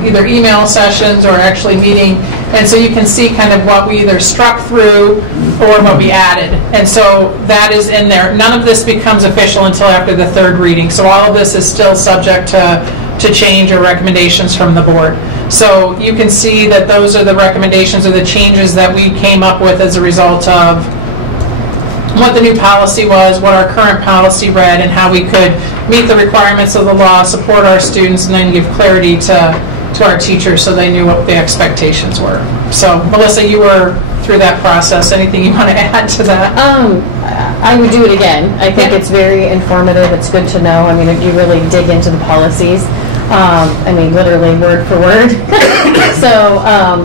either email sessions or actually meeting. And so you can see kind of what we either struck through or what we added. And so that is in there. None of this becomes official until after the 3rd reading. So all of this is still subject to change or recommendations from the board. So you can see that those are the recommendations or the changes that we came up with as a result of what the new policy was, what our current policy read, and how we could meet the requirements of the law, support our students, and then give clarity to our teachers so they knew what the expectations were. So, Melissa, you were through that process. Anything you want to add to that? I would do it again. I think it's very informative. It's good to know. I mean, if you really dig into the policies, I mean, literally word for word. So,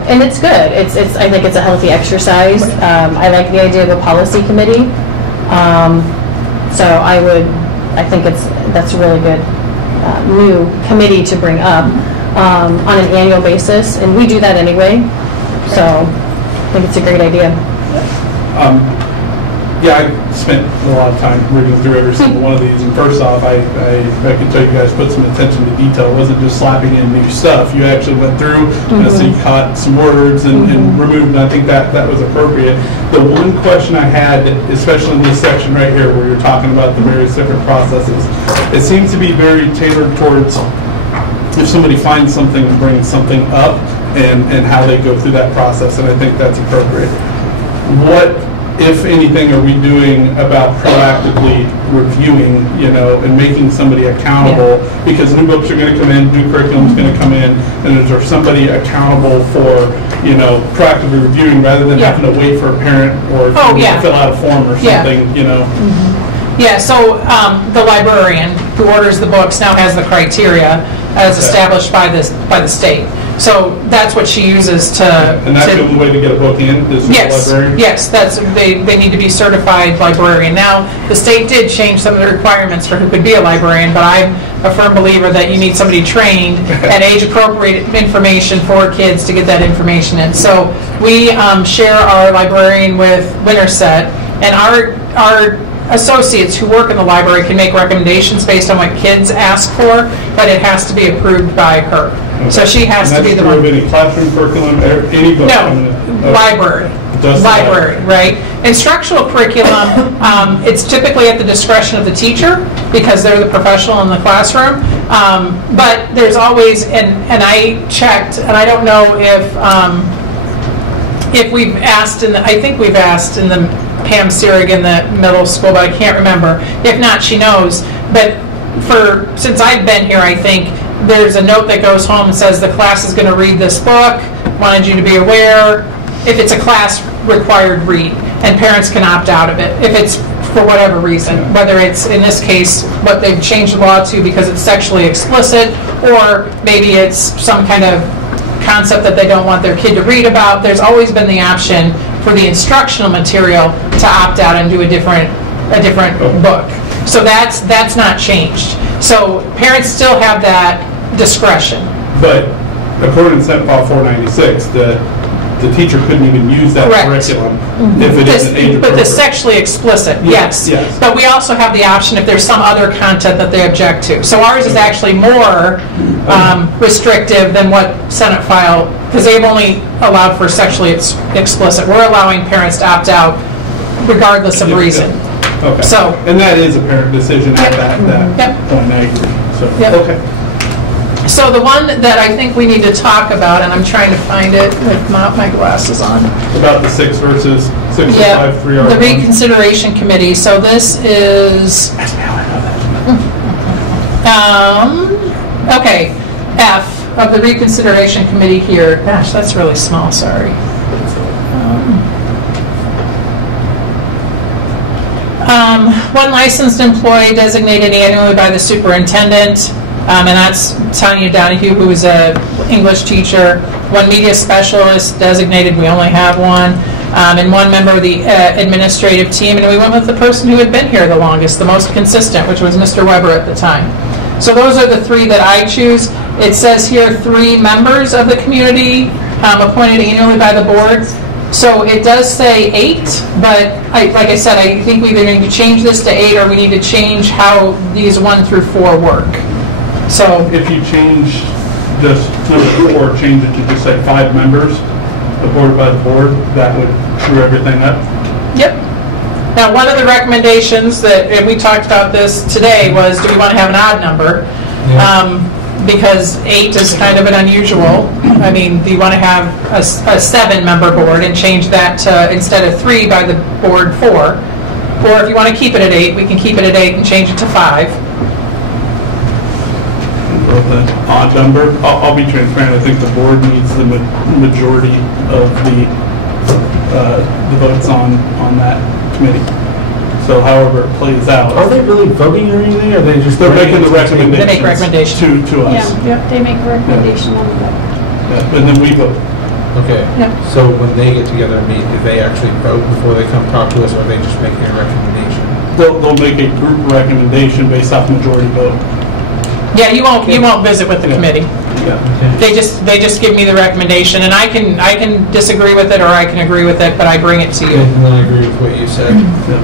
and it's good. I think it's a healthy exercise. I like the idea of a policy committee. So I think that's a really good new committee to bring up on an annual basis, and we do that anyway. So I think it's a great idea. Yeah, I spent a lot of time reading through every single one of these, and first off, I can tell you guys put some attention to detail. It wasn't just slapping in new stuff. You actually went through, so you caught some words and removed, and I think that was appropriate. The one question I had, especially in this section right here, where you're talking about the various different processes, it seems to be very tailored towards if somebody finds something, brings something up, and how they go through that process, and I think that's appropriate. What, if anything, are we doing about proactively reviewing, and making somebody accountable? Yeah. Because new books are going to come in, new curriculum is going to come in, and is there somebody accountable for, proactively reviewing rather than having to wait for a parent or to fill out a form or something, Yeah, so the librarian who orders the books now has the criteria as established by the state. So that's what she uses to... And that's the only way to get a book in, is the librarian? Yes, they need to be certified librarian. Now, the state did change some of the requirements for who could be a librarian, but I'm a firm believer that you need somebody trained and age-appropriate information for kids to get that information in. So we share our librarian with Winterset, and our associates who work in the library can make recommendations based on what kids ask for, but it has to be approved by her. Okay. So she has to be the one. Any classroom curriculum, any book? No, library. Library, right? Instructional curriculum, it's typically at the discretion of the teacher because they're the professional in the classroom. But there's always, and I checked, and I don't know if we've asked, I think we've asked in the Pam Serig in the middle school, but I can't remember. If not, she knows. But since I've been here, I think there's a note that goes home and says the class is going to read this book, wanted you to be aware, if it's a class required read, and parents can opt out of it if it's for whatever reason, whether it's, in this case, what they've changed the law to because it's sexually explicit, or maybe it's some kind of concept that they don't want their kid to read about. There's always been the option for the instructional material to opt out and do a different book. So that's not changed. So parents still have that discretion. But according to Senate File 496, the teacher couldn't even use that curriculum if it isn't age appropriate. But the sexually explicit, yes. But we also have the option if there's some other content that they object to. So ours is actually more restrictive than what Senate File, because they've only allowed for sexually explicit. We're allowing parents to opt out regardless of reason. Okay. So, and that is a parent decision at that point, I agree. So, okay. So the one that I think we need to talk about, and I'm trying to find it with my glasses on. About the 6 versus 6 yeah, 5, 3 R1. The reconsideration committee. So this is... okay, F of the reconsideration committee here. Gosh, that's really small, sorry. One licensed employee designated annually by the superintendent, and that's Tanya Donahue, who is an English teacher. One media specialist designated, we only have one, and one member of the administrative team, and we went with the person who had been here the longest, the most consistent, which was Mr. Weber at the time. So those are the 3 that I choose. It says here 3 members of the community appointed annually by the board. So it does say 8, but like I said, I think we either need to change this to 8 or we need to change how these 1 through 4 work. So if you change just number 4, change it to just say 5 members appointed by the board, that would screw everything up. Yep. Now, one of the recommendations that, and we talked about this today, was do we want to have an odd number? Yeah. Because 8 is kind of an unusual. I mean, do you want to have a 7-member board and change that to, instead of 3 by the board, 4? Or if you want to keep it at 8, we can keep it at 8 and change it to 5. With an odd number, I'll be transparent, I think the board needs the majority of the votes on that committee. So however it plays out. Are they really voting or anything, or are they just? They're making the recommendations. They make recommendations. To us. Yeah, yep, they make a recommendation on that. Yeah, and then we vote. Okay, Yep. so when they get together and meet, do they actually vote before they come talk to us, or are they just making a recommendation? They'll make a group recommendation based off majority vote. Yeah, you won't visit with the committee. Yeah. They just give me the recommendation, and I can disagree with it or I can agree with it, but I bring it to you. And I agree with what you said.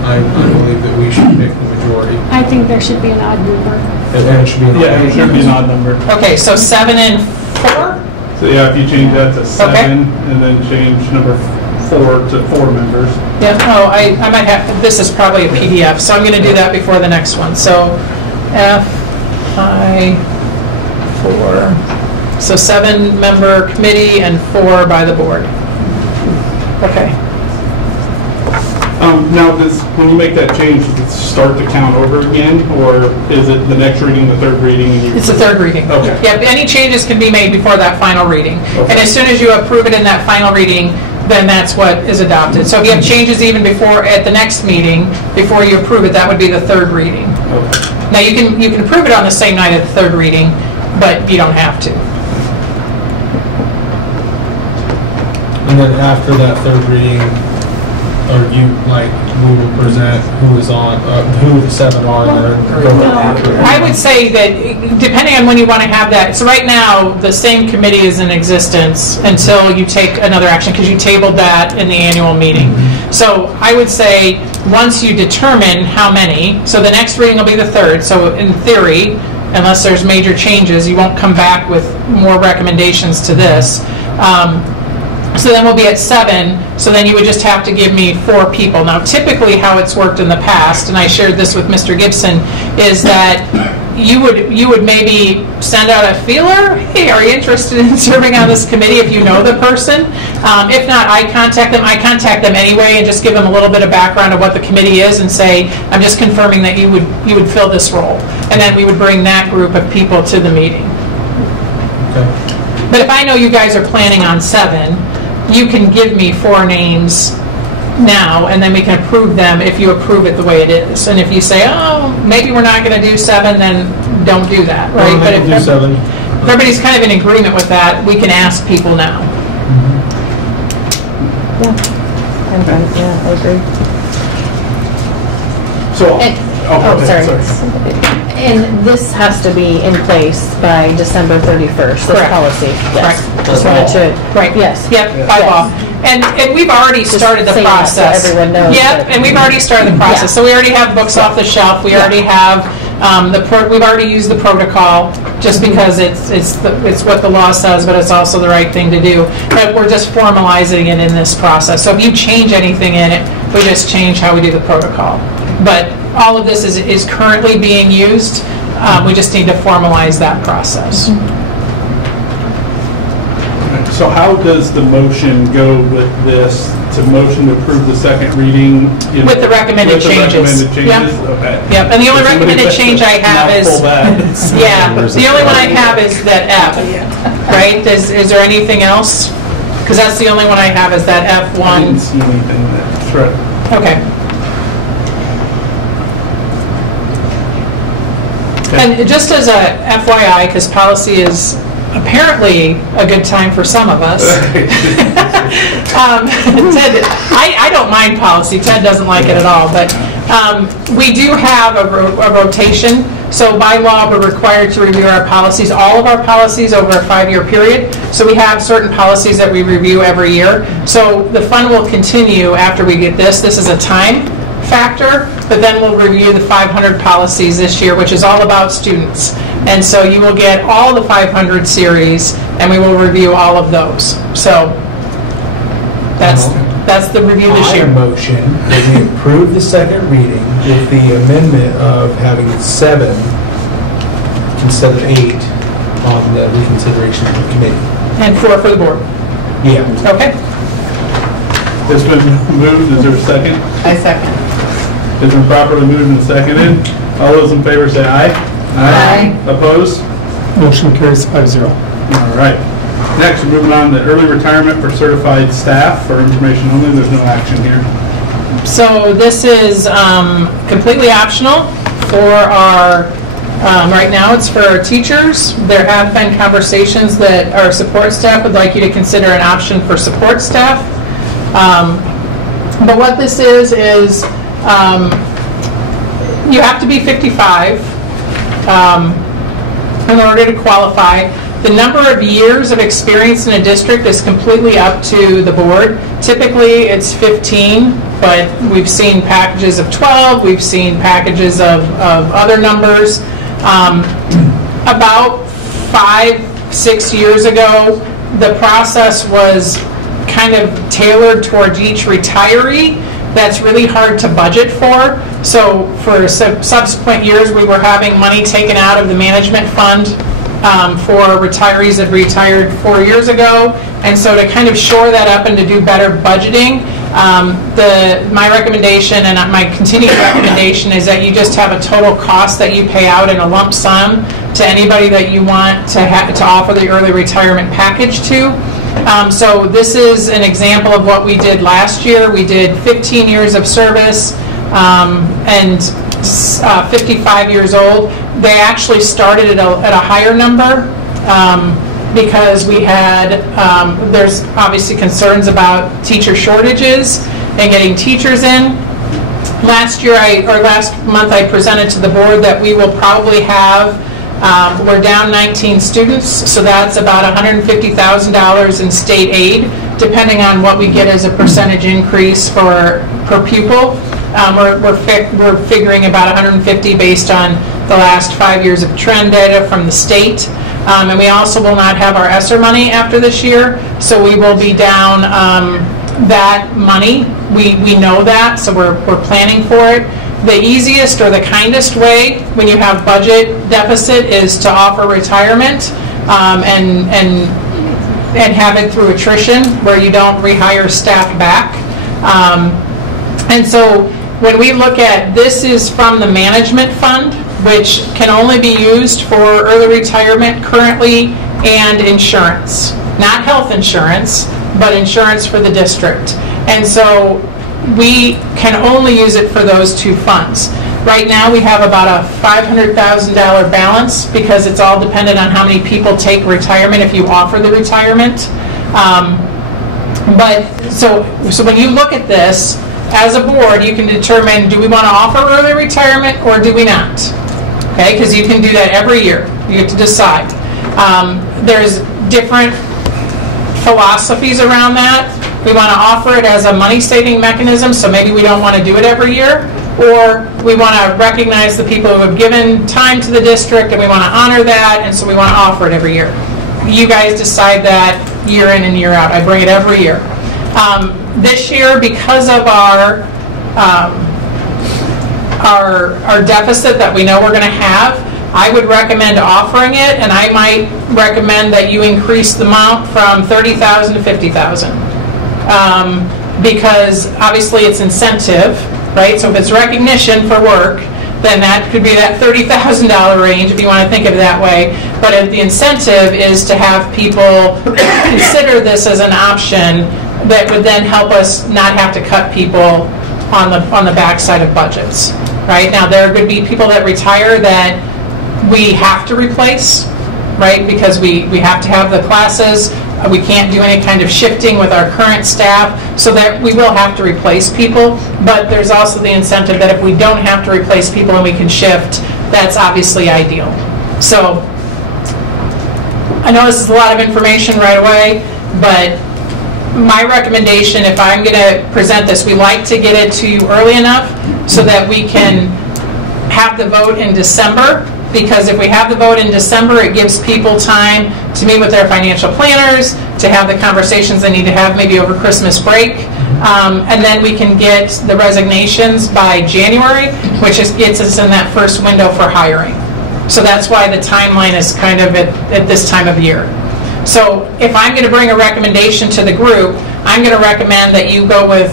I believe that we should pick the majority. I think there should be an odd number. And it should be an Yeah, it should be an odd number. Okay, so 7 and 4? So yeah, if you change that to 7 and then change number 4 to 4 members. Yeah, oh, I might have, this is probably a PDF, so I'm going to do that before the next one. So FI4, so 7-member committee and 4 by the board. Okay. Now, when you make that change, does it start the count over again, or is it the next reading, the third reading? It's the third reading. Okay. Yeah, any changes can be made before that final reading. Okay. And as soon as you approve it in that final reading, then that's what is adopted. So if you have changes even before, at the next meeting, before you approve it, that would be the third reading. Okay. Now, you can approve it on the same night of the third reading, but you don't have to. And then after that third reading, or we will present who is on, who the 7 are, and then go after. I would say that, depending on when you want to have that, so right now, the same committee is in existence until you take another action, because you tabled that in the annual meeting. So I would say, once you determine how many, so the next reading will be the third, so in theory, unless there's major changes, you won't come back with more recommendations to this. So then we'll be at 7, so then you would just have to give me 4 people. Now, typically how it's worked in the past, and I shared this with Mr. Gibson, is that you would maybe send out a feeler, hey, are you interested in serving on this committee if you know the person? If not, I contact them anyway and just give them a little bit of background of what the committee is and say, I'm just confirming that you would fill this role. And then we would bring that group of people to the meeting. Okay. But if I know you guys are planning on 7, you can give me 4 names now, and then we can approve them if you approve it the way it is. And if you say, oh, maybe we're not going to do 7, then don't do that, right? But if do 7. Everybody's kind of in agreement with that, we can ask people now. Yeah, I agree. So, sorry. And this has to be in place by December 31st, this Correct. policy. Yes. Correct. Just wanted to, Right. yes. Yep, by law. And we've already started the saying that so process. everyone knows Yep, that- and we've already started the process. Yeah. So we already have books off the shelf. We already have we've already used the protocol just because it's what the law says, but it's also the right thing to do. But we're just formalizing it in this process. So if you change anything in it, we just change how we do the protocol. But all of this is currently being used. We just need to formalize that process. So how does the motion go with this, to motion to approve the second reading? With the recommended changes. Recommended changes? Yep. Okay. Yep, and the only If somebody recommended has to change I have is, mouthful that. yeah, the only one I have is that F, right? Is there anything else? Because that's the only one I have is that I didn't F1. see anything that's right. Okay. And just as a FYI, because policy is apparently a good time for some of us. Ted, I don't mind policy. Ted doesn't like it at all. But we do have a rotation. So by law, we're required to review our policies, all of our policies over a 5-year period. So we have certain policies that we review every year. So the fund will continue after we get this. This is a time factor, but then we'll review the 500 policies this year, which is all about students. And so you will get all the 500 series, and we will review all of those. So that's the review this year. I motion that we approve the second reading with the amendment of having 7 instead of 8 on the reconsideration of the committee. And 4 for the board. Yeah. Okay. It's been moved, is there a second? I second. It's been properly moved and seconded. All those in favor say aye. Aye. Opposed? Motion carries 5-0. All right. Next, we're moving on to early retirement for certified staff. For information only, there's no action here. So this is completely optional for our, right now it's for our teachers. There have been conversations that our support staff would like you to consider an option for support staff. But what this is you have to be 55 in order to qualify. The number of years of experience in a district is completely up to the board. Typically, it's 15, but we've seen packages of 12. We've seen packages of other numbers. About 5-6 years ago, the process was kind of tailored towards each retiree. That's really hard to budget for. So for subsequent years, we were having money taken out of the management fund for retirees that retired 4 years ago. And so to kind of shore that up and to do better budgeting, my recommendation and my continued recommendation is that you just have a total cost that you pay out in a lump sum to anybody that you want to offer the early retirement package to. So this is an example of what we did last year. We did 15 years of service and 55 years old. They actually started at a higher number because we had, there's obviously concerns about teacher shortages and getting teachers in. Last month I presented to the board that we will probably have, we're down 19 students, so that's about $150,000 in state aid, depending on what we get as a percentage increase per pupil. We're figuring about 150 based on the last 5 years of trend data from the state. And we also will not have our ESSER money after this year, so we will be down that money. We know that, so we're planning for it. The easiest or the kindest way when you have budget deficit is to offer retirement and have it through attrition where you don't rehire staff back. And so when we look at, this is from the management fund, which can only be used for early retirement currently and insurance. Not health insurance, but insurance for the district. And so we can only use it for those two funds. Right now we have about a $500,000 balance because it's all dependent on how many people take retirement if you offer the retirement. So when you look at this, as a board, you can determine, do we want to offer early retirement or do we not? Okay, because you can do that every year. You get to decide. There's different philosophies around that. We want to offer it as a money-saving mechanism, so maybe we don't want to do it every year, or we want to recognize the people who have given time to the district and we want to honor that, and so we want to offer it every year. You guys decide that year in and year out. I bring it every year. This year, because of our deficit that we know we're going to have, I would recommend offering it, and I might recommend that you increase the amount from $30,000 to $50,000. Because obviously it's incentive, right? So if it's recognition for work, then that could be that $30,000 range if you want to think of it that way. But the incentive is to have people consider this as an option that would then help us not have to cut people on the backside of budgets. Right? Now there could be people that retire that we have to replace, right? Because we have to have the classes. We can't do any kind of shifting with our current staff, so that we will have to replace people. But there's also the incentive that if we don't have to replace people and we can shift, that's obviously ideal. So I know this is a lot of information right away, but my recommendation, if I'm going to present this, we like to get it to you early enough so that we can have the vote in December. Because if we have the vote in December, it gives people time to meet with their financial planners, to have the conversations they need to have maybe over Christmas break, and then we can get the resignations by January, which gets us in that first window for hiring. So that's why the timeline is kind of at this time of year. So if I'm going to bring a recommendation to the group, I'm going to recommend that you go with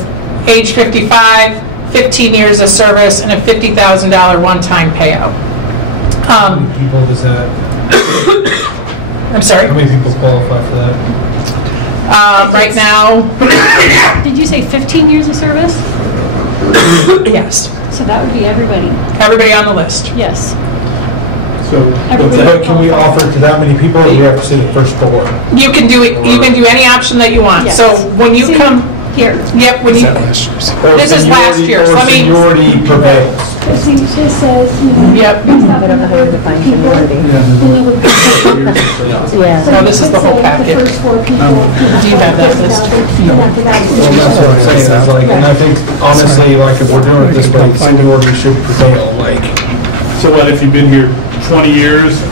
age 55, 15 years of service, and a $50,000 one-time payout. How many people does that? I'm sorry? How many people qualify for that? Right now, Did you say 15 years of service? yes. So that would be everybody. Everybody on the list. Yes. So, Everybody can we offer it to that many people, or do we have to see the first cohort? You can do it. You can do any option that you want. Yes. So when you See, come here. Yep. When you. This is last year's. Let me. Seniority prevails. See, it just says, you know. Yep. I don't know how to define seniority. Yeah. No, this is the whole packet. The first 4 people. Do you have that list? Well, that's what I'm saying, is like, and I think, honestly, like, if we're doing it this way, seniority should prevail, like. So what, if you've been here 20 years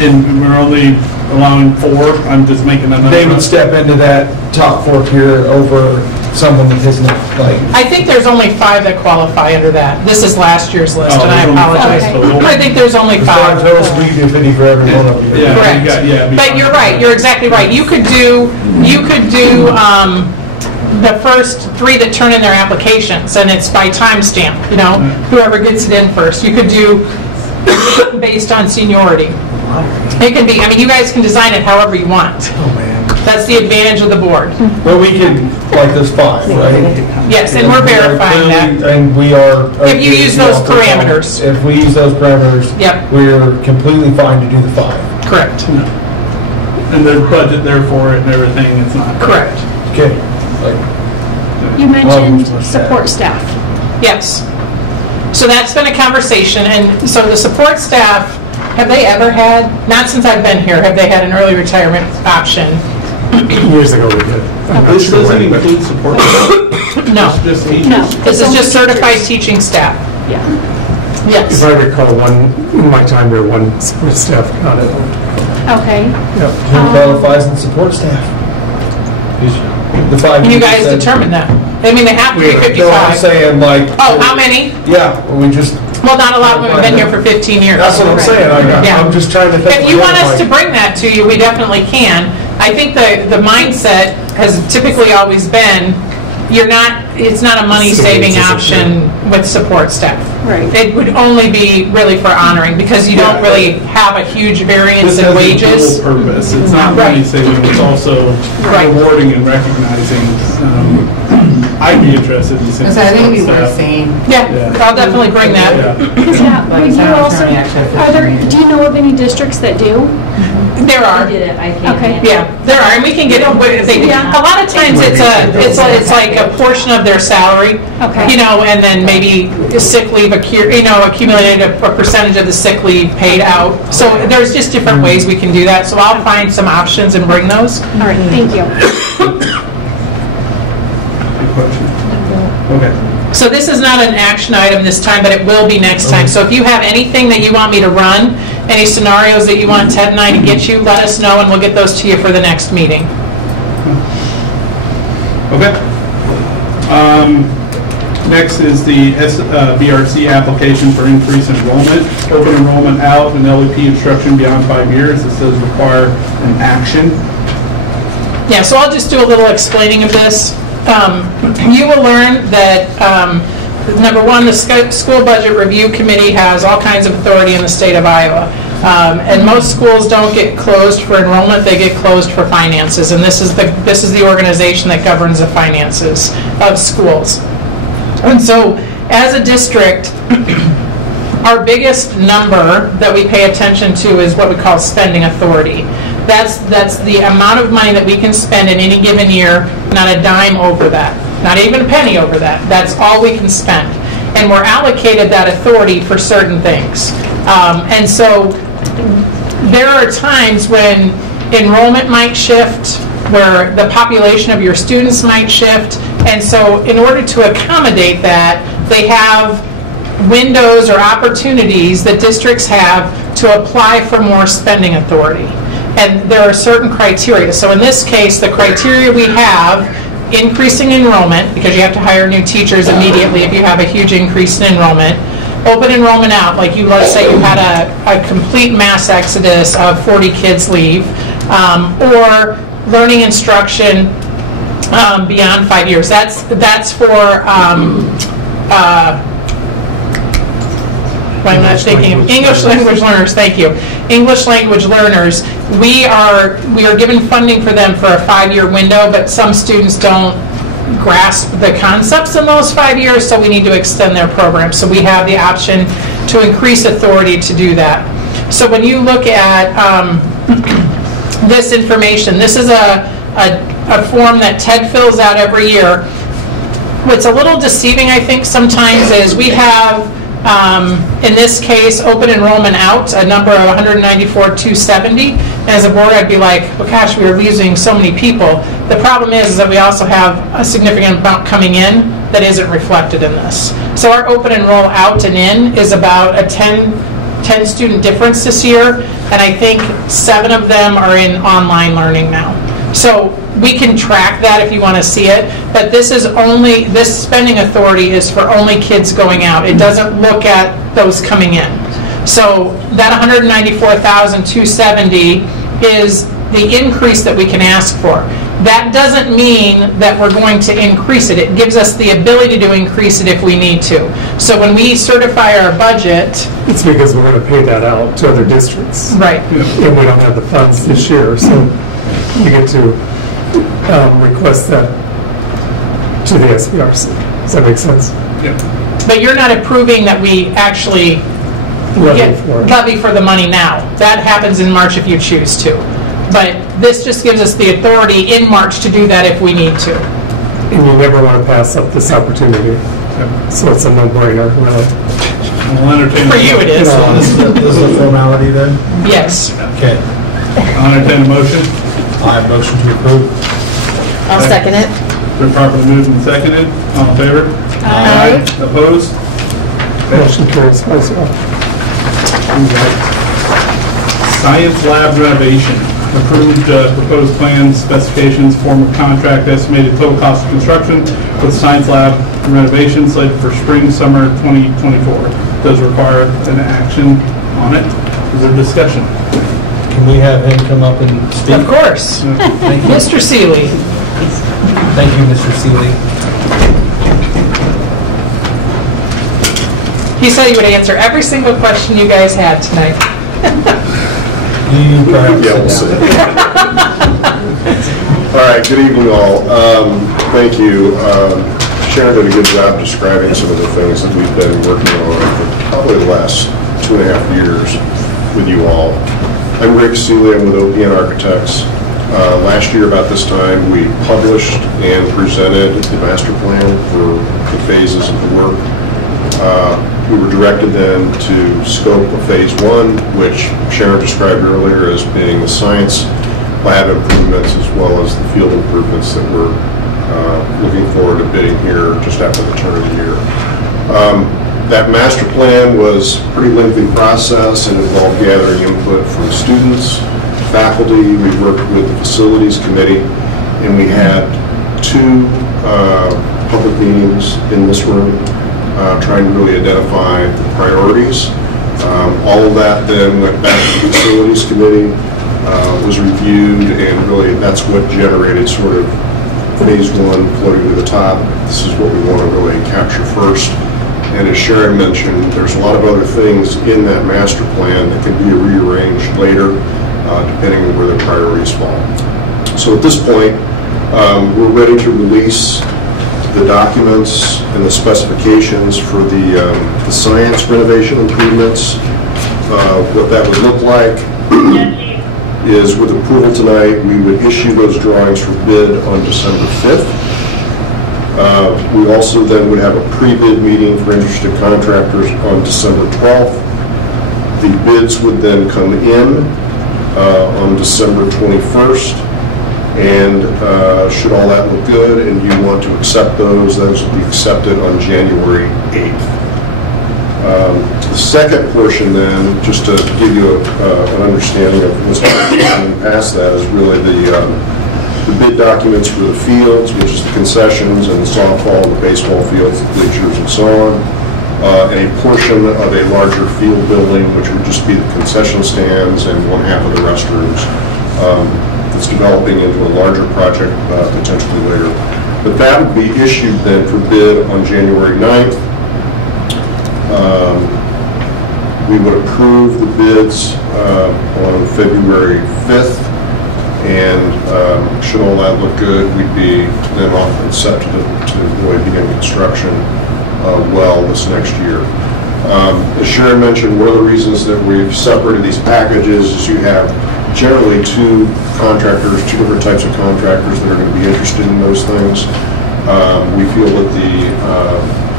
and we're only allowing 4, I'm just making that number. They would step into that top 4 tier over someone that isn't, like. I think there's only 5 that qualify under that. This is last year's list, Oh, and I there's only apologize. 5 total. I think there's only 5. Total, so we can do 50 for every one of you. Yeah, Correct. But you're right. You're exactly right. You could do the first 3 that turn in their applications, and it's by timestamp. You know, whoever gets it in first. You could do based on seniority. It can be. I mean, you guys can design it however you want. Oh, man. That's the advantage of the board. Well, we can, like, there's 5, right? Yes, and we're verifying that. And we are. If you use those parameters. If we use those parameters. Yep. We're completely fine to do the 5. Correct. And there's budget there for it and everything, it's not. Correct. Okay. Like, You mentioned support staff. Yes. So that's been a conversation, and so the support staff, have they ever had, not since I've been here, have they had an early retirement option? Years ago we did. This doesn't include support. No. It's just teachers. No. This is just certified teaching staff. Yeah. Yes. If I recall, in my time there, one support staff got it. Okay. Yep. who qualifies in support staff? The 5. You guys determine that. I mean, they have to be No, I'm 55. saying, like. Oh, how many? Yeah, we just. Well, not a lot of them have been here for 15 years. That's what I'm saying. Yeah. I'm just trying to think. If you want us to bring that to you, we definitely can. I think the mindset has typically always been, it's not a money-saving option with support staff. Right. It would only be really for honoring, because you don't really have a huge variance in wages. This has a dual purpose. It's not money saving, it's also rewarding and recognizing. I'd be interested in seeing. I think it'd be worth saying. Yeah, I'll definitely bring that. Because would you also, do you know of any districts that do? There are. I did it, I can't. Okay. Yeah, there are, and we can get them. A lot of times it's like a portion of their salary. Okay. You know, and then maybe sick leave, accumulated a percentage of the sick leave paid out. So there's just different ways we can do that. So I'll find some options and bring those. All right, thank you. Okay. So this is not an action item this time, but it will be next time. So if you have anything that you want me to run, any scenarios that you want Ted and I to get you, let us know, and we'll get those to you for the next meeting. Okay. Next is the BRC application for increased enrollment. Open enrollment out and LEP instruction beyond 5 years. This does require an action. Yeah, so I'll just do a little explaining of this. You will learn that, number one, the School Budget Review Committee has all kinds of authority in the state of Iowa. And most schools don't get closed for enrollment, they get closed for finances. And this is the organization that governs the finances of schools. And so, as a district, our biggest number that we pay attention to is what we call spending authority. That's the amount of money that we can spend in any given year, not a dime over that, not even a penny over that. That's all we can spend. And we're allocated that authority for certain things. And so there are times when enrollment might shift, where the population of your students might shift. And so in order to accommodate that, they have windows or opportunities that districts have to apply for more spending authority. And there are certain criteria. So in this case, the criteria we have, increasing enrollment, because you have to hire new teachers immediately if you have a huge increase in enrollment. Open enrollment out, like let's say you had a complete mass exodus of 40 kids leave, or learning instruction beyond 5 years. That's for I'm not thinking, English language learners, thank you. English language learners, we are given funding for them for a 5-year window, but some students don't grasp the concepts in those 5 years, so we need to extend their program. So we have the option to increase authority to do that. So when you look at this information, this is a form that Ted fills out every year. What's a little deceiving, I think, sometimes is we have, in this case, open enrollment out, a number of 194,270. As a board, I'd be like, well, gosh, we are losing so many people. The problem is that we also have a significant amount coming in that isn't reflected in this. So our open enroll out and in is about a 10 student difference this year, and I think 7 of them are in online learning now. So we can track that if you want to see it, but this spending authority is for only kids going out. It doesn't look at those coming in. So that 194,270 is the increase that we can ask for. That doesn't mean that we're going to increase it. It gives us the ability to increase it if we need to. So when we certify our budget... It's because we're going to pay that out to other districts. Right. And we don't have the funds this year, so you get to request that to the SBRC. Does that make sense? Yeah. But you're not approving that we actually levy for the money now. That happens in March if you choose to. But this just gives us the authority in March to do that if we need to. And you never want to pass up this opportunity. So it's a no-brainer, really. I'll entertain For you it is. This is a formality then? Yes. Okay. I'll entertain a motion. I motion to approve. I'll second it. Been properly moved and seconded. All in favor? Aye. Opposed? Motion carries 5-0. Science lab renovation. Approved proposed plans, specifications, form of contract, estimated total cost of construction for the science lab renovation slated for spring, summer 2024. Does require an action on it. Is there discussion? Can we have him come up and speak? Of course. Thank you. Mr. Seeley. Thank you, Mr. Seeley. He said he would answer every single question you guys had tonight. You perhaps Yeah, we'll sit see. down. All right, good evening all. Thank you. Sharon did a good job describing some of the things that we've been working on for probably the last 2.5 years with you all. I'm Rick Seeley, I'm with OPN Architects. Last year about this time, we published and presented the master plan for the phases of the work. We were directed then to scope of phase 1, which Sharon described earlier as being the science lab improvements as well as the field improvements that we're looking forward to bidding here just after the turn of the year. That master plan was a pretty lengthy process and involved gathering input from students, faculty. We worked with the facilities committee, and we had 2 public meetings in this room trying to really identify the priorities. All of that then went back to the facilities committee, was reviewed, and really that's what generated sort of phase 1 floating to the top. This is what we want to really capture first. And as Sharon mentioned, there's a lot of other things in that master plan that can be rearranged later, depending on where the priorities fall. So at this point, we're ready to release the documents and the specifications for the science renovation improvements. What that would look like is, with approval tonight, we would issue those drawings for bid on December 5th. We also then would have a pre-bid meeting for interested contractors on December 12th. The bids would then come in on December 21st. And should all that look good and you want to accept those will be accepted on January 8th. The second portion then, just to give you an understanding of what's going past that, is really the bid documents for the fields, which is the concessions and the softball, the baseball fields, the bleachers, and so on. And a portion of a larger field building, which would just be the concession stands and 1/2 of the restrooms. That's developing into a larger project potentially later. But that would be issued then for bid on January 9th. We would approve the bids on February 5th, and should all that look good, we'd be then off and set to really begin construction well this next year. As Sharon mentioned, one of the reasons that we've separated these packages is you have generally two different types of contractors that are going to be interested in those things. We feel that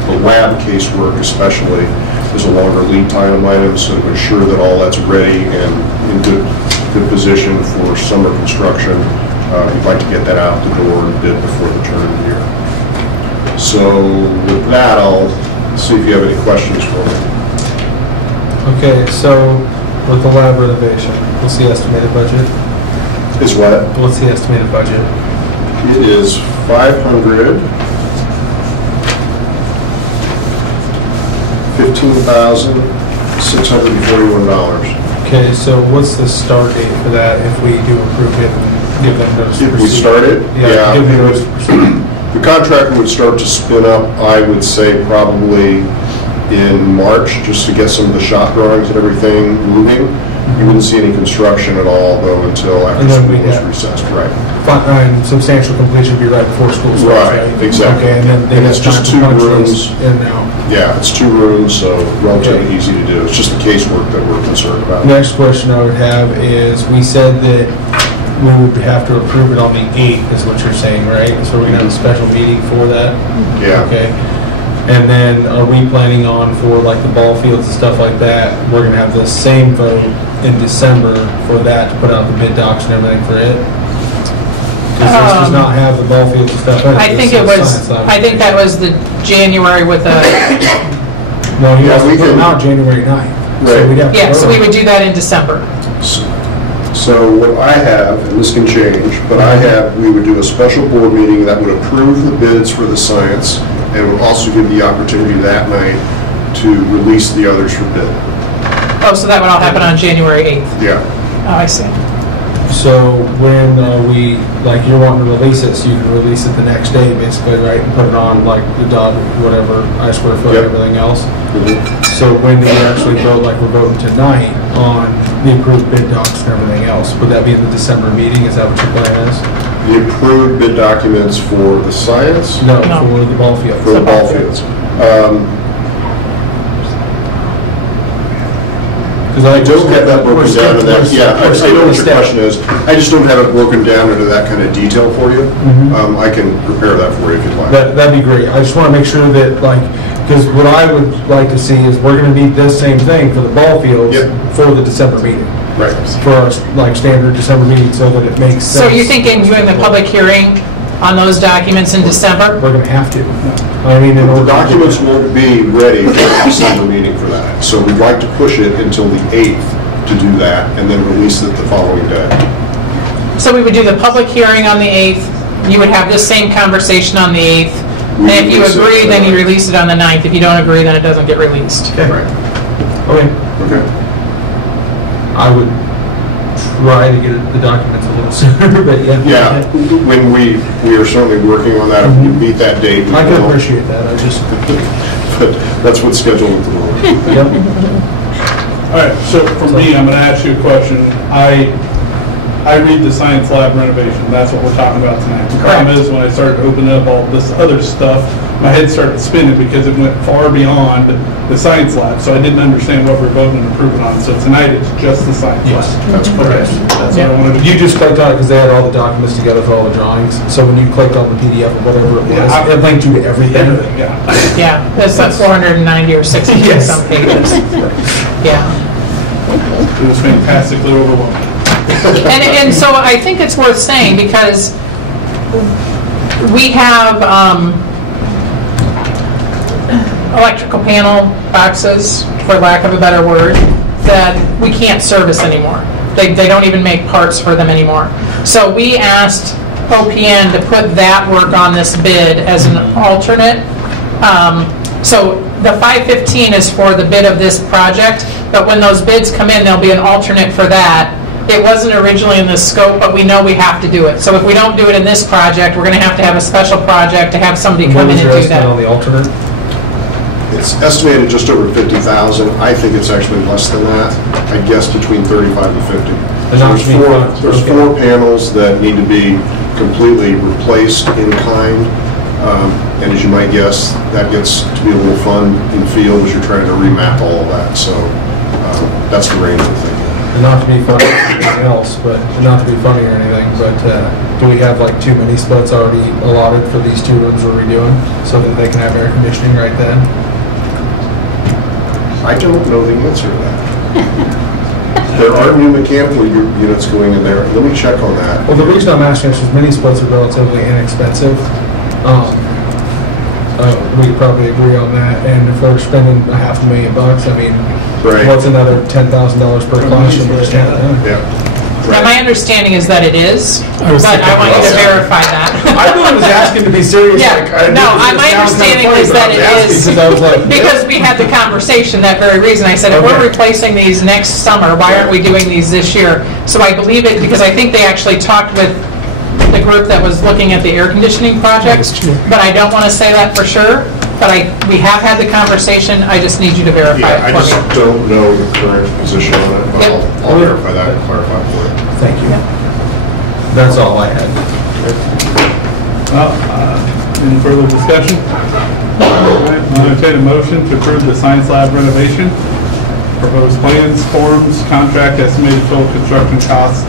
the lab casework especially is a longer lead time item, so to ensure that all that's ready and in good position for summer construction, we'd like to get that out the door and bid before the turn of the year. So with that, I'll see if you have any questions for me. Okay, so with the lab renovation, what's the estimated budget? Is what? What's the estimated budget? It is $15,641. Okay, so what's the start date for that if we do approve it and give them notice? If we start it? Yeah. Give them notice. The contractor would start to spin up, I would say, probably in March, just to get some of the shop drawings and everything moving. You wouldn't see any construction at all, though, until after school was recessed, right? And substantial completion would be right before school starts, Right, exactly. Okay, and then they it's just two rooms. In and out. Yeah, it's 2 rooms, so relatively easy to do. It's just the casework that we're concerned about. Next question I would have is, we said that we would have to approve it on the 8th, is what you're saying, right? So we're going to have a special meeting for that? Yeah. Okay. And then are we planning on for like the ball fields and stuff like that, we're going to have the same vote in December for that to put out the bid docs and everything for it? Because this does not have the ball fields and stuff in it. I think it was, I think that was the January with a... No, you have to put them out January 9th. So we'd have to Yeah, so we vote. would do that in December. So what I have, and this can change, but I have, we would do a special board meeting that would approve the bids for the science, and would also give the opportunity that night to release the others for bid. Oh, so that would all happen on January 8th? Yeah. Oh, I see. So when we, like, you're wanting to release it, so you can release it the next day, basically, right? And put it on, like, the dot, whatever, I-square foot, everything else. So when do we actually vote, like we're voting tonight, on the approved bid docs and everything else? Would that be in the December meeting? Is that what your plan is? The approved bid documents for the science? No, for the ball fields. For the ball fields. Because I don't have that broken down to that. Yeah, I know what your question is. I just don't have it broken down into that kind of detail for you. I can prepare that for you if you'd like. That'd be great. I just want to make sure that, like, because what I would like to see is we're going to need this same thing for the ball fields for the December meeting. Right. For our, like, standard December meeting, so that it makes sense. So you're thinking doing the public hearing on those documents in December? We're going to have to. I mean, the documents won't be ready for the December meeting for that. So we'd like to push it until the 8th to do that, and then release it the following day. So we would do the public hearing on the 8th, you would have this same conversation on the 8th, and if you agree, then you release it on the 9th. If you don't agree, then it doesn't get released. Okay. Right. Okay. Okay. I would try to get the documents a little sooner, but yeah. Yeah, when we are certainly working on that. If we meet that date, we I can will. appreciate that. I just... But that's what's scheduled at the moment. Yep. All right, so for me, I'm going to ask you a question. I read the science lab renovation. That's what we're talking about tonight. The problem is when I started opening up all this other stuff, my head started spinning because it went far beyond the science lab. So I didn't understand what we're voting and approving on. So tonight it's just the science lab. That's correct. That's what I wanted to do. You just clicked on it because they had all the documents together for all the drawings. So when you clicked on the PDF or whatever it was, it linked you to everything. Yeah, that's like 490 or 60 some pages. Yeah. It was fantastically overwhelming. And so I think it's worth saying because we have electrical panel boxes, for lack of a better word, that we can't service anymore. They don't even make parts for them anymore. So we asked OPN to put that work on this bid as an alternate. So the 515 is for the bid of this project, but when those bids come in, there'll be an alternate for that. It wasn't originally in this scope, but we know we have to do it. So if we don't do it in this project, we're going to have a special project to have somebody come in and do that. On the alternate? It's estimated just over 50,000. I think it's actually less than that. I guess between 35 and 50. There's four panels that need to be completely replaced in kind. And as you might guess, that gets to be a little fun in the field as you're trying to remap all of that. So that's the range of thing. And not to be funny or anything else, but not to be funny or anything, but do we have like 2 mini splits already allotted for these 2 rooms we're redoing so that they can have air conditioning right then? I don't know the answer to that. There are new mechanical units going in there. Let me check on that. Well, the reason I'm asking is because mini splits are relatively inexpensive. We probably agree on that, and if we're spending $500,000, I mean, what's another $10,000 per classroom? Yeah. Now, my understanding is that it is, but I want you to verify that. I really was asking to be serious. Yeah, my understanding is that it is, because we had the conversation, that very reason. I said, if we're replacing these next summer, why aren't we doing these this year? So I believe it, because I think they actually talked with the group that was looking at the air conditioning project, but I don't want to say that for sure, but we have had the conversation. I just need you to verify it I for just me. don't know the current position on it, but I'll verify that and clarify for you. Thank you. That's all I had. Any further discussion? All right, I'll entertain a motion to approve the science lab renovation. Proposed plans, forms, contract, estimated total construction costs.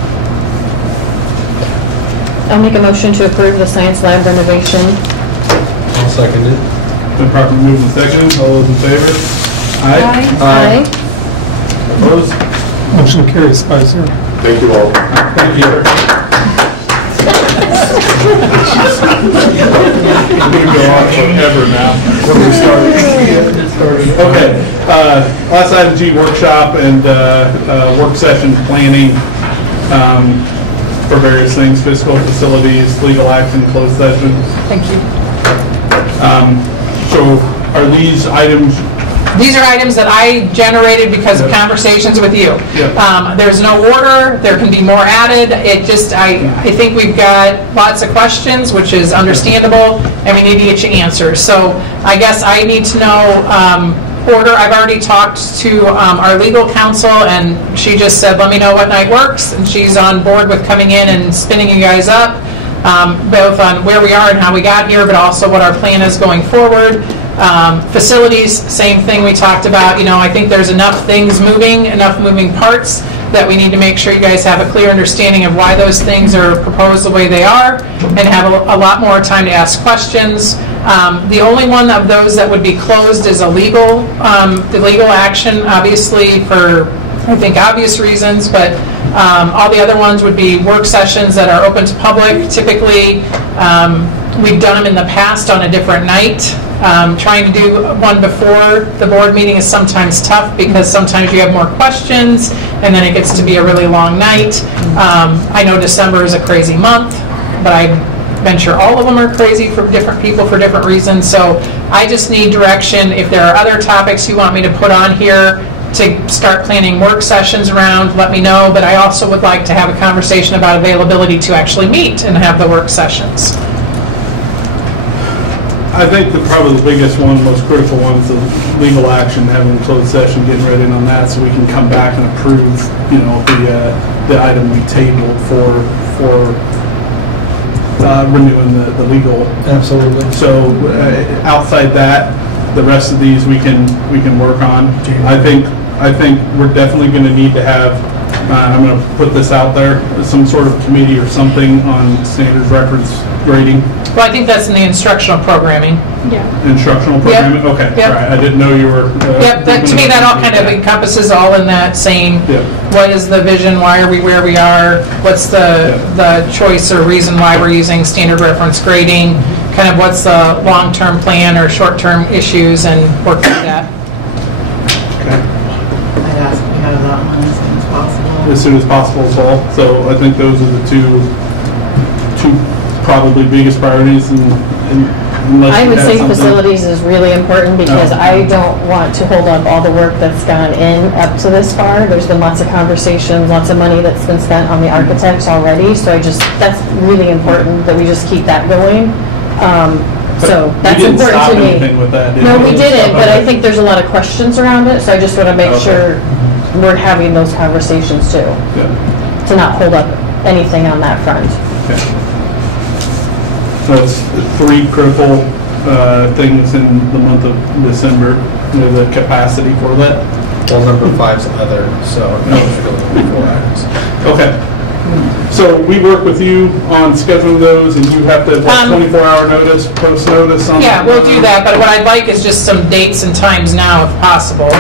I'll make a motion to approve the science lab renovation. I'll second it. Been properly moved and seconded. All those in favor? Aye. Opposed? Motion carries 5-0. Thank you all. Thank you. We can go on forever now. Okay. Last item G, workshop and work session planning for various things, fiscal facilities, legal action, closed session. Thank you. So are these items? These are items that I generated because of conversations with you. There's no order. There can be more added. It just, I think we've got lots of questions, which is understandable, and we need to get you answers. So I guess I need to know order. I've already talked to our legal counsel, and she just said, let me know what night works, and she's on board with coming in and spinning you guys up, both on where we are and how we got here, but also what our plan is going forward. Facilities, same thing we talked about. You know, I think there's enough things moving, enough moving parts that we need to make sure you guys have a clear understanding of why those things are proposed the way they are, and have a lot more time to ask questions. The only one of those that would be closed is the legal action, obviously for, I think, obvious reasons, but all the other ones would be work sessions that are open to public. Typically, we've done them in the past on a different night. Trying to do one before the board meeting is sometimes tough because sometimes you have more questions and then it gets to be a really long night. I know December is a crazy month, but I venture all of them are crazy for different people for different reasons. So I just need direction. If there are other topics you want me to put on here to start planning work sessions around, let me know. But I also would like to have a conversation about availability to actually meet and have the work sessions. I think probably the biggest one, most critical one is the legal action, having a closed session, getting ready on that so we can come back and approve, you know, the item we tabled for renewing the legal. Absolutely. So outside that, the rest of these we can work on. I think we're definitely going to need to have, I'm going to put this out there, some sort of committee or something on standard reference grading. Well, I think that's in the instructional programming. Yeah. Instructional programming? Yep. Okay, Yep. all right. I didn't know you were... Yep, to me that all kind of encompasses all in that same, what is the vision, why are we where we are, what's the choice or reason why we're using standard reference grading, kind of what's the long-term plan or short-term issues, and work through that. I'd ask if we have that one as soon as possible. As soon as possible as well. So I think those are the two probably biggest priorities. I would say facilities is really important because I don't want to hold up all the work that's gone in up to this far. There's been lots of conversations, lots of money that's been spent on the architects already. So that's really important that we just keep that going. So that's important to me. With that. No, we didn't, but I think there's a lot of questions around it, so I just want to make Okay. sure we're having those conversations too, Yeah. to not hold up anything on that front. Okay. So it's 3 critical things in the month of December, the capacity for that. Well, number 5's other, so no, it should go before items. Okay. So we work with you on scheduling those, and you have to, 24-hour notice, post notice on? Yeah, we'll do that, but what I'd like is just some dates and times now if possible.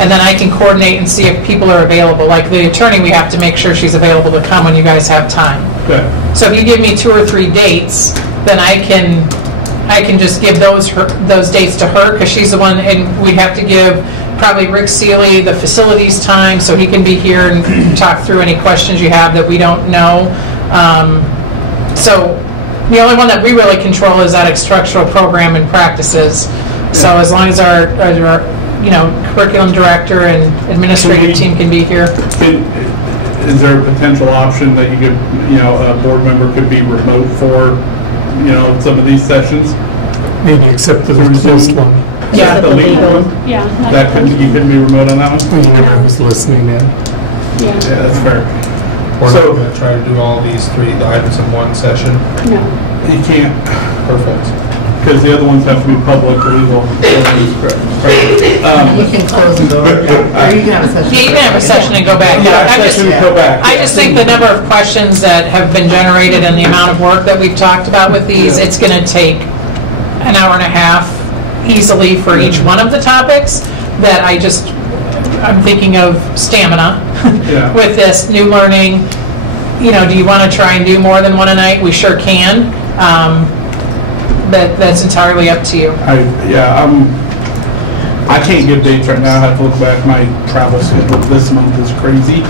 And then I can coordinate and see if people are available. Like the attorney, we have to make sure she's available to come when you guys have time. Okay. So if you give me 2 or 3 dates, then I can just give those dates to her, because she's the one, and we'd have to give probably Rick Seeley the facilities time, so he can be here and talk through any questions you have that we don't know. So the only one that we really control is that structural program and practices. So as long as our curriculum director and administrative team can be here. Is there a potential option that you could, a board member could be remote for, some of these sessions? Maybe except for the closed one. Yeah, the legal one? Yeah. You couldn't be remote on that one? You know who's listening in. Yeah. Yeah, that's fair. We're not going to try to do all these 3 items in one session. No. You can't. Perfect. Because the other ones have to be public legal. You can close the door, or you can have a session. Yeah, you can have a session and go back. Yeah, I session and go back. I just think the number of questions that have been generated and the amount of work that we've talked about with these, it's going to take an hour and a half easily for each one of the topics, that I'm thinking of stamina with this new learning. Do you want to try and do more than one a night? We sure can. That's entirely up to you. I can't give dates right now. I have to look back. My travel schedule this month is crazy.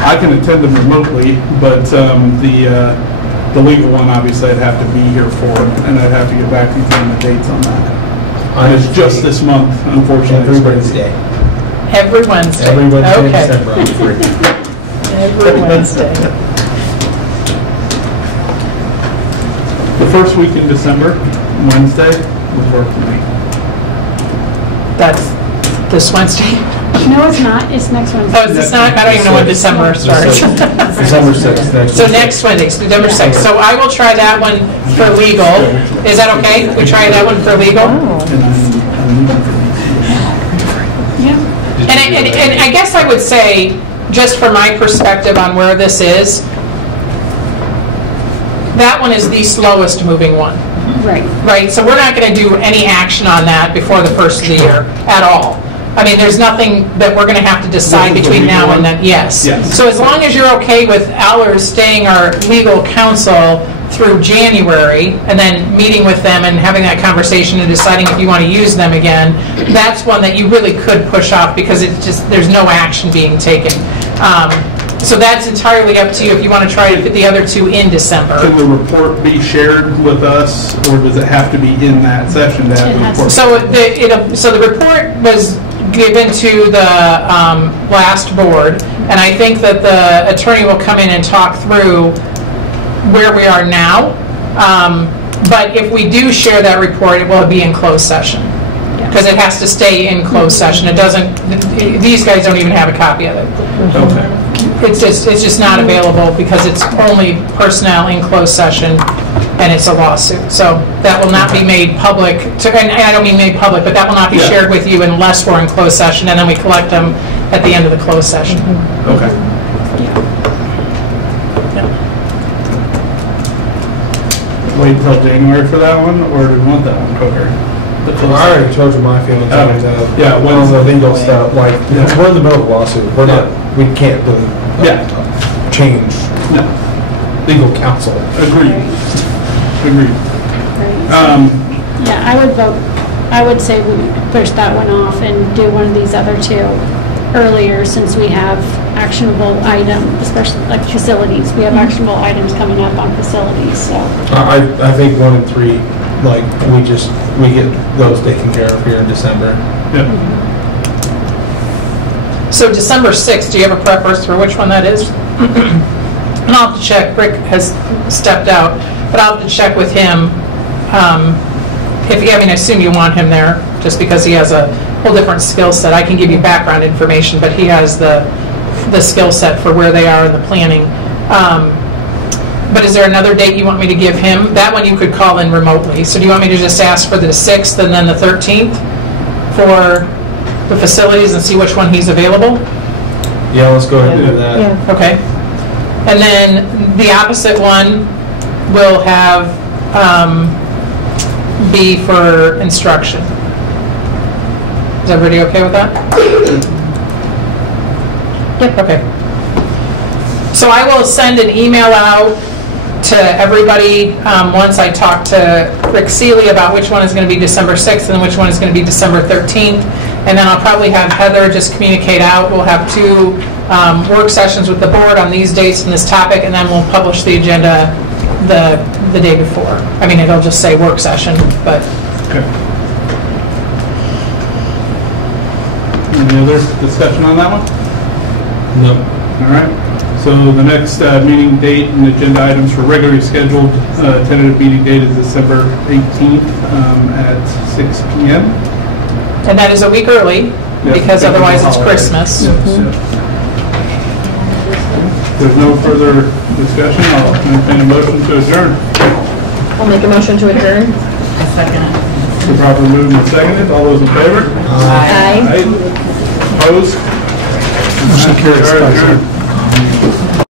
I can attend them remotely, but the legal one, obviously, I'd have to be here for, and I'd have to get back to you on the dates on that. It's just this month, unfortunately. Every Wednesday. Every Wednesday. Every Wednesday in Okay. December, I'm free. Every Wednesday. The first week in December, Wednesday, would work for me. That's this Wednesday? No, it's not. It's next Wednesday. Oh, is this not? I don't even know when December starts. December 6th. So next Wednesday, December 6th. So I will try that one for legal. Is that okay? We try that one for legal? And I guess I would say, just from my perspective on where this is, that one is the slowest moving one. Right. Right, so we're not going to do any action on that before the first of the year at all. I mean, there's nothing that we're going to have to decide between now and then. Yes. So as long as you're okay with Allers staying our legal counsel through January, and then meeting with them and having that conversation and deciding if you want to use them again, that's one that you really could push off, because it's just, there's no action being taken. So that's entirely up to you if you want to try to fit the other 2 in December. Can the report be shared with us, or does it have to be in that session to have the report? So the report was given to the last board, and I think that the attorney will come in and talk through where we are now. But if we do share that report, it will be in closed session, because it has to stay in closed session. It doesn't. These guys don't even have a copy of it. Okay. It's just not available, because it's only personnel in closed session, and it's a lawsuit. So that will not be made public, and I don't mean made public, but that will not be shared with you unless we're in closed session, and then we collect them at the end of the closed session. Okay. Wait till January for that one, or do we want that one quicker? I already told you my feelings on it. When's the legal stuff? Like, we're in the middle of a lawsuit. We're not. We can't really change legal counsel. Agreed. Yeah, I would vote, I would say we push that one off and do one of these other 2 earlier, since we have actionable items, especially like facilities. We have actionable items coming up on facilities, so. I think 1 and 3, like, we get those taken care of here in December. So December 6th, do you have a preference for which one that is? And I'll have to check. Rick has stepped out, but I'll have to check with him. I assume you want him there. just because he has a whole different skill set. I can give you background information, but he has the skill set for where they are in the planning. But is there another date you want me to give him? That one you could call in remotely. So do you want me to just ask for the 6th and then the 13th for the facilities and see which one he's available? Yeah, let's go ahead and do that. Yeah. Okay. And then the opposite one will have be for instruction. Is everybody okay with that? Yep. Okay. So I will send an email out to everybody once I talk to Rick Seeley about which one is going to be December 6th and which one is going to be December 13th. And then I'll probably have Heather just communicate out. We'll have 2 work sessions with the board on these dates and this topic, and then we'll publish the agenda the day before. I mean, it'll just say work session, but. Okay. Any other discussion on that one? No. All right. So the next meeting date and agenda items for regularly scheduled tentative meeting date is December 18th at 6 p.m. And that is a week early, because otherwise it's Christmas. Yes, yes. There's no further discussion. I'll entertain a motion to adjourn. I'll make a motion to adjourn. I second it. So properly moved and seconded. All those in favor? Aye. Opposed? Motion carries. Adjourned.